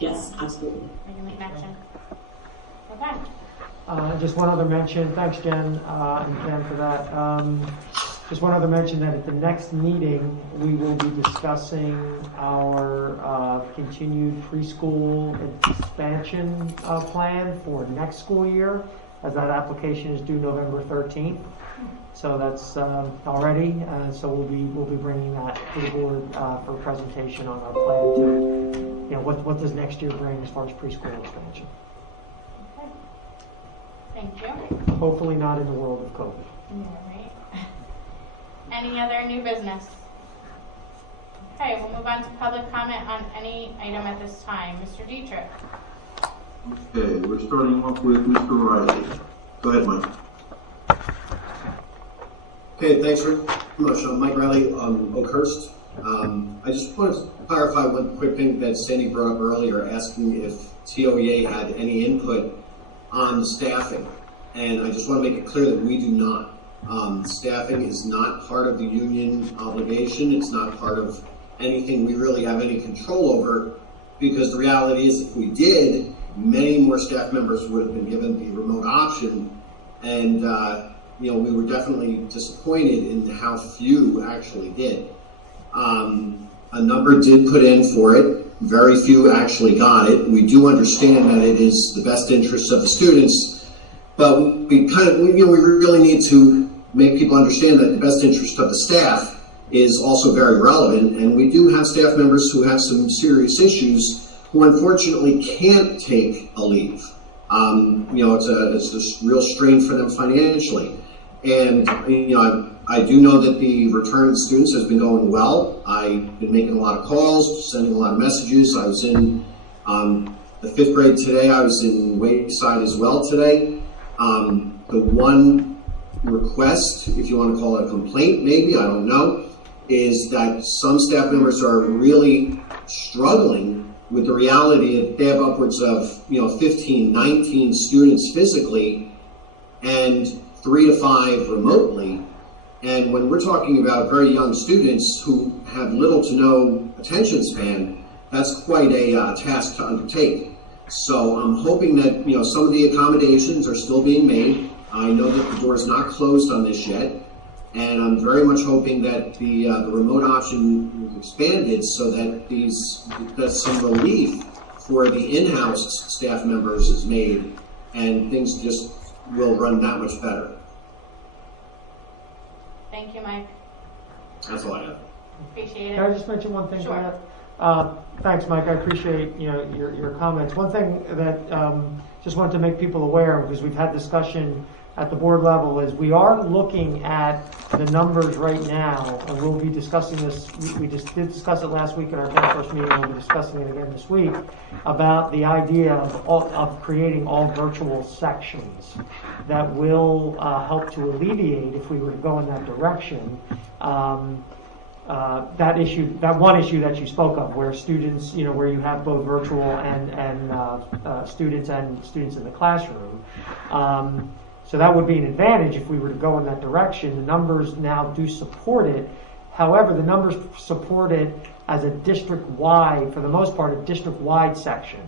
Yes, absolutely. making the connection. Okay. Just one other mention, thanks Jen and Ken for that. Just one other mention that at the next meeting, we will be discussing our continued preschool expansion plan for next school year, as that application is due November 13th. So that's already, so we'll be bringing that to the board for a presentation on our plan to, what does next year bring as far as preschool expansion. Thank you. Hopefully not in the world of COVID. Yeah, right. Any other new business? Okay, we'll move on to public comment on any item at this time. Mr. Dietrich. Okay, we're starting off with Mr. Riley. Go ahead, Mike. Okay, thanks very much. I'm Mike Riley, Oakhurst. I just want to clarify one quick thing that Sandy brought up earlier, asking if TOEA had any input on staffing. And I just want to make it clear that we do not. Staffing is not part of the union obligation. It's not part of anything we really have any control over, because the reality is if we did, many more staff members would have been given the remote option. And we were definitely disappointed in how few actually did. A number did put in for it. Very few actually got it. We do understand that it is the best interest of the students, but we really need to make people understand that the best interest of the staff is also very relevant. And we do have staff members who have some serious issues who unfortunately can't take a leave. It's this real strain for them financially. And, I do know that the return of the students has been going well. I've been making a lot of calls, sending a lot of messages. I was in the 5th grade today. I was in Wayside as well today. The one request, if you want to call it a complaint, maybe, I don't know, is that some staff members are really struggling with the reality that they have upwards of 15, 19 students physically and 3 to 5 remotely. And when we're talking about very young students who have little to no attention span, that's quite a task to undertake. So I'm hoping that some of the accommodations are still being made. I know that the door is not closed on this yet, and I'm very much hoping that the remote option is expanded so that some relief for the in-house staff members is made, and things just will run that much better. Thank you, Mike. That's all I have. Appreciate it. Can I just mention one thing? Sure. Thanks, Mike. I appreciate your comments. One thing that just wanted to make people aware of, because we've had discussion at the board level, is we are looking at the numbers right now, and we'll be discussing this. We just did discuss it last week in our task force meeting. We'll be discussing it again this week about the idea of creating all virtual sections that will help to alleviate, if we were to go in that direction, that one issue that you spoke of, where students, where you have both virtual and students in the classroom. So that would be an advantage if we were to go in that direction. The numbers now do support it. However, the numbers support it as a district-wide, for the most part, a district-wide section.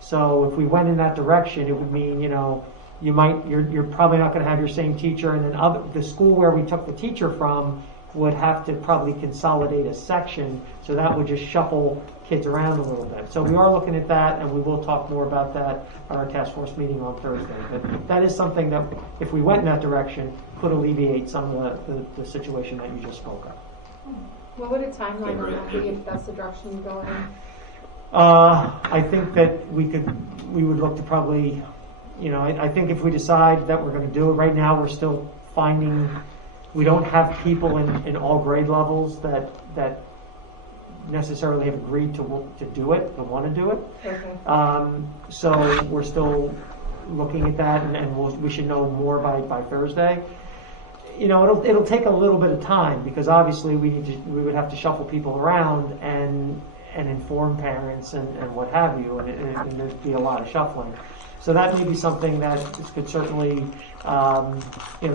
So if we went in that direction, it would mean, you're probably not going to have your same teacher, and then the school where we took the teacher from would have to probably consolidate a section, so that would just shuffle kids around a little bit. So we are looking at that, and we will talk more about that at our task force meeting on Thursday. But that is something that, if we went in that direction, could alleviate some of the situation that you just spoke of. What would a timeline on that be if that's the direction you go in? I think that we would look to probably, I think if we decide that we're going to do it, right now we're still finding, we don't have people in all grade levels that necessarily have agreed to do it, to want to do it. Okay. So we're still looking at that, and we should know more by Thursday. It'll take a little bit of time, because obviously we would have to shuffle people around and inform parents and what have you, and there'd be a lot of shuffling. So that may be something that could certainly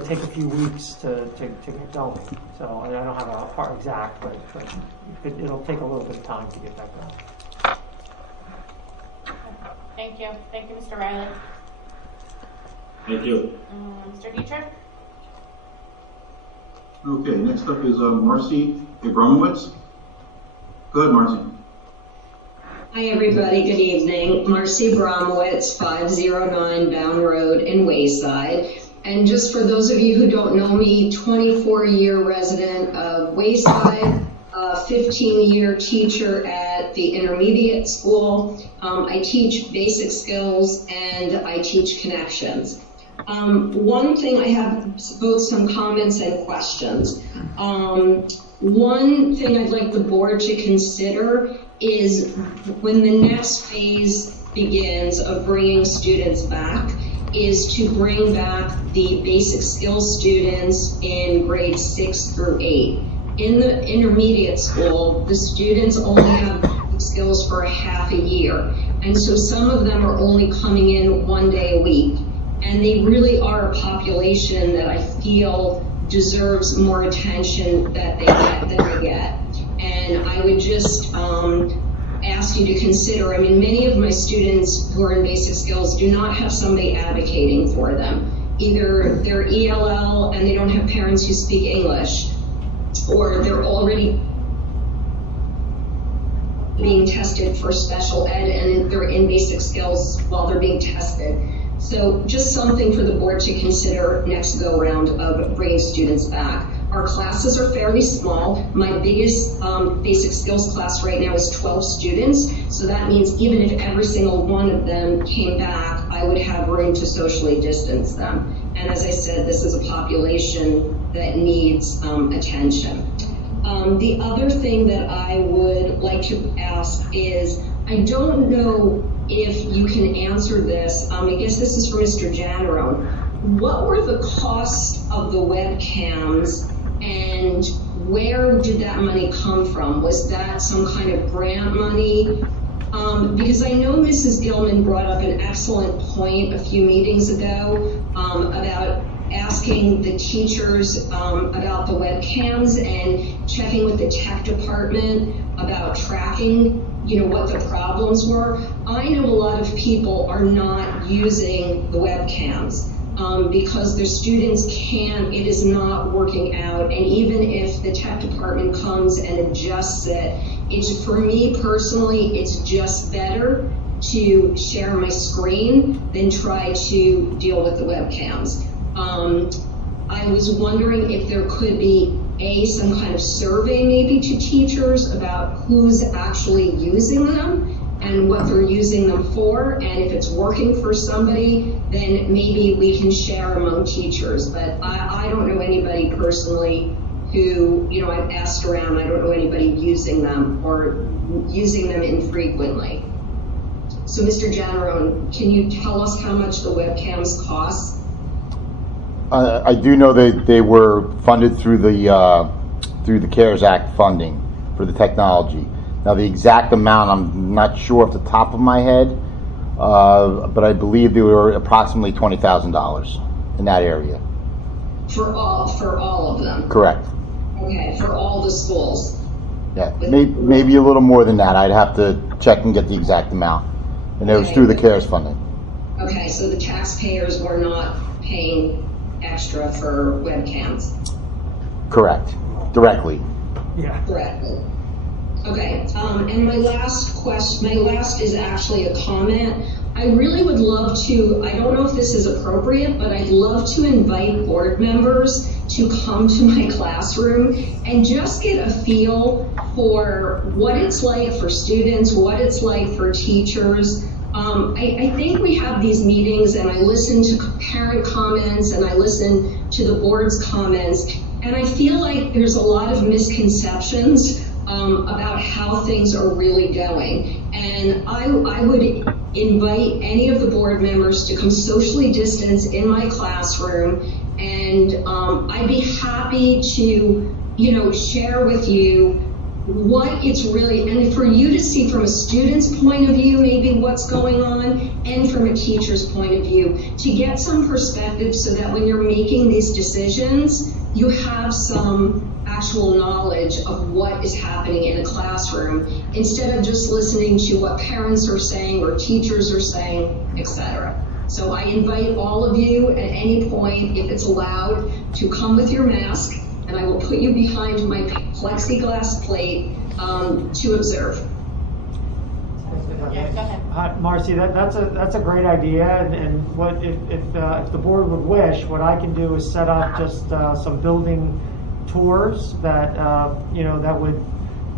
take a few weeks to get going. So I don't have a hard exact, but it'll take a little bit of time to get that going. Thank you. Thank you, Mr. Riley. Thank you. Mr. Dietrich? Okay, next up is Marcy Abramowitz. Go ahead, Marcy. Hi, everybody. Good evening. Marcy Abramowitz, 509 Bound Road in Wayside. And just for those of you who don't know me, 24-year resident of Wayside, 15-year teacher at the intermediate school. I teach basic skills and I teach connections. One thing, I have both some comments and questions. One thing I'd like the board to consider is when the next phase begins of bringing students back, is to bring back the basic skills students in grades 6 through 8. In the intermediate school, the students only have basic skills for a half a year. And so some of them are only coming in 1 day a week. And they really are a population that I feel deserves more attention than they get. And I would just ask you to consider, I mean, many of my students who are in basic skills do not have somebody advocating for them. Either they're ELL and they don't have parents who speak English, or they're already being tested for special ed and they're in basic skills while they're being tested. So just something for the board to consider next go round of bringing students back. Our classes are fairly small. My biggest basic skills class right now is 12 students. So that means even if every single one of them came back, I would have room to socially distance them. And as I said, this is a population that needs attention. The other thing that I would like to ask is, I don't know if you can answer this. I guess this is for Mr. Jannerone. What were the costs of the webcams and where did that money come from? Was that some kind of grant money? Because I know Mrs. Gilman brought up an excellent point a few meetings ago about asking the teachers about the webcams and checking with the tech department about tracking, you know, what the problems were. I know a lot of people are not using the webcams because their students can't, it is not working out. And even if the tech department comes and adjusts it, it's, for me personally, it's just better to share my screen than try to deal with the webcams. I was wondering if there could be some kind of survey maybe to teachers about who's actually using them and what they're using them for, and if it's working for somebody, then maybe we can share among teachers. But I don't know anybody personally who, you know, I've asked around, I don't know anybody using them or using them infrequently. So Mr. Jannerone, can you tell us how much the webcams cost? I do know that they were funded through the CARES Act funding for the technology. Now the exact amount I'm not sure off the top of my head, but I believe they were approximately $20,000 in that area. For all of them? Correct. Okay, for all the schools? Yeah, maybe a little more than that. I'd have to check and get the exact amount. And it was through the CARES funding. Okay, so the taxpayers were not paying extra for webcams? Correct. Directly. Yeah. Correctly. Okay, and my last is actually a comment. I really would love to, I don't know if this is appropriate, but I'd love to invite board members to come to my classroom and just get a feel for what it's like for students, what it's like for teachers. I think we have these meetings and I listen to parent comments and I listen to the board's comments, and I feel like there's a lot of misconceptions about how things are really going. And I would invite any of the board members to come socially distance in my classroom, and I'd be happy to, you know, share with you what it's really, and for you to see from a student's point of view maybe what's going on, and from a teacher's point of view, to get some perspective so that when you're making these decisions, you have some actual knowledge of what is happening in a classroom, instead of just listening to what parents are saying or teachers are saying, etc. So I invite all of you at any point, if it's allowed, to come with your mask, and I will put you behind my plexiglass plate to observe. Yeah, go ahead. Marcy, that's a great idea, and what if the board would wish, what I can do is set up just some building tours that that would,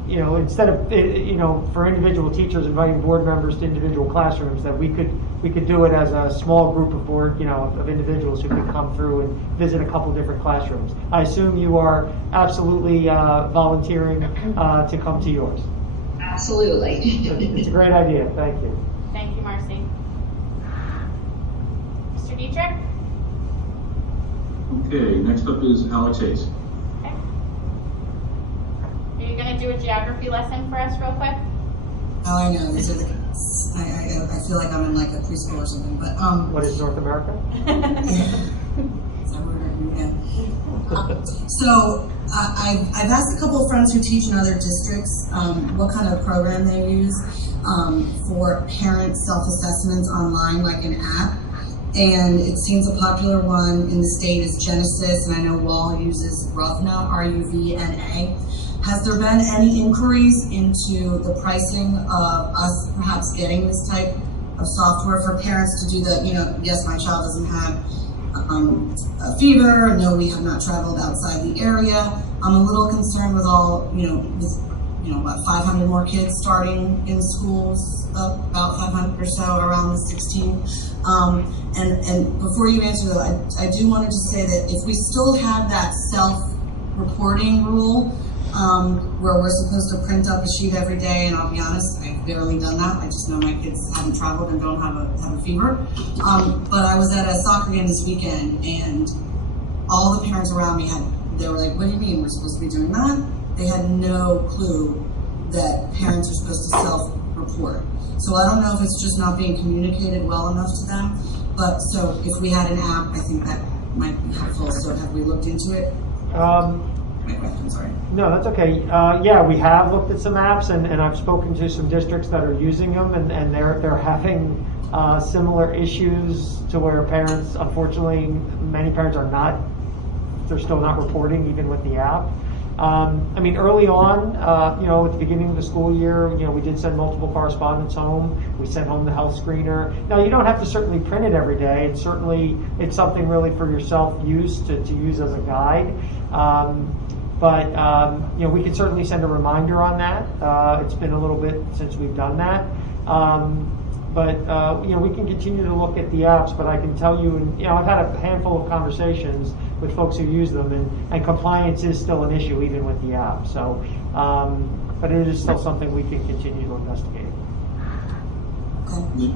instead of for individual teachers inviting board members to individual classrooms, that we could do it as a small group of of individuals who could come through and visit a couple different classrooms. I assume you are absolutely volunteering to come to yours. Absolutely. It's a great idea. Thank you. Thank you, Marcy. Mr. Deep? Dietrich? Okay, next up is Alex Hayes. Okay. Are you gonna do a geography lesson for us real quick? Oh, I know. These are the. I feel like I'm in like a preschool or something. But What is North America? So I've asked a couple of friends who teach in other districts what kind of program they use for parent self-assessments online, like an app. And it seems a popular one in the state is Genesis, and I know Wall uses Ruvna, R-U-V-N-A. Has there been any inquiries into the pricing of us perhaps getting this type of software for parents to do the, yes, my child doesn't have a fever, no, we have not traveled outside the area. I'm a little concerned with all, what, 500 more kids starting in schools, about 500 or so around the 16th. And before you answer though, I do want to just say that if we still have that self-reporting rule, where we're supposed to print up a sheet every day, and I'll be honest, I've barely done that. I just know my kids haven't traveled and don't have a fever. But I was at a soccer game this weekend, and all the parents around me they were like, what do you mean we're supposed to be doing that? They had no clue that parents are supposed to self-report. So I don't know if it's just not being communicated well enough to them, but so if we had an app, I think that might be helpful. So have we looked into it? My question, sorry. No, that's okay. Yeah, we have looked at some apps, and I've spoken to some districts that are using them, and they're having similar issues to where parents, unfortunately, many parents they're still not reporting even with the app. Early on, at the beginning of the school year, we did send multiple correspondents home. We sent home the health screener. Now, you don't have to certainly print it every day, and certainly it's something really for your self-use to use as a guide. But we can certainly send a reminder on that. It's been a little bit since we've done that. But we can continue to look at the apps, but I can tell you, I've had a handful of conversations with folks who use them, and compliance is still an issue even with the app. So, but it is still something we can continue to investigate. Okay.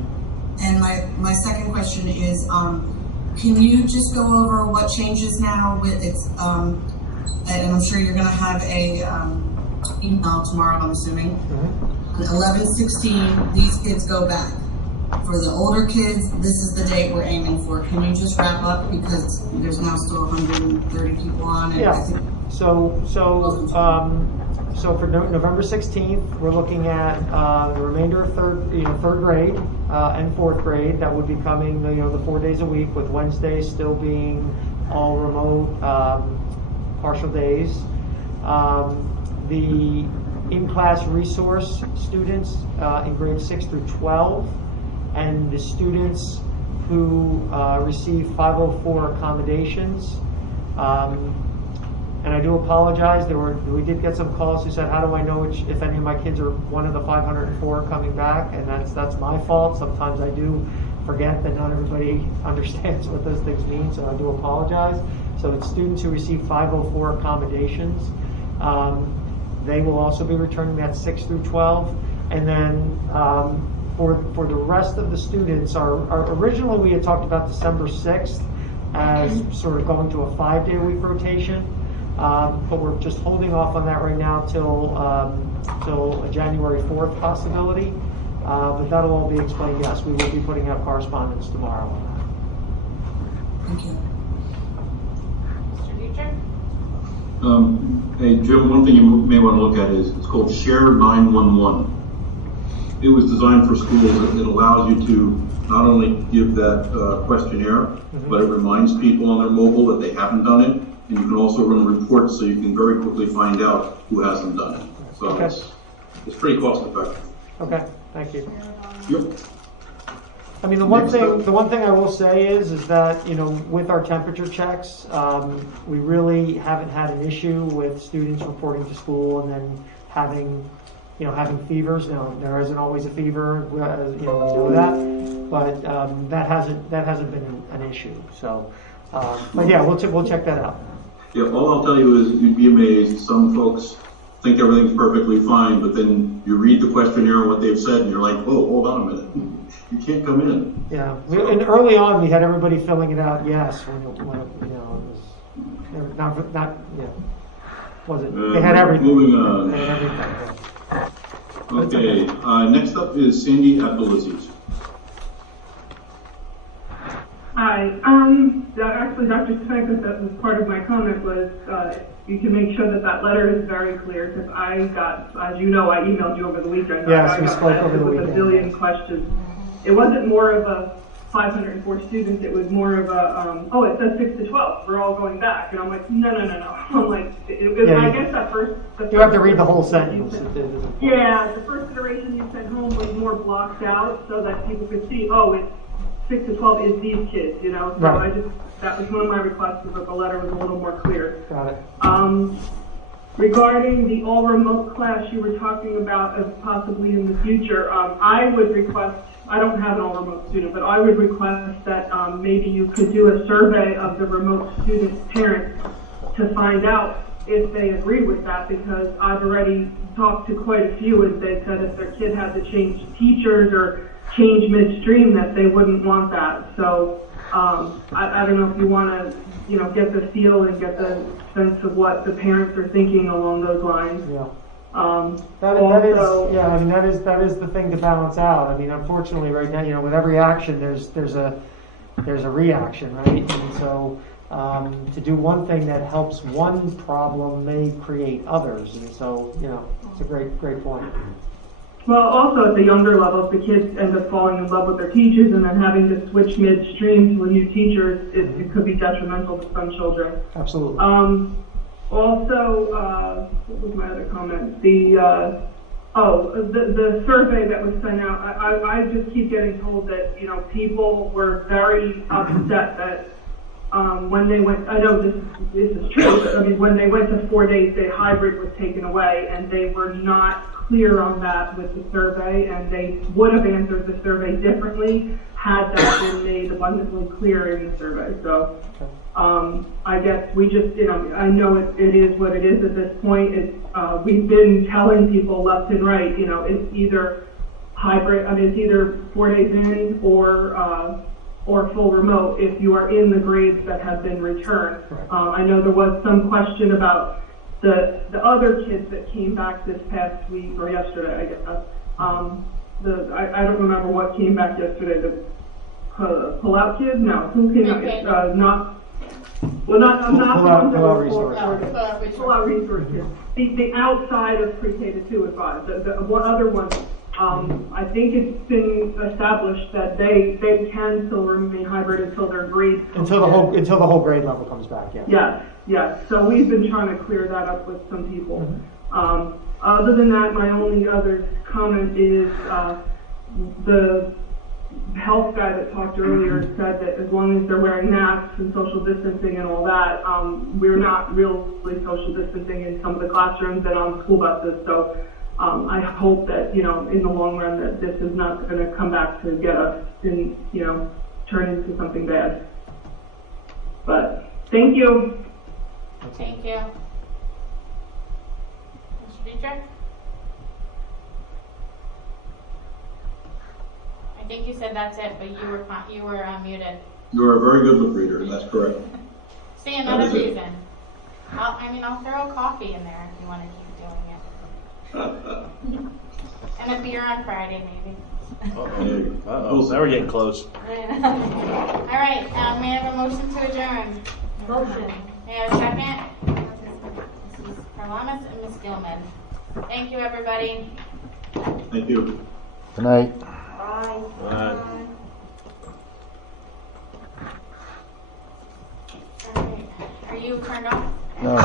And my second question is, can you just go over what changes now with its, and I'm sure you're going to have a email tomorrow, I'm assuming. Mm-hmm. 11/16, these kids go back. For the older kids, this is the date we're aiming for. Can you just wrap up, because there's now still 130 people on it? Yeah. So for November 16th, we're looking at the remainder of third grade and fourth grade. That would be coming, the 4 days a week, with Wednesdays still being all remote, partial days. The in-class resource students in grades 6 through 12, and the students who receive 504 accommodations. And I do apologize, we did get some calls who said, how do I know if any of my kids are one of the 504 coming back? And that's my fault. Sometimes I do forget that not everybody understands what those things mean, so I do apologize. So it's students who receive 504 accommodations. They will also be returning that 6 through 12. And then for the rest of the students, originally we had talked about December 6th as sort of going to a 5-day-a-week rotation. But we're just holding off on that right now till a January 4th possibility. But that'll all be explained. Yes, we will be putting out correspondence tomorrow. Thank you. Mr. Dietrich? Hey, Jim, one thing you may want to look at is it's called Share 911. It was designed for schools. It allows you to not only give that questionnaire, but it reminds people on their mobile that they haven't done it. And you can also run reports so you can very quickly find out who hasn't done it. So okay. It's pretty cost effective. Okay, thank you. Yep. I mean, the one thing I will say is that, with our temperature checks, we really haven't had an issue with students reporting to school and then having fevers. Now, there isn't always a fever, we know that, but that hasn't been an issue. So, but yeah, we'll check that out. Yeah, all I'll tell you is you'd be amazed. Some folks think everything's perfectly fine, but then you read the questionnaire and what they've said, and you're like, oh, hold on a minute. you can't come in. Yeah, and early on, we had everybody filling it out, yes, when it was, not, was it, they had everything. Moving on. They had everything, yeah. Okay, next up is Sandy Abdulaziz. Hi, actually, Dr. Spankus, that was part of my comment was, you can make sure that that letter is very clear, because I got, as you know, I emailed you over the weekend. Yes, we spoke over the weekend. With a billion questions. It wasn't more of a 504 students, it was more of a, oh, it says 6 to 12, we're all going back. And I'm like, no. I'm like, I guess that first. You have to read the whole sentence. Yeah, the first iteration you sent home was more blocked out so that people could see, oh, it's 6 to 12 is these kids, So right. that was one of my requests, was that the letter was a little more clear. Got it. Regarding the all-remote class you were talking about as possibly in the future, I would request, I don't have an all-remote student, but I would request that maybe you could do a survey of the remote students' parents to find out if they agree with that, because I've already talked to quite a few, and they said if their kid had to change teachers or change midstream, that they wouldn't want that. So I don't know if you want to, get the feel and get the sense of what the parents are thinking along those lines. Yeah. Also, that is the thing to balance out. I mean, unfortunately, right now, with every action, there's a reaction, right? And so to do one thing that helps one problem may create others, and so it's a great point. Well, also at the younger levels, the kids end up falling in love with their teachers and then having to switch midstream to a new teacher. It could be detrimental to some children. Absolutely. Also, what was my other comment? The survey that was sent out. I just keep getting told that people were very upset that when they went. I know this is true, but I mean when they went to 4 days, the hybrid was taken away, and they were not clear on that with the survey, and they would have answered the survey differently had that been made abundantly clear in the survey. So I guess we just, I know it is what it is at this point. We've been telling people left and right, it's either hybrid, it's either 4 days in or full remote if you are in the grades that have been returned. I know there was some question about the other kids that came back this past week, or yesterday, I guess. I don't remember what came back yesterday. The pull-out kids? No. Who came back? Pull-out resource. Pull-out resource kids. The outside of pre-K to 2 and 5. The one other one, I think it's been established that they can still remain hybrid until their grades until the whole grade level comes back. Yeah. So we've been trying to clear that up with some people. Other than that, my only other comment is the health guy that talked earlier said that as long as they're wearing masks and social distancing and all that, we're not really social distancing in some of the classrooms and on school buses. So I hope that, in the long run that this is not going to come back to get us and, turn into something bad. But thank you. Thank you. Mr. Dietrich? I think you said that's it, but you were muted. You're a very good lip reader, that's correct. See, another reason. I'll throw coffee in there if you want to keep doing it. And a beer on Friday, maybe. Uh-oh. Now we're getting close. All right, may I have a motion to adjourn? Motion. May I have a second? Mrs. Karlamas and Ms. Gilman. Thank you, everybody. Thank you. Good night. Bye. Bye. All right. Are you turned off? No.